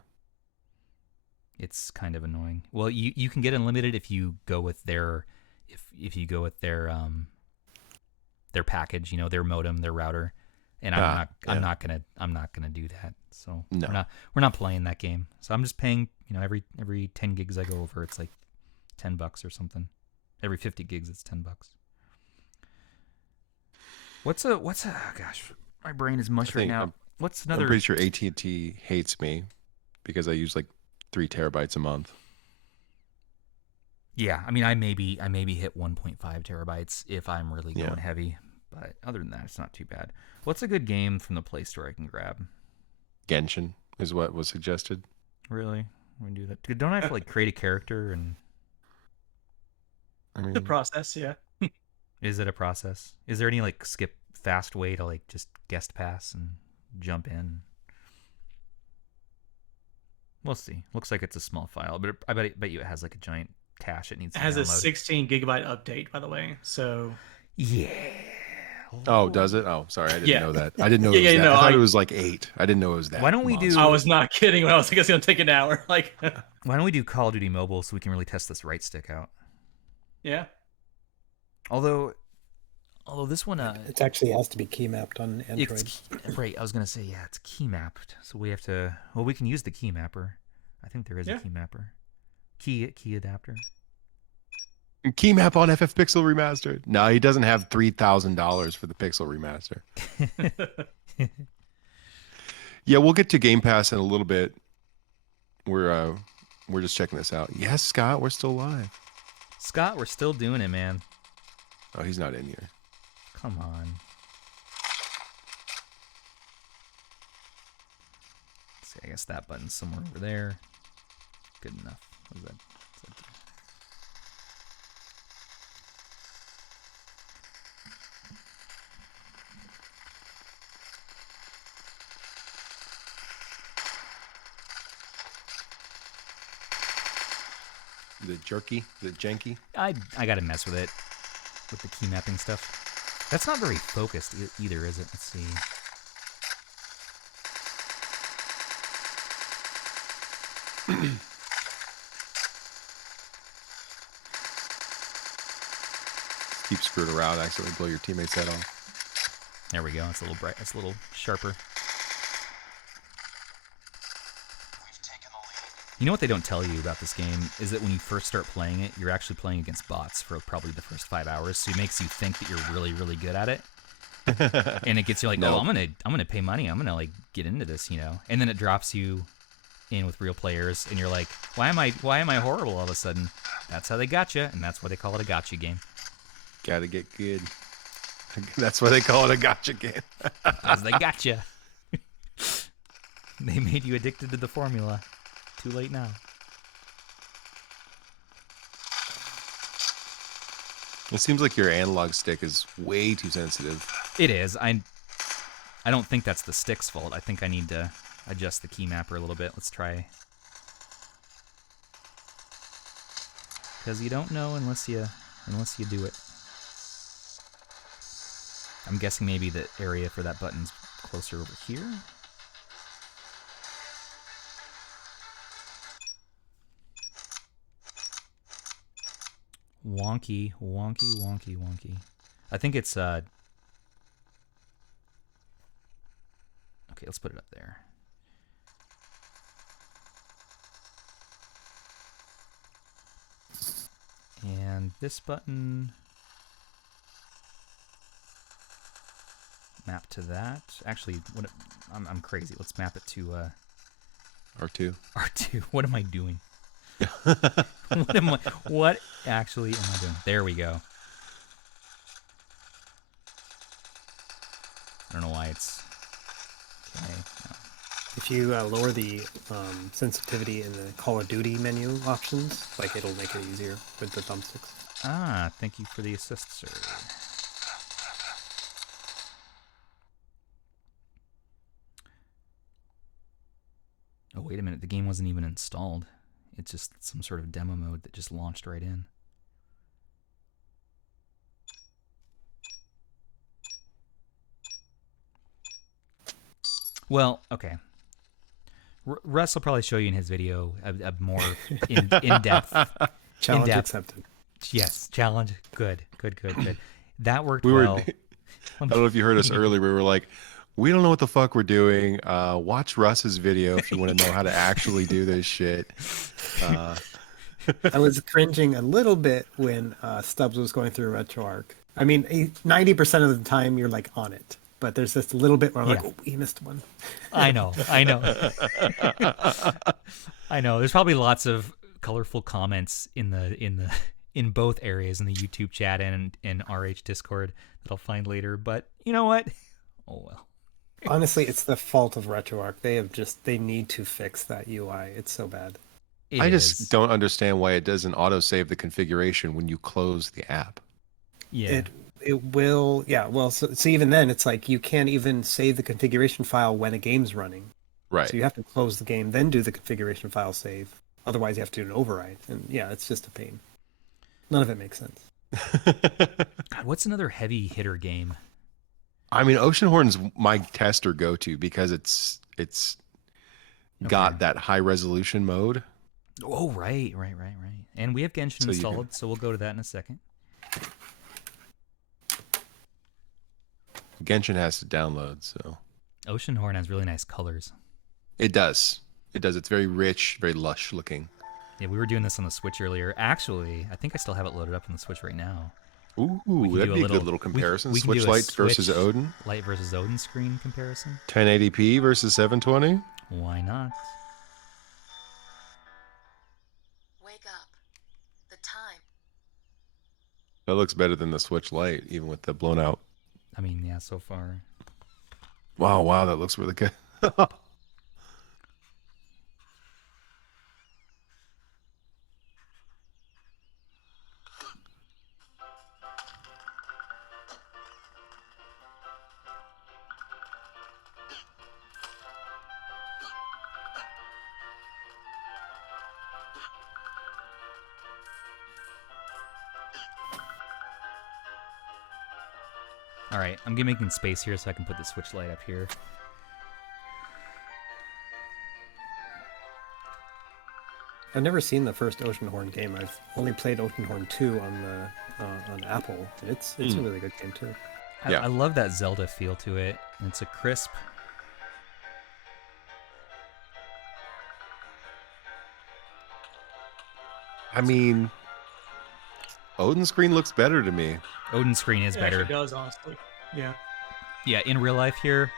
It's kind of annoying. Well, you can get unlimited if you go with their if you go with their package, their modem, their router. And I'm not gonna do that. So no. we're not playing that game. So I'm just paying, every 10 gigs I go over, it's like $10 or something. Every 50 gigs it's $10. What's a gosh, my brain is mush right now. What's another? I'm pretty sure AT&T hates me because I use like 3 terabytes a month. Yeah, I mean, I maybe hit 1.5 terabytes if I'm really going heavy, but other than that, it's not too bad. What's a good game from the Play Store I can grab? Genshin is what was suggested. Really? I'm gonna do that. Don't I have to create a character and? I mean, The process, yeah. Is it a process? Is there any skip fast way to just guest pass and jump in? We'll see. Looks like it's a small file, but I bet you it has a giant cache it needs to It has a download. 16 gigabyte update, by the way. So yeah. Oh, does it? Oh, sorry, I didn't know that. I didn't know Yeah, it was that. no, I thought it was like 8. I didn't know it was that. Why don't we do? I was not kidding when I was like, it's gonna take an hour. Why don't we do Call of Duty Mobile so we can really test this right stick out? Yeah. Although this one, it actually has to be key mapped on Android. Right, I was gonna say it's key mapped, so we have to. Well, we can use the key mapper. I think there is a key mapper, key adapter. Key map on FF Pixel Remastered. No, he doesn't have $3,000 for the Pixel Remaster. Yeah, we'll get to Game Pass in a little bit. We're just checking this out. Yes, Scott, we're still live. Scott, we're still doing it, man. Oh, he's not in here. Come on. Let's see, I guess that button's somewhere over there. Good enough. What is that? The jerky, the janky. I gotta mess with it, with the key mapping stuff. That's not very focused either, is it? Let's see. Keep screwing around, accidentally blow your teammate's head off. There we go. It's a little bright. It's a little sharper. You know what they don't tell you about this game is that when you first start playing it, you're actually playing against bots for probably the first 5 hours. So it makes you think that you're really, really good at it, and it gets you like, No. oh, I'm gonna pay money. I'm gonna like get into this, you know. And then it drops you in with real players, and you're like, why am I horrible all of a sudden? That's how they got you, and that's why they call it a gotcha game. Gotta get good. That's why they call it a gotcha game. Because they got you. They made you addicted to the formula. Too late now. It seems like your analog stick is way too sensitive. It is. I don't think that's the stick's fault. I think I need to adjust the key mapper a little bit. Let's try. Because you don't know unless you do it. I'm guessing maybe the area for that button's closer over here. Wonky, wonky, wonky, wonky. I think it's okay, let's put it up there. And this button map to that. Actually, I'm crazy. Let's map it to R2. R2. What am I doing? What actually am I doing? There we go. I don't know why it's okay. No. If you lower the sensitivity in the Call of Duty menu options, like it'll make it easier with the thumbsticks. Ah, thank you for the assist, sir. Oh, wait a minute. The game wasn't even installed. It's just some sort of demo mode that just launched right in. Well, okay. Russ will probably show you in his video a more in-depth. Challenge accepted. Yes, challenge. Good. That worked well. I don't know if you heard us earlier. We were like, we don't know what the fuck we're doing. Watch Russ's video if you want to know how to actually do this shit. I was cringing a little bit when Stubbs was going through RetroArch. I mean, 90% of the time you're like on it, but there's just a little bit where I'm like, oh, he missed one. I know. I know. There's probably lots of colorful comments in both areas, in the YouTube chat and in RH Discord, that I'll find later. But you know what? Oh well. Honestly, it's the fault of RetroArch. They need to fix that UI. It's so bad. I just don't understand why it doesn't auto-save the configuration when you close the app. Yeah. It will, yeah. Well, so even then, it's like you can't even save the configuration file when a game's running. Right. So you have to close the game, then do the configuration file save. Otherwise, you have to do an override. And yeah, it's just a pain. None of it makes sense. God, what's another heavy hitter game? I mean, Oceanhorn's my tester go-to because it's got that high resolution mode. Oh, right. And we have Genshin installed, so we'll go to that in a second. Genshin has to download, so. Oceanhorn has really nice colors. It does. It's very rich, very lush looking. Yeah, we were doing this on the Switch earlier. Actually, I think I still have it loaded up on the Switch right now. Ooh, that'd be a good little comparison. We Switch Lite versus Odin. Lite versus Odin screen comparison. 1080p versus 720. Why not? Wake up. The time. That looks better than the Switch Lite, even with the blown out. I mean, yeah, so far. Wow, that looks really good. All right, I'm making space here so I can put the Switch Lite up here. I've never seen the first Oceanhorn game. I've only played Oceanhorn 2 on the on Apple. It's a really good game too. I love that Zelda feel to it. It's a crisp. I mean, Odin screen looks better to me. Odin screen is better. It actually does, honestly. Yeah. Yeah, in real life here,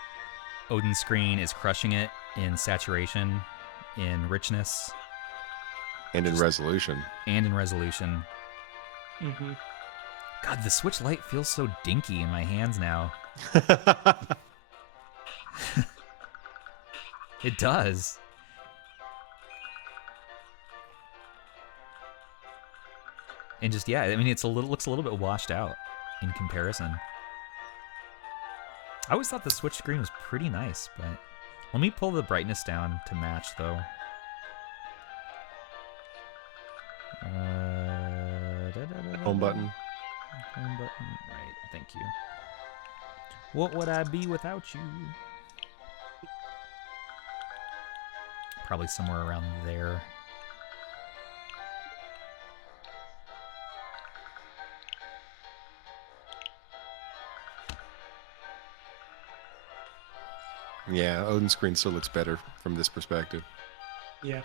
Odin screen is crushing it in saturation, in richness, and in resolution. And in resolution. Mm-hmm. God, the Switch Lite feels so dinky in my hands now. It does. And just, yeah, I mean, looks a little bit washed out in comparison. I always thought the Switch screen was pretty nice, but let me pull the brightness down to match, though. Home button. Home button, right, thank you. What would I be without you? Probably somewhere around there. Yeah, Odin screen still looks better from this perspective. Yeah.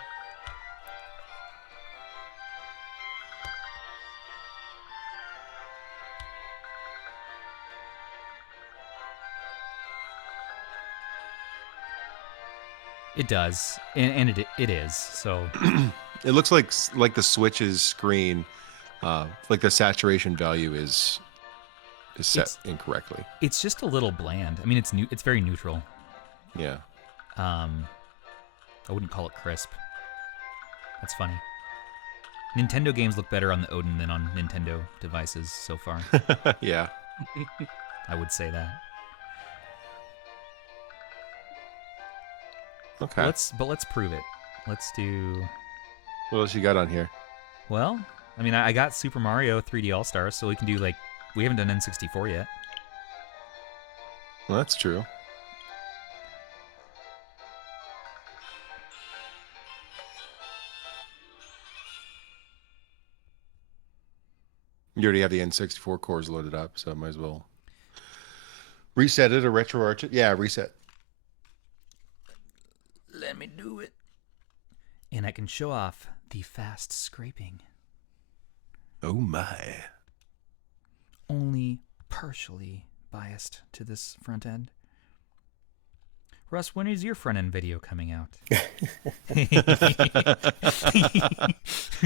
It does, and it is. So it looks like the Switch's screen, like the saturation value is set incorrectly. It's just a little bland. I mean, it's very neutral. Yeah. I wouldn't call it crisp. That's funny. Nintendo games look better on the Odin than on Nintendo devices so far. Yeah. I would say that. Okay. Let's prove it. Let's do. What else you got on here? Well, I mean, I got Super Mario 3D All Stars, so we can do we haven't done N64 yet. Well, that's true. You already have the N64 cores loaded up, so I might as well reset it or RetroArch it. Yeah, reset. Let me do it. And I can show off the fast scraping. Oh my. Only partially biased to this front end. Russ, when is your front end video coming out?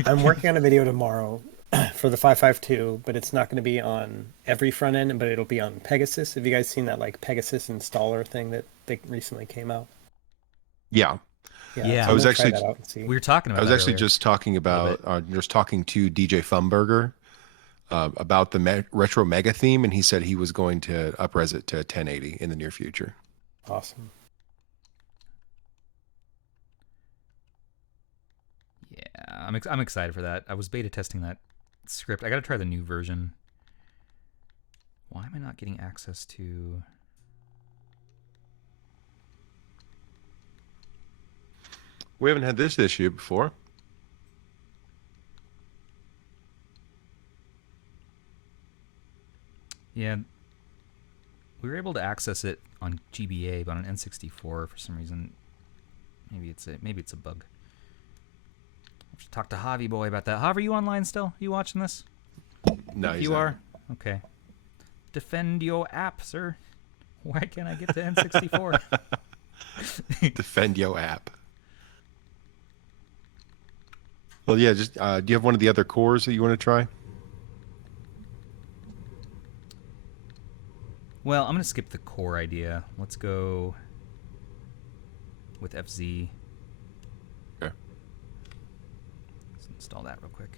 I'm working on a video tomorrow for the 552, but it's not going to be on every front end, but it'll be on Pegasus. Have you guys seen that Pegasus installer thing that they recently came out? Yeah. Yeah. I was actually we were talking about. I was actually just talking about to DJ Fumburger about the retro mega theme, and he said he was going to up-res it to 1080 in the near future. Awesome. Yeah, I'm excited for that. I was beta testing that script. I got to try the new version. Why am I not getting access to? We haven't had this issue before. Yeah, we were able to access it on GBA, but on N64 for some reason, maybe it's a bug. I'll have to talk to Javi boy about that. Javi, are you online still? You watching this? No, you are. Okay. Defend your app, sir. Why can't I get to N64? Defend your app. Well, yeah. Just do you have one of the other cores that you want to try? Well, I'm going to skip the core idea. Let's go with FZ. Okay. Let's install that real quick.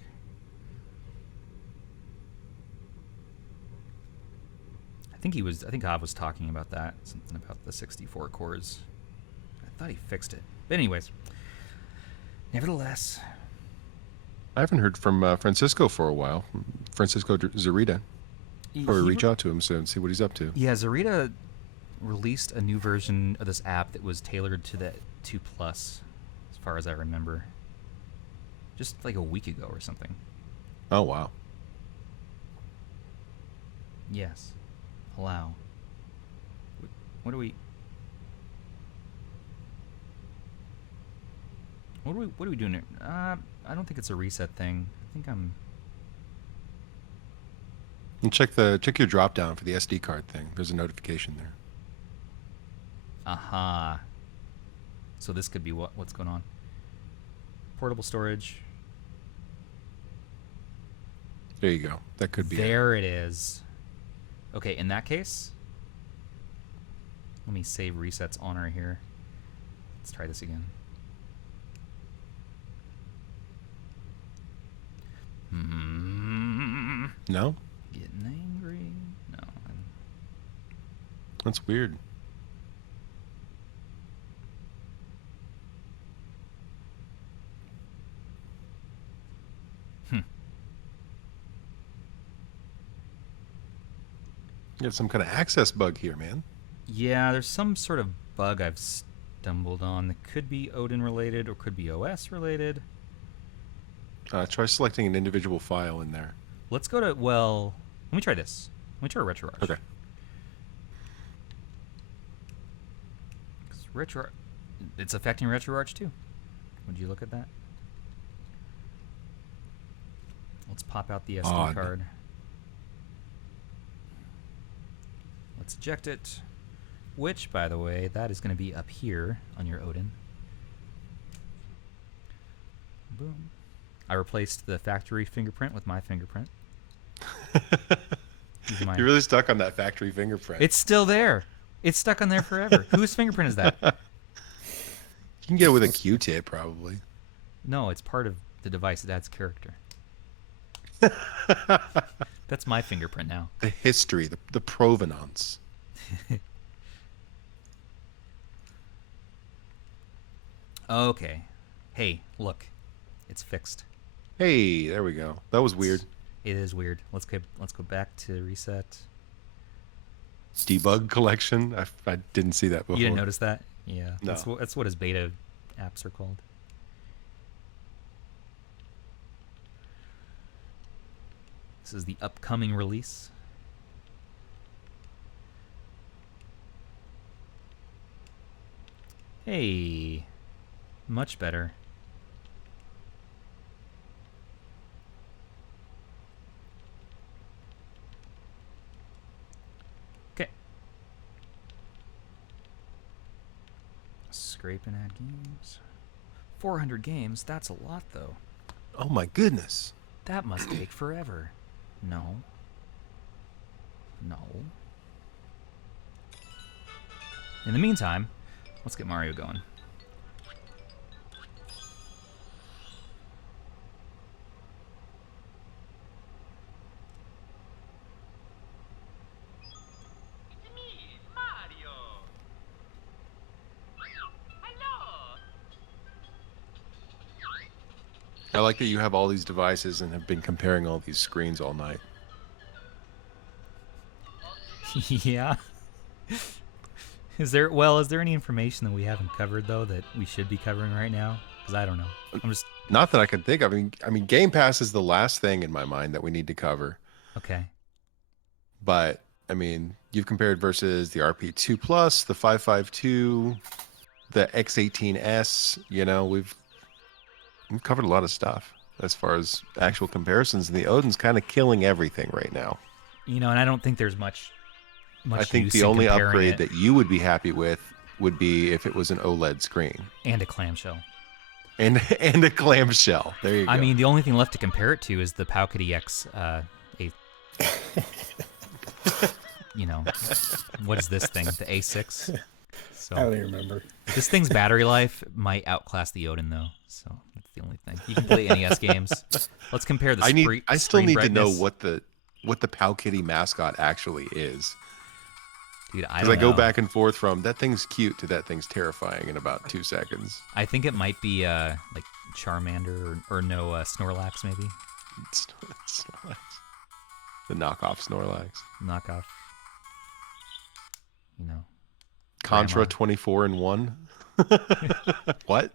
I think Hav was talking about that. Something about the 64 cores. I thought he fixed it. But anyways, nevertheless. I haven't heard from Francisco for a while. Francisco Zarita. Or reach out to him soon, see what he's up to. Yeah, Zarita released a new version of this app that was tailored to the 2 Plus, as far as I remember. Just like a week ago or something. Oh, wow. Yes. Allow. What do we... What are we doing here? I don't think it's a reset thing. I think I'm... And check your drop down for the SD card thing. There's a notification there. Aha. So this could be what's going on. Portable storage. There you go. That could be There it is. Okay, in that case, let me save resets honor here. Let's try this again. No? Getting angry? No. That's weird. You got some kind of access bug here, man. Yeah, there's some sort of bug I've stumbled on that could be Odin related or could be OS related. Try selecting an individual file in there. Let's go to, well, let me try this. Let me try RetroArch. Okay. It's affecting RetroArch too. Would you look at that? Let's pop out the SD card. Let's eject it. Which, by the way, that is going to be up here on your Odin. Boom. I replaced the factory fingerprint with my fingerprint. You're really stuck on that factory fingerprint. It's still there. It's stuck on there forever. Whose fingerprint is that? You can get it with a Q-tip, probably. No, it's part of the device. It adds character. That's my fingerprint now. The history, the provenance. Okay. Hey, look. It's fixed. Hey, there we go. That was weird. It is weird. Let's go back to reset. Debug collection. I didn't see that before. You didn't notice that? Yeah. No. That's what his beta apps are called. This is the upcoming release. Hey, much better. Okay. Scrape and add games. 400 games, that's a lot though. Oh my goodness. That must take forever. No. No. In the meantime, let's get Mario going. It's me, Mario. Hello. I like that you have all these devices and have been comparing all these screens all night. Yeah. Is there any information that we haven't covered though that we should be covering right now? Because I don't know. I'm just Not that I can think of. I mean, GamePass is the last thing in my mind that we need to cover. okay. But I mean, you've compared versus the RP2 Plus, the 552, the X18S. You know, we've covered a lot of stuff as far as actual comparisons, and the Odin's kind of killing everything right now. You know, and I don't think there's much I think use the in only comparing upgrade it. that you would be happy with would be if it was an OLED screen And a clamshell. and a clamshell. There you go. I mean, the only thing left to compare it to is the Powkity X. You know, what is this thing? The A6. So I don't even remember. this thing's battery life might outclass the Odin though. So that's the only thing. You can play NES games. Let's compare the. I still need to know brightness. what the Powkity mascot actually is. Dude, I Because don't I go know. back and forth from that thing's cute to that thing's terrifying in about 2 seconds. I think it might be like Charmander or no Snorlax maybe. It's The knockoff Snorlax. Knockoff. You know. Contra Grandma. 24 and 1. What?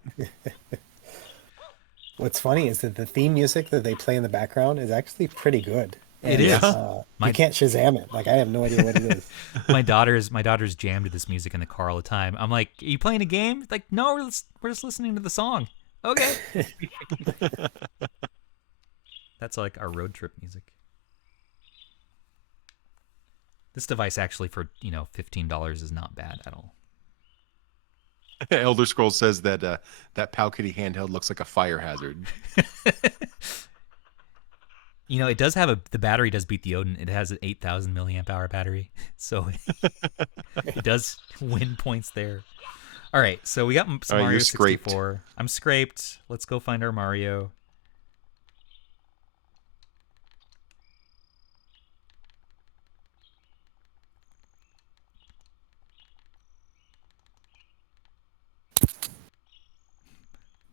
What's funny is that the theme music that they play in the background is actually pretty good. It is. You can't Shazam it. Like I have no idea what it is. my daughter's jammed to this music in the car all the time. I'm like, "Are you playing a game?" Like, "No, we're just listening to the song." Okay. That's like our road trip music. This device actually for, $15 is not bad at all. Elder Scrolls says that that Powkitty handheld looks like a fire hazard. It does have the battery does beat the Odin. It has an 8,000 milliamp hour battery. So it does win points there. All right, so we got some Mario you're 64. scraped. I'm scraped. Let's go find our Mario.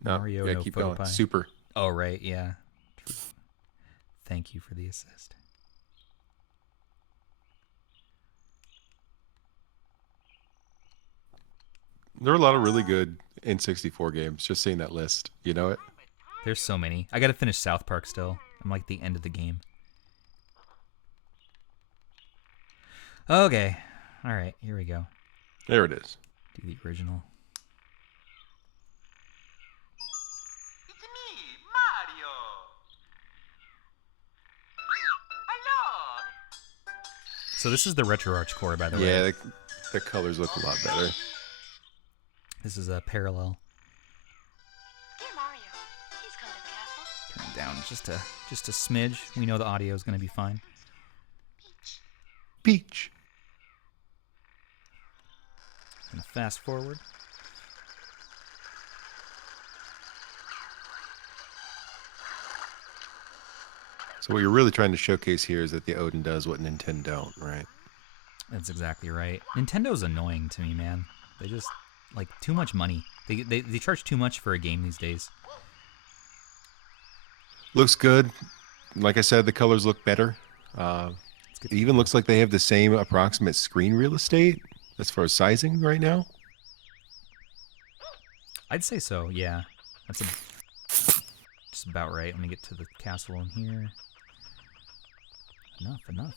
No, Mario, yeah, no keep photo going. pie. Super. Oh, right, yeah. True. Thank you for the assist. There are a lot of really good N64 games. Just seeing that list, you know it. There's so many. I got to finish South Park still. I'm like the end of the game. Okay. All right, here we go. There it is. Do the original. It's me, Mario. Hello. So this is the RetroArch core, by the way. Yeah, the colors look a lot better. This is a parallel. Dear Mario, please come to the castle. Turn it down just a smidge. We know the audio is going to be fine. Peach. And fast forward. So what you're really trying to showcase here is that the Odin does what Nintendo don't, right? That's exactly right. Nintendo's annoying to me, man. They just like too much money. They charge too much for a game these days. Looks good. Like I said, the colors look better. It even looks like they have the same approximate screen real estate as far as sizing right now. I'd say so, yeah. That's just about right. Let me get to the castle in here. Enough.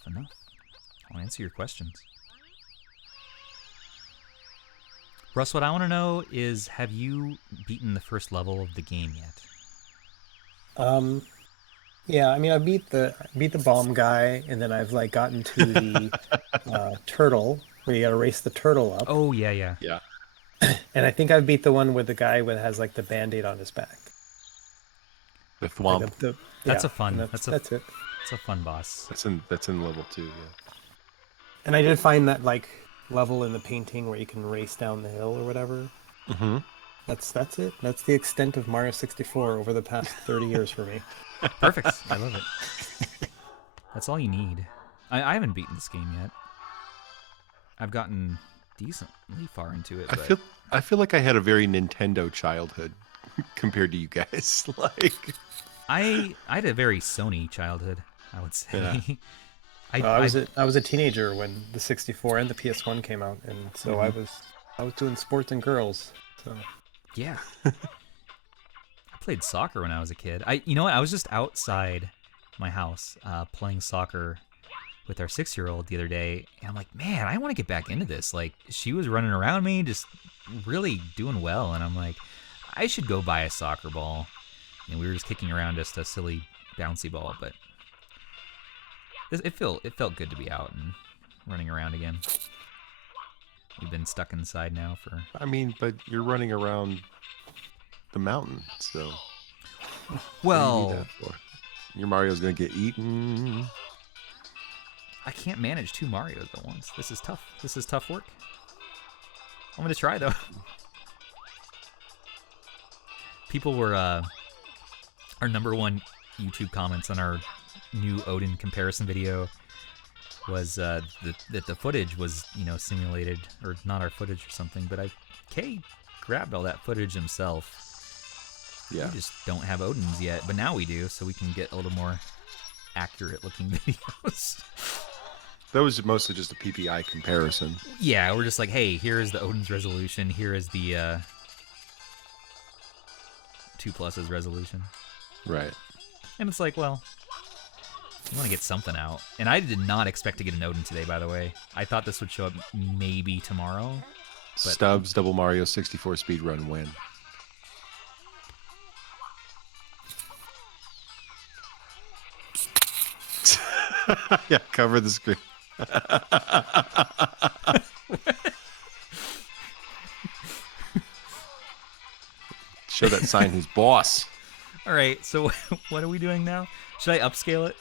I'll answer your questions. Russ, what I want to know is, have you beaten the first level of the game yet? Yeah, I mean, I beat the bomb guy, and then I've like gotten to the turtle where you got to race the turtle up. Oh yeah. Yeah. And I think I beat the one with the guy that has like the band-aid on his back. The Thwomp. Like That's yeah, a fun. That's it. It's a fun boss. That's in level 2, yeah. And I did find that like level in the painting where you can race down the hill or whatever. Mm-hmm. That's it. That's the extent of Mario 64 over the past 30 years for me. Perfect. I love it. That's all you need. I haven't beaten this game yet. I've gotten decently far into it. But I feel like I had a very Nintendo childhood compared to you guys. Like I had a very Sony childhood, I would say. Yeah. I was a teenager when the 64 and the PS1 came out, and so I was doing sports and girls. So yeah. I played soccer when I was a kid. You know what? I was just outside my house playing soccer with our 6-year-old the other day, and I'm like, man, I want to get back into this. Like, she was running around me, just really doing well, and I'm like, I should go buy a soccer ball. And we were just kicking around just a silly bouncy ball, but it felt good to be out and running around again. We've been stuck inside now for... I mean, but you're running around the mountain, so... Well... What do you need that for? Your Mario's gonna get eaten. I can't manage 2 Marios at once. This is tough. This is tough work. I'm gonna try, though. People were... our number one YouTube comments on our new Odin comparison video was that the footage was, simulated, or not our footage or something, but Kay grabbed all that footage himself. Yeah. We just don't have Odins yet, but now we do, so we can get a little more accurate looking videos. That was mostly just a PPI comparison. Yeah, we're just like, hey, here is the Odin's resolution. Here is the 2+'s resolution. Right. And it's like, well, you want to get something out. And I did not expect to get an Odin today, by the way. I thought this would show up maybe tomorrow. But... Stubbs, Double Mario 64 speedrun win. Yeah, cover the screen. Show that sign who's boss. All right, so what are we doing now? Should I upscale it?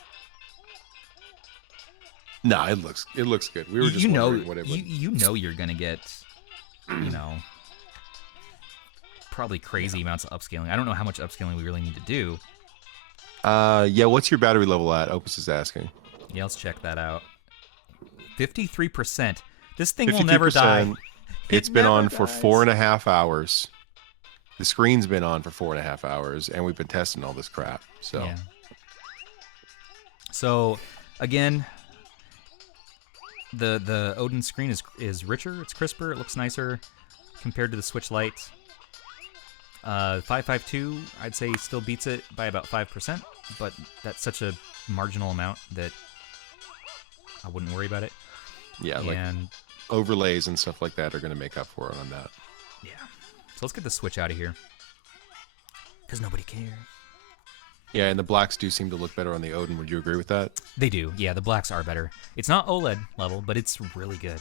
No, it looks good. We were just wondering what it would. You know you're gonna get, probably crazy amounts of upscaling. I don't know how much upscaling we really need to do. Yeah, what's your battery level at? Opus is asking. Yeah, let's check that out. 53%. This thing will never die. It's been on for 4.5 hours. The screen's been on for 4.5 hours, and we've been testing all this crap. So, yeah. So again, the Odin screen is richer. It's crisper. It looks nicer compared to the Switch Lite. 552, I'd say, still beats it by about 5%, but that's such a marginal amount that I wouldn't worry about it. Yeah, like overlays and stuff like that are going to make up for it on that. Yeah. So let's get the Switch out of here, because nobody cares. Yeah, and the blacks do seem to look better on the Odin. Would you agree with that? They do. Yeah, the blacks are better. It's not OLED level, but it's really good.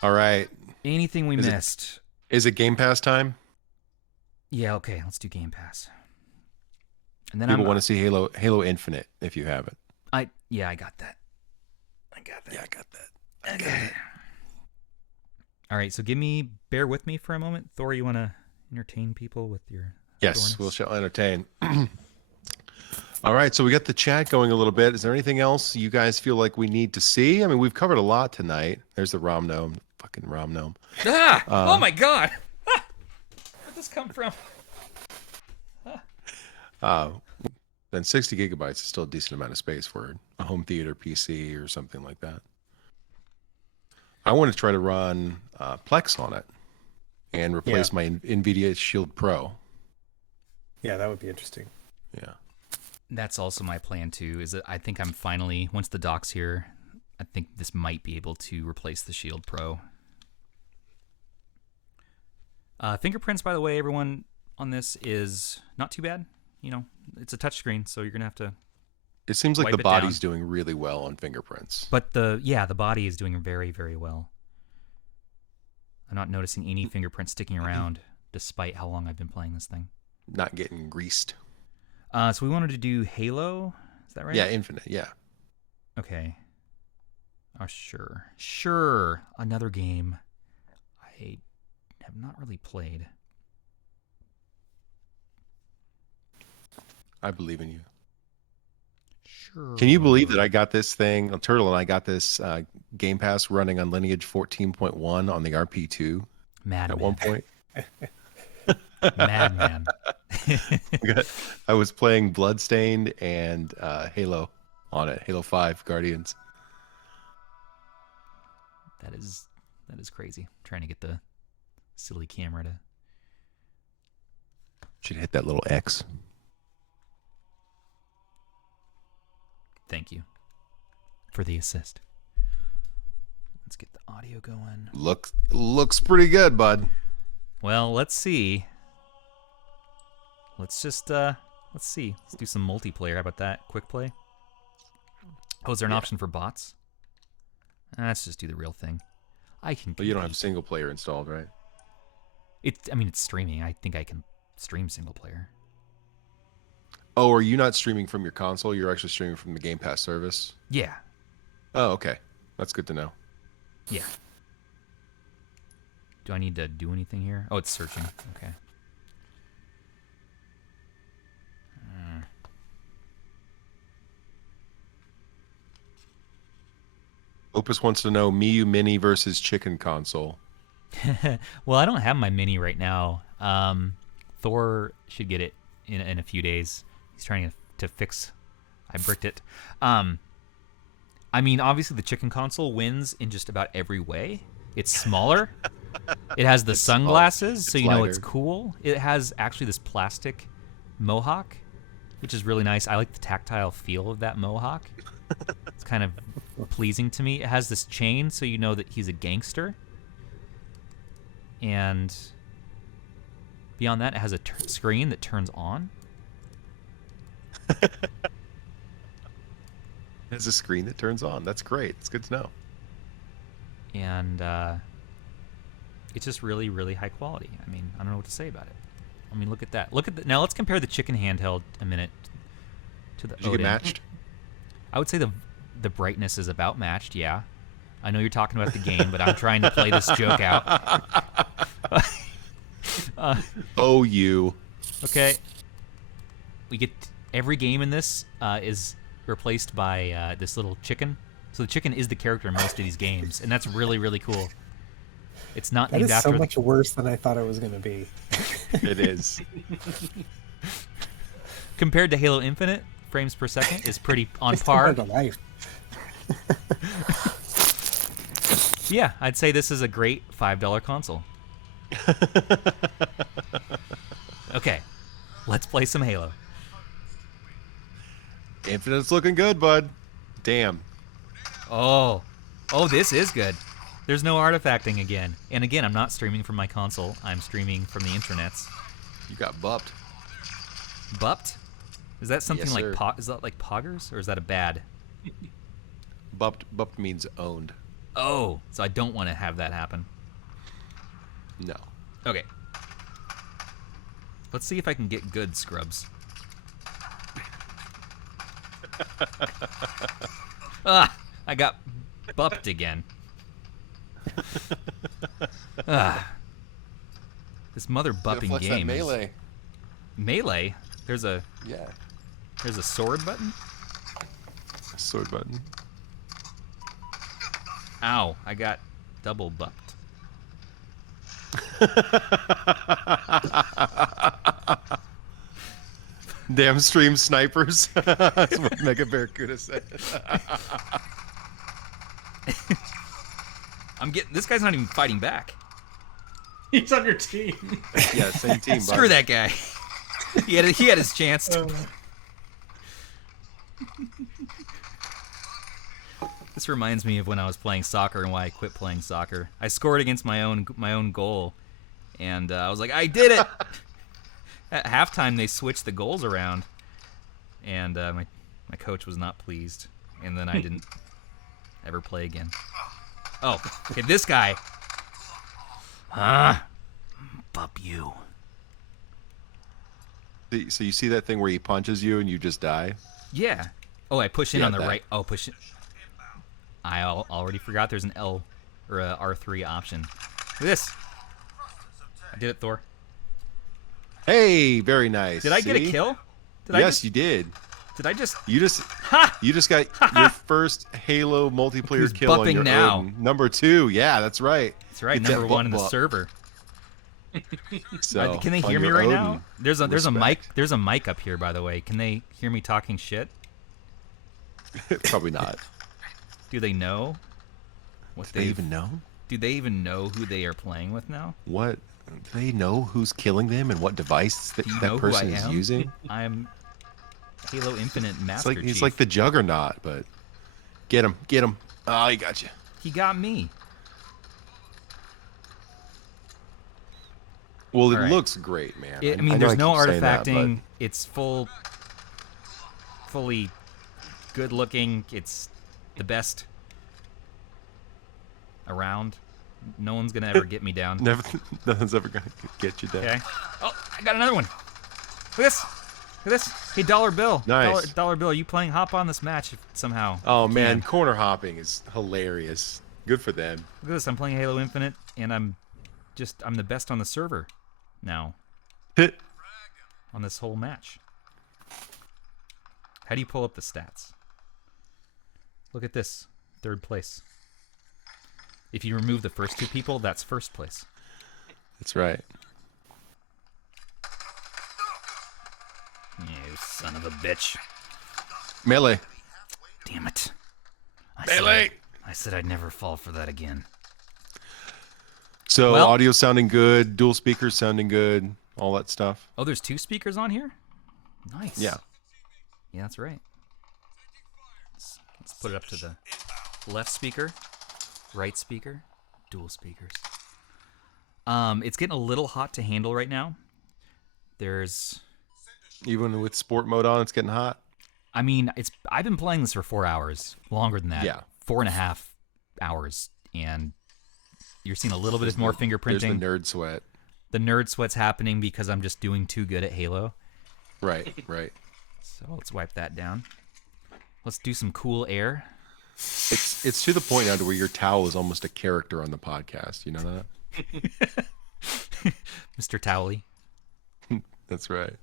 All right. Anything we missed? Is it Game Pass time? Yeah, okay. Let's do Game Pass. And then people want to see Halo Infinite if you have it. I got that. Yeah, I got that. All right, so bear with me for a moment. Thor, you want to entertain people with your Yes, we shall entertain. All right, so we got the chat going a little bit. Is there anything else you guys feel like we need to see? I mean, we've covered a lot tonight. There's the Rom Gnome, fucking Rom Gnome. Oh my God! Where'd this come from? Then 60 gigabytes is still a decent amount of space for a home theater PC or something like that. I want to try to run Plex on it and replace my NVIDIA Shield Pro. Yeah, that would be interesting. Yeah. That's also my plan too, is that I think I'm finally, once the dock's here, I think this might be able to replace the Shield Pro. Fingerprints, by the way, everyone on this is not too bad. It's a touchscreen, so you're going to have to It seems like the body's doing really well on fingerprints. But the body is doing very, very well. I'm not noticing any fingerprints sticking around, despite how long I've been playing this thing. Not getting greased. So we wanted to do Halo, is that right? Yeah, Infinite, yeah. Okay. Oh, sure. Sure, another game I have not really played. I believe in you. Sure. Can you believe that I got this thing, Turtle and I got this Game Pass running on Lineage 14.1 on the RP2 at one point? Madman. I was playing Bloodstained and Halo on it, Halo 5 Guardians. That is crazy. I'm trying to get the silly camera to... Should hit that little X. Thank you for the assist. Let's get the audio going. Looks pretty good, bud. Well, let's see. Let's just let's see. Let's do some multiplayer. How about that? Quick play. Oh, is there an option for bots? Let's just do the real thing. But you don't have single player installed, right? It's streaming. I think I can stream single player. Oh, are you not streaming from your console? You're actually streaming from the Game Pass service? Yeah. Oh, okay. That's good to know. Yeah. Do I need to do anything here? Oh, it's searching. Okay. Opus wants to know Miu Mini versus Chicken console. Well, I don't have my Mini right now. Thor should get it in a few days. He's trying to fix. I bricked it. I mean, obviously the chicken console wins in just about every way. It's smaller. It has the sunglasses, so you know it's cool. It has actually this plastic mohawk, which is really nice. I like the tactile feel of that mohawk. It's kind of pleasing to me. It has this chain, so you know that he's a gangster. And beyond that, it has a screen that turns on. There's a screen that turns on. That's great. It's good to know. And it's just really, really high quality. I mean, I don't know what to say about it. I mean, look at that. Now let's compare the chicken handheld a minute to the Did you get matched? I would say the brightness is about matched, yeah. I know you're talking about the game, but I'm trying to play this joke out. Oh, you. Okay. We get every game in this is replaced by this little chicken. So the chicken is the character in most of these games, and that's really, really cool. It's not That named is after so much worse than I thought it was going to be. It is. Compared to Halo Infinite, frames per second is pretty on Just par. compared to life. Yeah, I'd say this is a great $5 console. Okay, let's play some Halo. Infinite's looking good, bud. Damn. Oh, this is good. There's no artifacting again. And again, I'm not streaming from my console. I'm streaming from the internets. You got bupped. Bupped? Is that something Yes, like sir. is that like poggers, or is that a bad? Bupped means owned. Oh, so I don't want to have that happen. No. Okay. Let's see if I can get good, Scrubs. I got bupped again. This mother bupping Flex game. that melee. Melee? There's a sword button? Sword button. Ow, I got double bupped. Damn stream snipers. That's what Mega Barracuda said. This guy's not even fighting back. He's on your team. Yeah, same team. Screw that guy. He had his chance. This reminds me of when I was playing soccer and why I quit playing soccer. I scored against my own goal, and I was like, I did it. At halftime, they switched the goals around, and my coach was not pleased, and then I didn't ever play again. Oh, okay, this guy. Bup you. So you see that thing where he punches you and you just die? Yeah. Oh, I push in on the that. right. Oh, push it. I already forgot there's an L or a R3 option. Look at this. I did it, Thor. Hey, very nice. Did I get a kill? Yes, you did. Did I just? You just got your first Halo multiplayer Who's kill on bupping your now? own. Number 2. Yeah, that's right. That's right. Get that Number 1 in the bup. server. So, Can they on hear me your right Odin, now? There's a respect. mic. There's a mic up here, by the way. Can they hear me talking shit? Probably not. Do they know? Do they even know? Do they even know who they are playing with now? What? Do they know who's killing them and what device Do you that know who I person is am? using? I'm Halo Infinite Master Chief. It's like the Juggernaut, but get him. Oh, he got you. He got me. Well, it All right. looks great, man. I mean, there's no keep saying that, artifacting. It's fully good looking. It's the best around. No one's gonna ever get me down. Nothing's ever gonna get you down. Okay. Oh, I got another one. Look at this. Look at this. Hey, Dollar Bill. Nice. Dollar Bill, are you playing? Hop on this match somehow. Oh if you man, can. corner hopping is hilarious. Good for them. Look at this. I'm playing Halo Infinite, and I'm the best on the server now. On this whole match. How do you pull up the stats? Look at this. 3rd place. If you remove the first 2 people, that's 1st place. That's right. son of a bitch. Melee. Damn it. Melee. I said I'd never fall for that again. So Well- audio sounding good, dual speakers sounding good, all that stuff. Oh, there's 2 speakers on here? Nice. Yeah. Yeah, that's right. Let's put it up to the left speaker, right speaker, dual speakers. It's getting a little hot to handle right now. There's... Even with sport mode on, it's getting hot. I mean, I've been playing this for 4 hours, longer than that. Yeah. 4.5 hours, and you're seeing a little bit more fingerprinting. There's the nerd sweat. The nerd sweat's happening because I'm just doing too good at Halo. Right, right. So let's wipe that down. Let's do some cool air. It's to the point now to where your towel is almost a character on the podcast. You know that? Mr. Towley. That's right.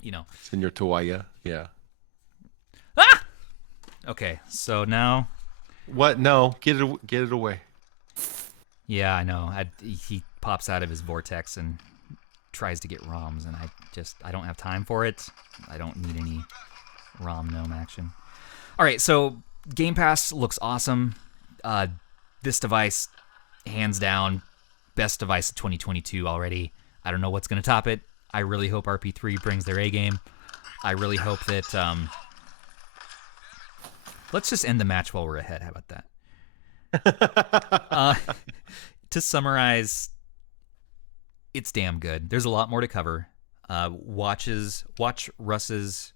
You know. Senor Toalla. Yeah. Ah! Okay, so now... What? No. Get it away. Yeah, I know. He pops out of his vortex and tries to get ROMs, and I don't have time for it. I don't need any ROM gnome action. All right, so GamePass looks awesome. This device, hands down, best device of 2022 already. I don't know what's going to top it. I really hope RP3 brings their A game. I really hope that... let's just end the match while we're ahead. How about that? To summarize, it's damn good. There's a lot more to cover. Watch Russ's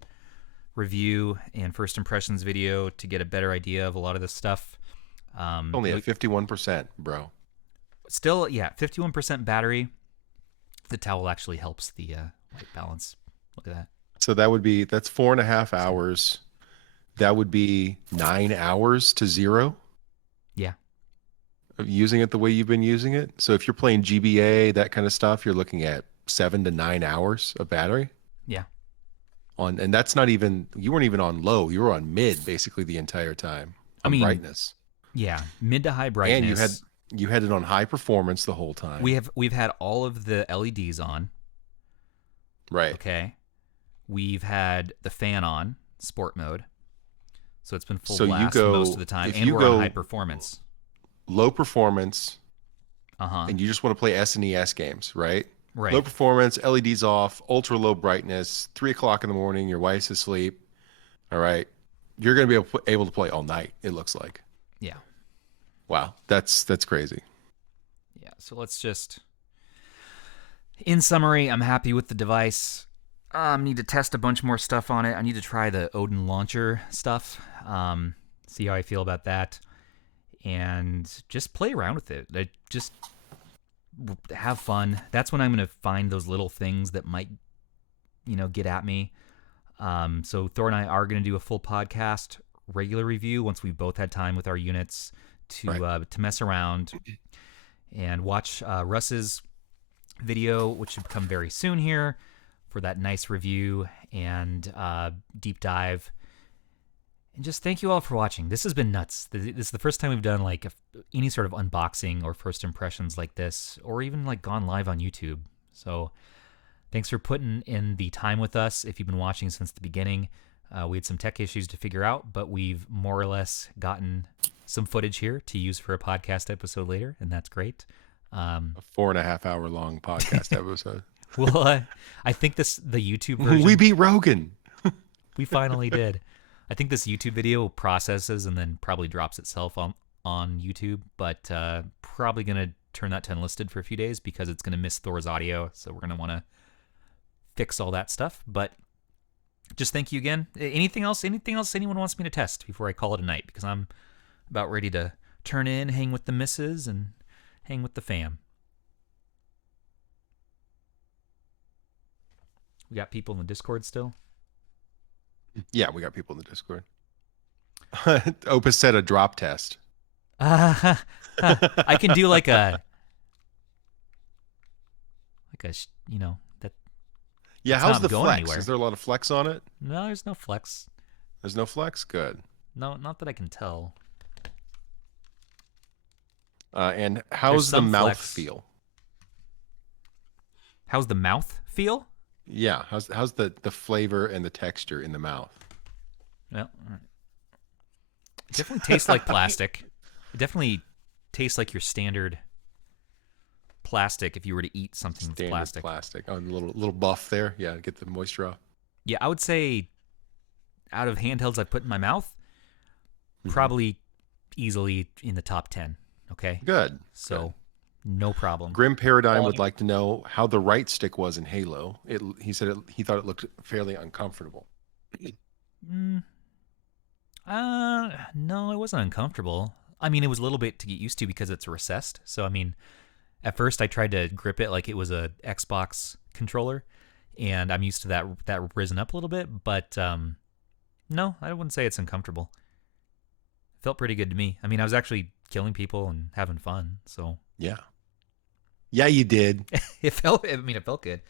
review and first impressions video to get a better idea of a lot of this stuff. Only at 51%, bro. Still, yeah, 51% battery. The towel actually helps the white balance. Look at that. So that's 4.5 hours. That would be 9 hours to 0. Yeah. Of using it the way you've been using it. So if you're playing GBA, that kind of stuff, you're looking at 7 to 9 hours of battery. Yeah. And that's not even, you weren't even on low. You were on mid basically the entire time. Brightness. Yeah, mid to high brightness. And you had it on high performance the whole time. We've had all of the LEDs on. Right. Okay. We've had the fan on, sport mode. So it's been full So blast you go, most of the time, if and you we're go on high performance. Low performance, Uh-huh. and you just want to play SNES games, right? Right. Low performance, LEDs off, ultra low brightness, 3 o'clock in the morning, your wife's asleep. All right. You're going to be able to play all night, it looks like. Yeah. Wow. That's crazy. Yeah, so let's just... In summary, I'm happy with the device. Need to test a bunch more stuff on it. I need to try the Odin launcher stuff. See how I feel about that. And just play around with it. Just have fun. That's when I'm going to find those little things that might, get at me. So Thor and I are going to do a full podcast regular review once we've both had time with our units to mess around and watch Russ's video, which should come very soon here, for that nice review and deep dive. And just thank you all for watching. This has been nuts. This is the first time we've done any sort of unboxing or first impressions like this, or even gone live on YouTube. So thanks for putting in the time with us. If you've been watching since the beginning, we had some tech issues to figure out, but we've more or less gotten some footage here to use for a podcast episode later, and that's great. A 4.5 hour long podcast episode. Well, I think the YouTube version... We beat Rogan. We finally did. I think this YouTube video processes and then probably drops itself on YouTube, but probably going to turn that to unlisted for a few days because it's going to miss Thor's audio, so we're going to want to fix all that stuff. But just thank you again. Anything else anyone wants me to test before I call it a night? Because I'm about ready to turn in, hang with the missus, and hang with the fam. We got people in the Discord still? Yeah, we got people in the Discord. Opus said a drop test. I can do that. Yeah, it's how's not the going flex? anywhere. Is there a lot of flex on it? No, there's no flex. There's no flex? Good. No, not that I can tell. And how's the some mouth flex. feel? How's the mouth feel? Yeah, how's the flavor and the texture in the mouth? Well, all right. It definitely tastes like plastic. It definitely tastes like your standard plastic if you were to eat something with Standard plastic. Oh, a little buff there. Yeah, get the moisture off. Yeah, I would say out of handhelds I've put in my mouth, probably easily in the top 10. Okay. Good. So no problem. Grim Paradigm would like to know how the right stick was in Halo. He said he thought it looked fairly uncomfortable. No, it wasn't uncomfortable. I mean, it was a little bit to get used to because it's recessed. So, I mean, at first I tried to grip it like it was a Xbox controller, and I'm used to that risen up a little bit. But no, I wouldn't say it's uncomfortable. It felt pretty good to me. I mean, I was actually killing people and having fun. So yeah, you did. it felt good.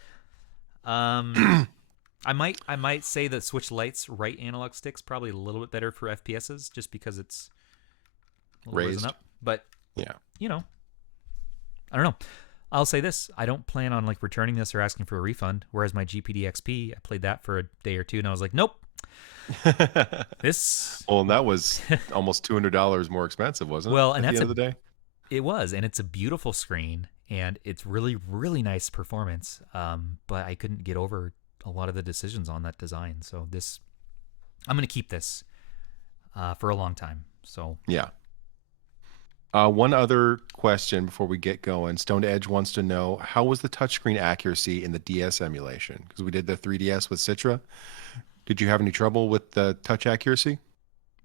I might say that Switch Lite's right analog stick's probably a little bit better for FPSs just because it's raised up. But yeah, I don't know. I'll say this: I don't plan on like returning this or asking for a refund. Whereas my GPD XP, I played that for a day or two, and I was like, nope. This. Well, and that was almost $200 more expensive, wasn't it? Well, and at that's the end of the day. It was, and it's a beautiful screen, and it's really, really nice performance. But I couldn't get over a lot of the decisions on that design. So I'm going to keep this for a long time. So yeah. One other question before we get going. Stone Edge wants to know, how was the touchscreen accuracy in the DS emulation? Because we did the 3DS with Citra. Did you have any trouble with the touch accuracy?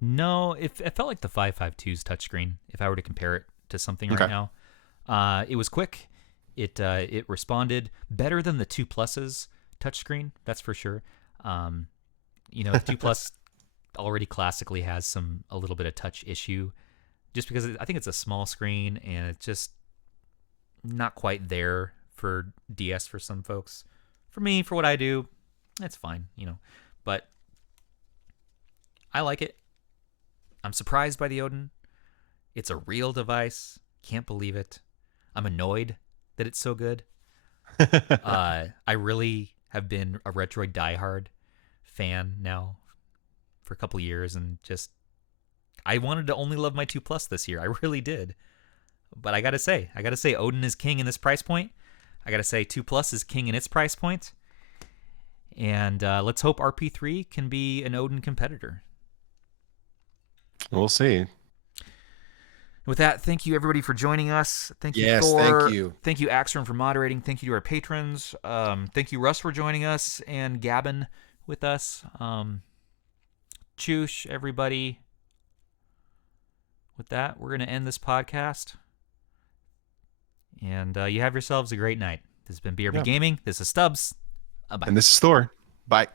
No, it felt like the 552's touchscreen if I were to compare it to something right now. It was quick. It responded better than the 2 Plus's touchscreen, that's for sure. The 2 Plus already classically has a little bit of touch issue just because I think it's a small screen and it's just not quite there for DS for some folks. For me, for what I do, it's fine, but I like it. I'm surprised by the Odin. It's a real device. Can't believe it. I'm annoyed that it's so good. I really have been a Retroid diehard fan now for a couple years, and just I wanted to only love my 2 Plus this year. I really did. But I gotta say Odin is king in this price point. I gotta say 2 Plus is king in its price point. And let's hope RP3 can be an Odin competitor. We'll see. With that, thank you everybody for joining us. Thank you, yes, Thor. Thank you. Thank you, Axryn, for moderating. Thank you to our patrons. Thank you, Russ, for joining us and Gavin with us. Choosh, everybody. With that, we're going to end this podcast. And you have yourselves a great night. This has been BRB Gaming. This is Stubbs. Bye. And this is Thor. Bye.